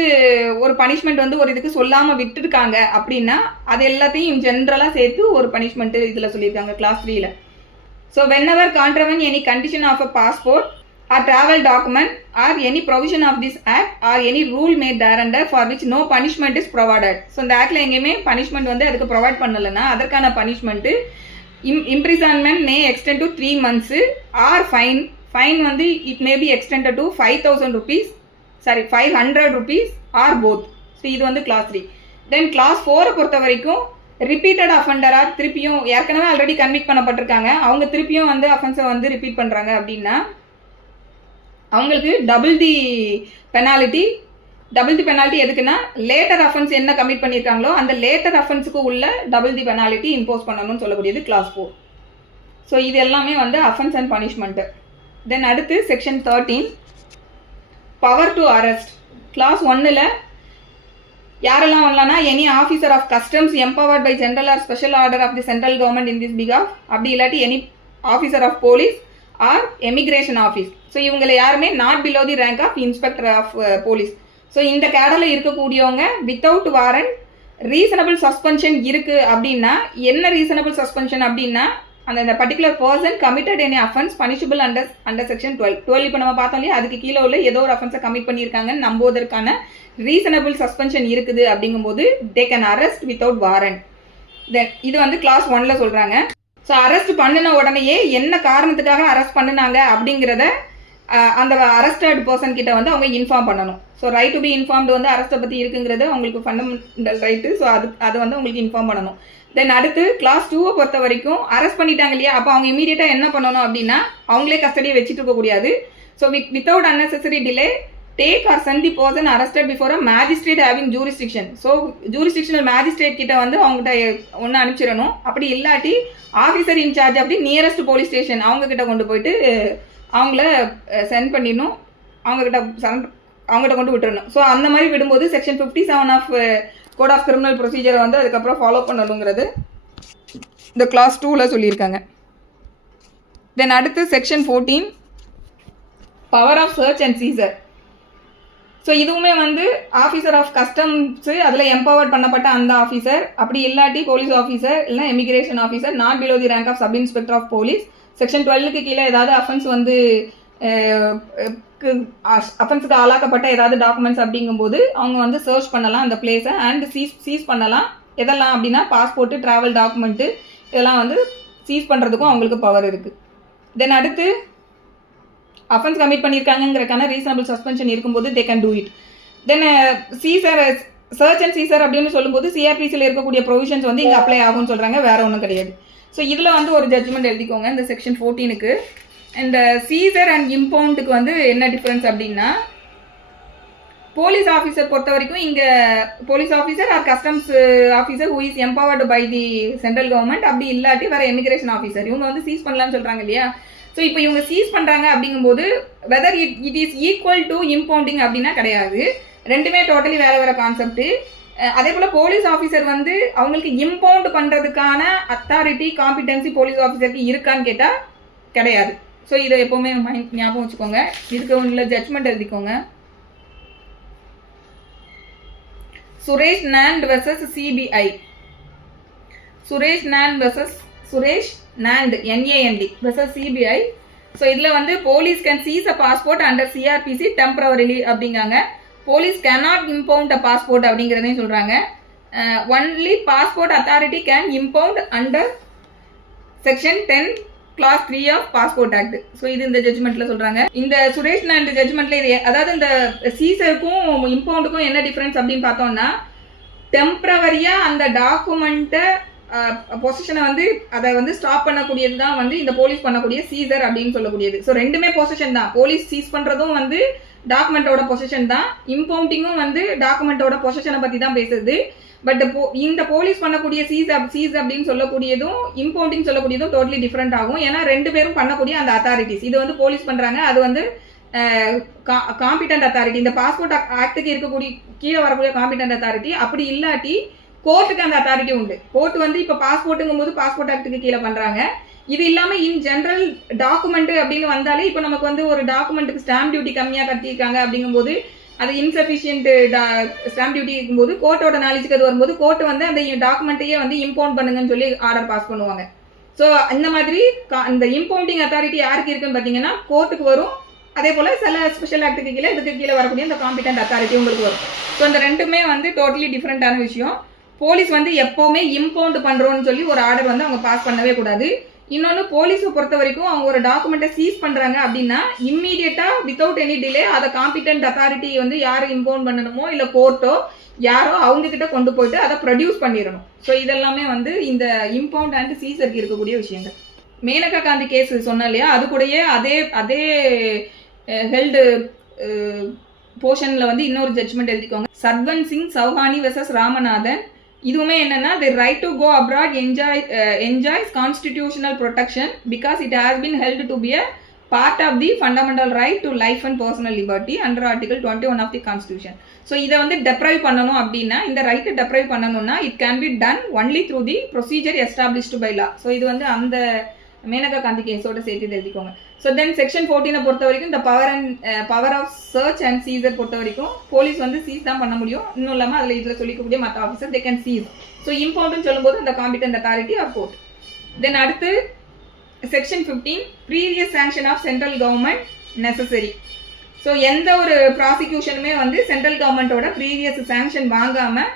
ஒரு பனிஷ்மெண்ட் வந்து ஒரு இதுக்கு சொல்லாமல் விட்டுருக்காங்க அப்படின்னா அது எல்லாத்தையும் ஜென்ரலாக சேர்த்து ஒரு பனிஷ்மெண்ட்டு இதில் சொல்லியிருக்காங்க கிளாஸ் 3ல. So whenever contravene any condition of a passport or travel document or any provision of this act or any rule made thereunder for which no punishment is provided. So இந்த ஆக்டில் எங்கேயுமே punishment வந்து அதுக்கு provide பண்ணலைன்னா அதற்கான punishment imprisonment may extend to 3 months or fine வந்து it may be extended to 5,000 rupees 500 rupees or both. So இது வந்து கிளாஸ் 3. தென் கிளாஸ் 4 பொறுத்த வரைக்கும் ரிப்பீட்டட் அஃபெண்டராக திருப்பியும் ஏற்கனவே ஆல்ரெடி கன்விக்ட் பண்ணப்பட்டிருக்காங்க, அவங்க திருப்பியும் வந்து அஃபென்ஸை வந்து ரிப்பீட் பண்ணுறாங்க அப்படின்னா அவங்களுக்கு டபுள் தி பெனால்ட்டி எதுக்குன்னா லேட்டர் அஃபென்ஸ் என்ன கமிட் பண்ணியிருக்காங்களோ அந்த லேட்டர் அஃபென்ஸுக்கு உள்ள டபுள் தி பெனால்ட்டி இம்போஸ் பண்ணணும்னு சொல்லக்கூடியது கிளாஸ் 4. ஸோ இது எல்லாமே வந்து அஃபென்ஸ் அண்ட் பனிஷ்மெண்ட்டு. தென் அடுத்து section 13 power to arrest. Clause 1ல் யாரெல்லாம் வரலாம்னா any officer of customs empowered by general or special order of the central government in this பிகாஃப், அப்படி இல்லாட்டி any officer of police or emigration office. So இவங்களை யாருமே not below the rank of inspector of police. So இந்த கேடரில் இருக்கக்கூடியவங்க without warrant reasonable suspension இருக்குது அப்படின்னா, என்ன ரீசனபிள் சஸ்பென்ஷன் அப்படின்னா அந்த particular person committed any offence punishable under section 12. இப்போ நம்ம பார்த்தோம் இல்லையா, அதுக்கு கீழே உள்ள ஏதோ ஒரு அஃபென்ஸை கமிட் பண்ணியிருக்காங்கன்னு நம்புவதற்கான ரீசனபிள் சஸ்பென்ஷன் இருக்குது அப்படிங்கும்போது they can arrest without warrant. Then இது வந்து கிளாஸ் 1ல் சொல்கிறாங்க. ஸோ அரெஸ்ட் பண்ணின உடனேயே என்ன காரணத்துக்காக அரெஸ்ட் பண்ணினாங்க அப்படிங்கிறத அந்த அரெஸ்டட் பர்சன் கிட்ட வந்து அவங்க இன்ஃபார்ம் பண்ணணும். So right to be informed வந்து அரெஸ்ட்டை பற்றி இருக்குங்கிறது அவங்களுக்கு ஃபண்டமெண்டல் ரைட்டு. ஸோ அது வந்து உங்களுக்கு இன்ஃபார்ம் பண்ணணும். தென் அடுத்து கிளாஸ் 2 பொறுத்த வரைக்கும் அரெஸ்ட் பண்ணிட்டாங்க இல்லையா, அப்போ அவங்க இமீடியட்டாக என்ன பண்ணணும் அப்படின்னா அவங்களே கஸ்டடியை வச்சுட்டு இருக்கக்கூடாது. So without unnecessary delay take or send the person arrested before a magistrate having jurisdiction. So jurisdictional magistrate கிட்ட வந்து அவங்ககிட்ட ஒன்று அனுப்பிச்சிடணும். அப்படி இல்லாட்டி ஆஃபீஸர் இன்சார்ஜ் அப்படி நியரஸ்ட் போலீஸ் ஸ்டேஷன் அவங்கக்கிட்ட கொண்டு போயிட்டு அவங்கள சென்ட் பண்ணிடணும், அவங்ககிட்ட கொண்டு விட்டுறணும். ஸோ அந்த மாதிரி விடும்போது section 57 of code of criminal ப்ரொசீஜரை வந்து அதுக்கப்புறம் ஃபாலோ பண்ணணுங்கிறது இந்த கிளாஸ் 2ல் சொல்லியிருக்காங்க. தென் அடுத்து section 14 power of search and seizure. So இதுவுமே வந்து ஆஃபீஸர் ஆஃப் கஸ்டம்ஸு அதில் எம்பவர்ட் பண்ணப்பட்ட அந்த ஆஃபீஸர், அப்படி இல்லாட்டி போலீஸ் ஆஃபீஸர் இல்லை emigration officer not below the rank of sub inspector of police. Section 12க்கு கீழே ஏதாவது அஃபென்ஸ் வந்து அஃபென்ஸுக்கு ஆளாக்கப்பட்ட ஏதாவது டாக்குமெண்ட்ஸ் அப்படிங்கும்போது அவங்க வந்து சர்ச் பண்ணலாம் அந்த பிளேஸை அண்ட் சீஸ் பண்ணலாம். எதெல்லாம் அப்படின்னா பாஸ்போர்ட்டு, ட்ராவல் டாக்குமெண்ட்டு இதெல்லாம் வந்து சீஸ் பண்ணுறதுக்கும் அவங்களுக்கு பவர் இருக்குது. தென் அடுத்து அஃபென்ஸ் கமிட் பண்ணியிருக்காங்கிறதுக்கான ரீசனபிள் சஸ்பென்ஷன் இருக்கும்போது they can do it. Then seizure search and seizure அப்படின்னு சொல்லும்போது சிஆர்பிசியில் இருக்கக்கூடிய ப்ரொவிஷன்ஸ் வந்து இங்கே அப்ளை ஆகும்னு சொல்கிறாங்க, வேற ஒன்றும் கிடையாது. ஸோ இதில் வந்து ஒரு ஜட்ஜ்மெண்ட் எழுதிக்கோங்க இந்த செக்ஷன் 14க்கு. இந்த சீசர் அண்ட் இம்பவுண்டுக்கு வந்து என்ன டிஃப்ரென்ஸ் அப்படின்னா, போலீஸ் ஆஃபீஸர் பொறுத்த வரைக்கும் இங்கே police officer or customs officer who is empowered by the central government, அப்படி இல்லாட்டி வேறு எமிக்ரேஷன் ஆஃபீஸர் இவங்க வந்து சீஸ் பண்ணலான்னு சொல்கிறாங்க இல்லையா. ஸோ இப்போ இவங்க சீஸ் பண்ணுறாங்க அப்படிங்கும்போது whether it is equal to impounding அப்படின்னா கிடையாது, ரெண்டுமே டோட்டலி வேறு வேறு கான்செப்ட்டு. அதே போல் போலீஸ் ஆஃபீஸர் வந்து அவங்களுக்கு இம்பவுண்ட் பண்ணுறதுக்கான அத்தாரிட்டி காம்பிடன்சி போலீஸ் ஆஃபீஸருக்கு இருக்கான்னு கேட்டால் கிடையாது. ஸோ இதை எப்போவுமே ஞாபகம் வச்சுக்கோங்க. இதுக்கு உள்ள ஜட்ஜ்மெண்ட் எழுதிக்கோங்க. Suresh Nand versus CBI. Suresh Nand versus Suresh Nand NAND versus CBI. So இதில் வந்து police can seize a passport under CRPC temporarily அப்படிங்காங்க. Police cannot impound a passport அப்படிங்கிறதையும் சொல்கிறாங்க. Only passport authority can impound under section 10 clause 3 of passport act. So இது இந்த ஜட்ஜ்மெண்ட்டில் சொல்கிறாங்க. இந்த சுரேஷ் நாண்ட் ஜட்ஜ்மெண்ட்டில் இது அதாவது இந்த சீசருக்கும் இம்பவுண்டுக்கும் என்ன டிஃப்ரென்ஸ் அப்படின்னு பார்த்தோம்னா, டெம்பரவரியாக அந்த டாக்குமெண்ட்டை பொசிஷனை வந்து அதை வந்து ஸ்டாப் பண்ணக்கூடியது தான் வந்து இந்த போலீஸ் பண்ணக்கூடிய சீசர் அப்படின்னு சொல்லக்கூடியது. ஸோ ரெண்டுமே பொசிஷன் தான். போலீஸ் சீஸ் பண்ணுறதும் வந்து டாக்குமெண்ட்டோட பொசிஷன் தான், இம்பவுண்டிங்கும் வந்து டாக்குமெண்ட்டோட பொசிஷனை பற்றி தான் பேசுது. பட் இந்த போலீஸ் பண்ணக்கூடிய சீஸ் அப்படின்னு சொல்லக்கூடியதும் இம்பவுண்டிங் சொல்லக்கூடியதும் டோட்டலி டிஃப்ரெண்ட் ஆகும். ஏன்னா ரெண்டு பேரும் பண்ணக்கூடிய அந்த அத்தாரிட்டிஸ், இது வந்து போலீஸ் பண்ணுறாங்க, அது வந்து காம்பிடன்ட் அத்தாரிட்டி. இந்த பாஸ்போர்ட் ஆக்டுக்கு இருக்கக்கூடிய கீழே வரக்கூடிய காம்பிடன்ட் அத்தாரிட்டி. அப்படி இல்லாட்டி கோர்ட்டுக்கு அந்த அத்தாரிட்டி உண்டு. கோர்ட் வந்து இப்போ பாஸ்போர்ட்டுங்கும் போது பாஸ்போர்ட் ஆக்டுக்கு கீழே பண்ணுறாங்க. இது இல்லாமல் இன் ஜென்ரல் டாக்குமெண்ட் அப்படின்னு வந்தாலே இப்போ நமக்கு வந்து ஒரு டாக்குமெண்ட்டுக்கு ஸ்டாம்ப் டியூட்டி கம்மியாக கட்டியிருக்காங்க அப்படிங்கும்போது அது இன்சஃபிஷியன்ட் ஸ்டாம்ப் டியூட்டி இருக்கும்போது கோர்ட்டோட நாலேஜுக்கு அது வரும்போது கோர்ட் வந்து அந்த டாக்குமெண்ட்டையே வந்து இம்பவுண்ட் பண்ணுங்கன்னு சொல்லி ஆர்டர் பாஸ் பண்ணுவாங்க. ஸோ இந்த மாதிரி இந்த இம்பவுண்டிங் அத்தாரிட்டி யாருக்கு இருக்குன்னு பார்த்தீங்கன்னா கோர்ட்டுக்கு வரும். அதே போல் சில ஸ்பெஷல் ஆக்டுக்கு கீழே இதுக்கு கீழே வரக்கூடிய இந்த காம்பிடன்ட் அத்தாரிட்டி உங்களுக்கு வரும். ஸோ இந்த ரெண்டுமே வந்து டோட்டலி டிஃப்ரெண்ட்டான விஷயம். போலீஸ் வந்து எப்போவுமே இம்பவுண்ட் பண்ணுறோன்னு சொல்லி ஒரு ஆர்டர் வந்து அவங்க பாஸ் பண்ணவே கூடாது. இன்னொன்று போலீஸை பொறுத்த வரைக்கும் அவங்க ஒரு டாக்குமெண்ட்டை சீஸ் பண்ணுறாங்க அப்படின்னா இம்மீடியட்டாக வித்தவுட் எனி டிலே அதை காம்பிடென்ட் அத்தாரிட்டி வந்து யார் இம்பவுண்ட் பண்ணணுமோ இல்லை கோர்ட்டோ யாரோ அவங்கக்கிட்ட கொண்டு போயிட்டு அதை ப்ரொடியூஸ் பண்ணிடணும். ஸோ இதெல்லாமே வந்து இந்த இம்பவுண்ட் அண்ட் சீசருக்கு இருக்கக்கூடிய விஷயங்கள். மேனகா காந்தி கேஸ் சொன்னோம் இல்லையா, அது கூடயே அதே ஹெல்டு போர்ஷனில் வந்து இன்னொரு ஜட்ஜ்மெண்ட் எழுதிக்கோங்க. சர்வன் சிங் சௌஹானி வெர்சஸ் ராமநாதன். இதுவுமே என்னன்னா, the right to go abroad enjoys constitutional protection because it has been held to be a part of the fundamental right to life and personal liberty under article 21 of the constitution. So இதை வந்து deprive பண்ணணும் அப்படின்னா, இந்த ரைட்டை deprive பண்ணணும்னா it can be done only through the procedure established by law. So இது வந்து அந்த மேனகா காந்தி கேஸோட சேர்த்து எழுதிக்கோங்க. ஸோ தென் செக்ஷன் 14 பொறுத்த வரைக்கும் இந்த power of search and seizure பொறுத்த வரைக்கும் போலீஸ் வந்து சீஸ் தான் பண்ண முடியும். இன்னும் இல்லாமல் அதில் இதில் சொல்லிக்கக்கூடிய மற்ற officer they can seize. So இம்பவுண்ட்னு சொல்லும்போது அந்த competent authority of court. Then அடுத்து section 15 previous sanction of central government necessary. So எந்த ஒரு ப்ராசிக்யூஷனுமே வந்து சென்ட்ரல் கவர்மெண்ட்டோட ப்ரீவியஸ் சாங்ஷன் வாங்காமல்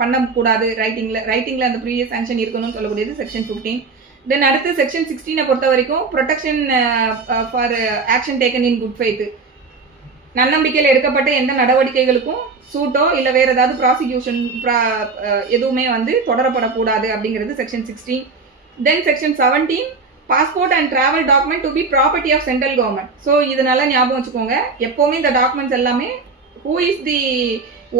பண்ணக்கூடாது. ரைட்டிங்கில் அந்த ப்ரீவியஸ் சாங்ஷன் இருக்கணும்னு சொல்லக்கூடியது செக்ஷன் 15. தென் அடுத்து செக்ஷன் 16 பொறுத்த வரைக்கும் protection for action taken in good faith. நன்னம்பிக்கையில் எடுக்கப்பட்ட எந்த நடவடிக்கைகளுக்கும் சூட்டோ இல்லை வேறு ஏதாவது ப்ராசிக்யூஷன் எதுவுமே வந்து தொடரப்படக்கூடாது அப்படிங்கிறது செக்ஷன் 16. தென் section 17 passport and travel document to be property of central government. So இது நல்லா ஞாபகம் வச்சுக்கோங்க. எப்போவுமே இந்த டாக்குமெண்ட்ஸ் எல்லாமே ஹூ இஸ் தி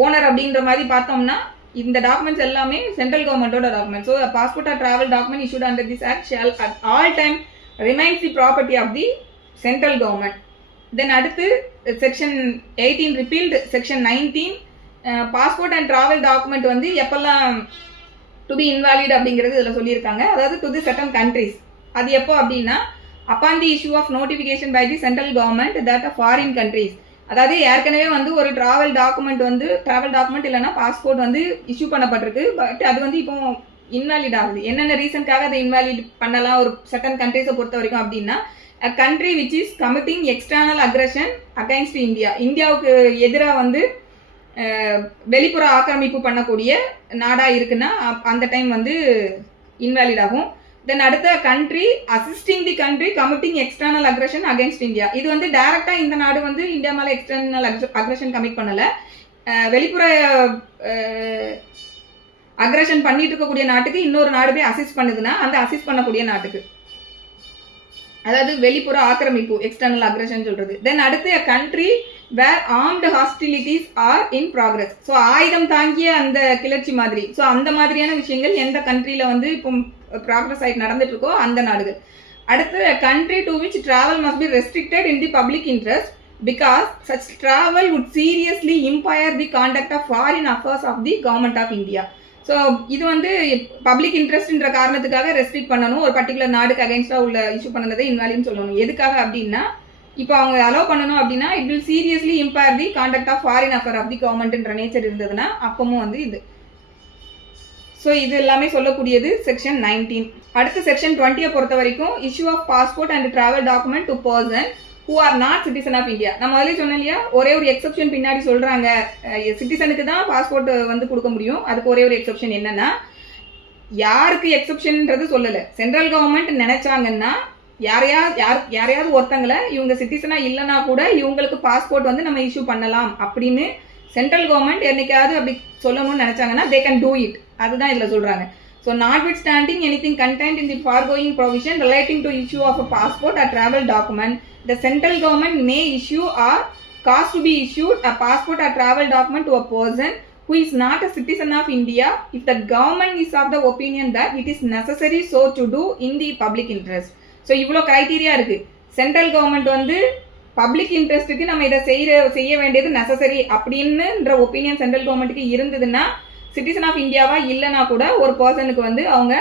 ஓனர் அப்படின்ற மாதிரி பார்த்தோம்னா இந்த டாக்குமெண்ட்ஸ் எல்லாமே சென்ட்ரல் கவர்மெண்ட்டோட document. So passport or travel document issued under this act shall at all time remains the property of the central government. தென் அடுத்து section 18 repealed. Section 19 passport and travel document வந்து எப்பெல்லாம் to be invalid அப்படிங்கிறது இதில் சொல்லியிருக்காங்க. அதாவது to the certain countries. அது எப்போ அப்படின்னா upon the issue of notification by the central government that of foreign countries. அதாவது ஏற்கனவே வந்து ஒரு டிராவல் டாக்குமெண்ட் இல்லைன்னா பாஸ்போர்ட் வந்து இஷ்யூ பண்ணப்பட்டிருக்கு. பட் அது வந்து இப்போ இன்வாலிட் ஆகுது. என்னென்ன ரீசனுக்காக அதை இன்வாலிட் பண்ணலாம் ஒரு சர்டன் கண்ட்ரிஸை பொறுத்த வரைக்கும் அப்படின்னா, a country which is committing external aggression against India. இந்தியாவுக்கு எதிராக வந்து வெளிப்புற ஆக்கிரமிப்பு பண்ணக்கூடிய நாடாக இருக்குன்னா அந்த டைம் வந்து இன்வாலிட் ஆகும். தென் அடுத்த country assisting the country committing external aggression against India. இது வந்து டைரக்டாக இந்த நாடு வந்து இந்தியா மேலே எக்ஸ்டர்னல் அக்ரெஷன் கமிட் பண்ணலை. வெளிப்புற அக்ரெஷன் பண்ணிட்டு இருக்கக்கூடிய நாட்டுக்கு இன்னொரு நாடு போய் அசிஸ்ட் பண்ணுதுன்னா அந்த அசிஸ்ட் பண்ணக்கூடிய நாட்டுக்கு, அதாவது வெளிப்புற ஆக்கிரமிப்பு எக்ஸ்டர்னல் அக்ரெஷன் சொல்றது. தென் அடுத்து country where armed hostilities are in progress. So ஆயுதம் தாங்கிய அந்த கிளர்ச்சி மாதிரி, ஸோ அந்த மாதிரியான விஷயங்கள் எந்த கண்ட்ரியில வந்து இப்போ ப்ராக்ரஸ் ஆகிட்டு நடந்துட்டு இருக்கோ அந்த நாடுகள். அடுத்து country to which travel must be restricted in the public interest because such travel would seriously impair the conduct of foreign affairs of the government of India. So இது வந்து பப்ளிக் இன்ட்ரெஸ்ட்ன்ற காரணத்துக்காக ரெஸ்ட்ரிக்ட் பண்ணணும். ஒரு பர்டிகுலர் நாடுக்கு அகைன்ஸ்டாக உள்ள issue பண்ணதை இன்வாலிட்னு சொல்லணும். எதுக்காக அப்படின்னா, இப்போ அவங்க அலோவ் பண்ணணும் அப்படின்னா it will seriously impair the conduct of foreign affair of the கவர்மெண்ட்ன்ற நேச்சர் இருந்ததுன்னா அப்பவும் வந்து இது. ஸோ இது எல்லாமே சொல்லக்கூடியது செக்ஷன் 19. அடுத்து செக்ஷன் 20 பொறுத்த வரைக்கும் issue of passport and travel document to person who are not citizen of India. நம்ம முதல்ல சொன்னோம் இல்லையா, ஒரே ஒரு எக்ஸப்ஷன் பின்னாடி சொல்கிறாங்க. சிட்டிசனுக்கு தான் பாஸ்போர்ட் வந்து கொடுக்க முடியும். அதுக்கு ஒரே ஒரு எக்ஸப்ஷன் என்னன்னா, யாருக்கு எக்ஸப்ஷன்ன்றது சொல்லலை. சென்ட்ரல் கவர்மெண்ட் நினைச்சாங்கன்னா யாரையாவது ஒருத்தங்களை இவங்க சிட்டிசனாக இல்லைனா கூட இவங்களுக்கு பாஸ்போர்ட் வந்து நம்ம இஷ்யூ பண்ணலாம் அப்படின்னு சென்ட்ரல் கவர்மெண்ட் என்னைக்காவது அப்படி சொல்லணும்னு நினைச்சாங்கன்னா தே கேன் டூ இட். அதுதான் இதில் சொல்கிறாங்க. So notwithstanding anything contained in the foregoing provision relating to issue of a passport or travel document, the central government may issue or cause to be issued a passport or travel document to a person who is not a citizen of India if the government is of the opinion that it is necessary so to do in the public interest. So இவ்வளோ criteria இருக்குது. Central government வந்து public இன்ட்ரெஸ்ட்டுக்கு நம்ம இதை செய்ய வேண்டியது necessary அப்படின்னுன்ற opinion central கவர்மெண்ட்டுக்கு இருந்ததுன்னா citizen of இந்தியாவா இல்லைனா கூட ஒரு பர்சனுக்கு வந்து அவங்க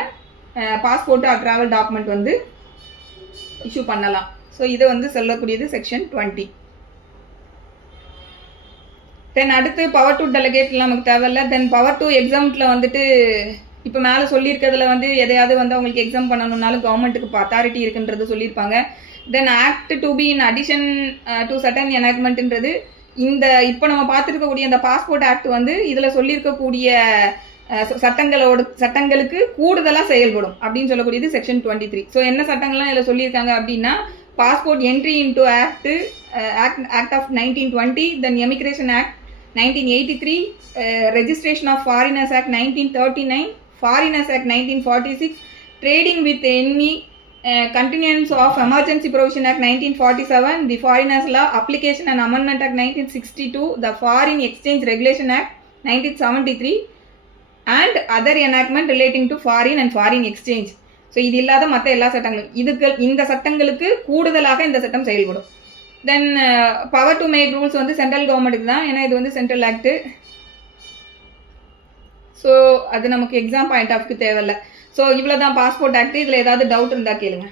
பாஸ்போர்ட் ஆர் ட்ராவல் டாக்குமெண்ட் வந்து இஷ்யூ பண்ணலாம். ஸோ இதை வந்து சொல்லக்கூடியது செக்ஷன் 20. தென் அடுத்து பவர் டு டெலிகேட் நமக்கு தேவையில்ல. தென் பவர் டு எக்ஸாம்ல வந்துட்டு இப்போ மேலே சொல்லியிருக்கிறதுல வந்து எதையாவது வந்து அவங்களுக்கு எக்ஸாம் பண்ணணுன்னாலும் கவர்மெண்ட்டுக்கு அத்தாரிட்டி இருக்குன்றது சொல்லியிருப்பாங்க. Then act to be in addition to certain எனாக்ட்மெண்ட்ன்றது இந்த இப்போ நம்ம பார்த்துருக்கக்கூடிய அந்த பாஸ்போர்ட் ஆக்ட் வந்து இதில் சொல்லியிருக்கக்கூடிய சட்டங்களுக்கு கூடுதலாக செயல்படும் அப்படின்னு சொல்லக்கூடியது செக்ஷன் 23. ஸோ என்ன சட்டங்கள்லாம் இதில் சொல்லியிருக்காங்க அப்படின்னா, passport entry into act of 1920, then emigration act 1983, registration of foreigners act 1939, foreigners act 1946, trading with any continuance of emergency provision act 1947, the foreigners law application and amendment act 1962, the foreign exchange regulation act 1973, and other enactment relating to foreign and foreign exchange. So இது இல்லாத மற்ற எல்லா சட்டங்களும் இந்த சட்டங்களுக்கு கூடுதலாக இந்த சட்டம் செயல்படும். Then power to make rules வந்து சென்ட்ரல் கவர்மெண்ட்டுக்கு தான், ஏன்னா இது வந்து சென்ட்ரல் ஆக்டு. ஸோ அது நமக்கு எக்ஸாம் பாயிண்ட் ஆஃப்க்கு தேவையில்லை. ஸோ இவ்வளோ தான் பாஸ்போர்ட் ஆக்ட். இதில் ஏதாவது டவுட் இருந்தால் கேளுங்க.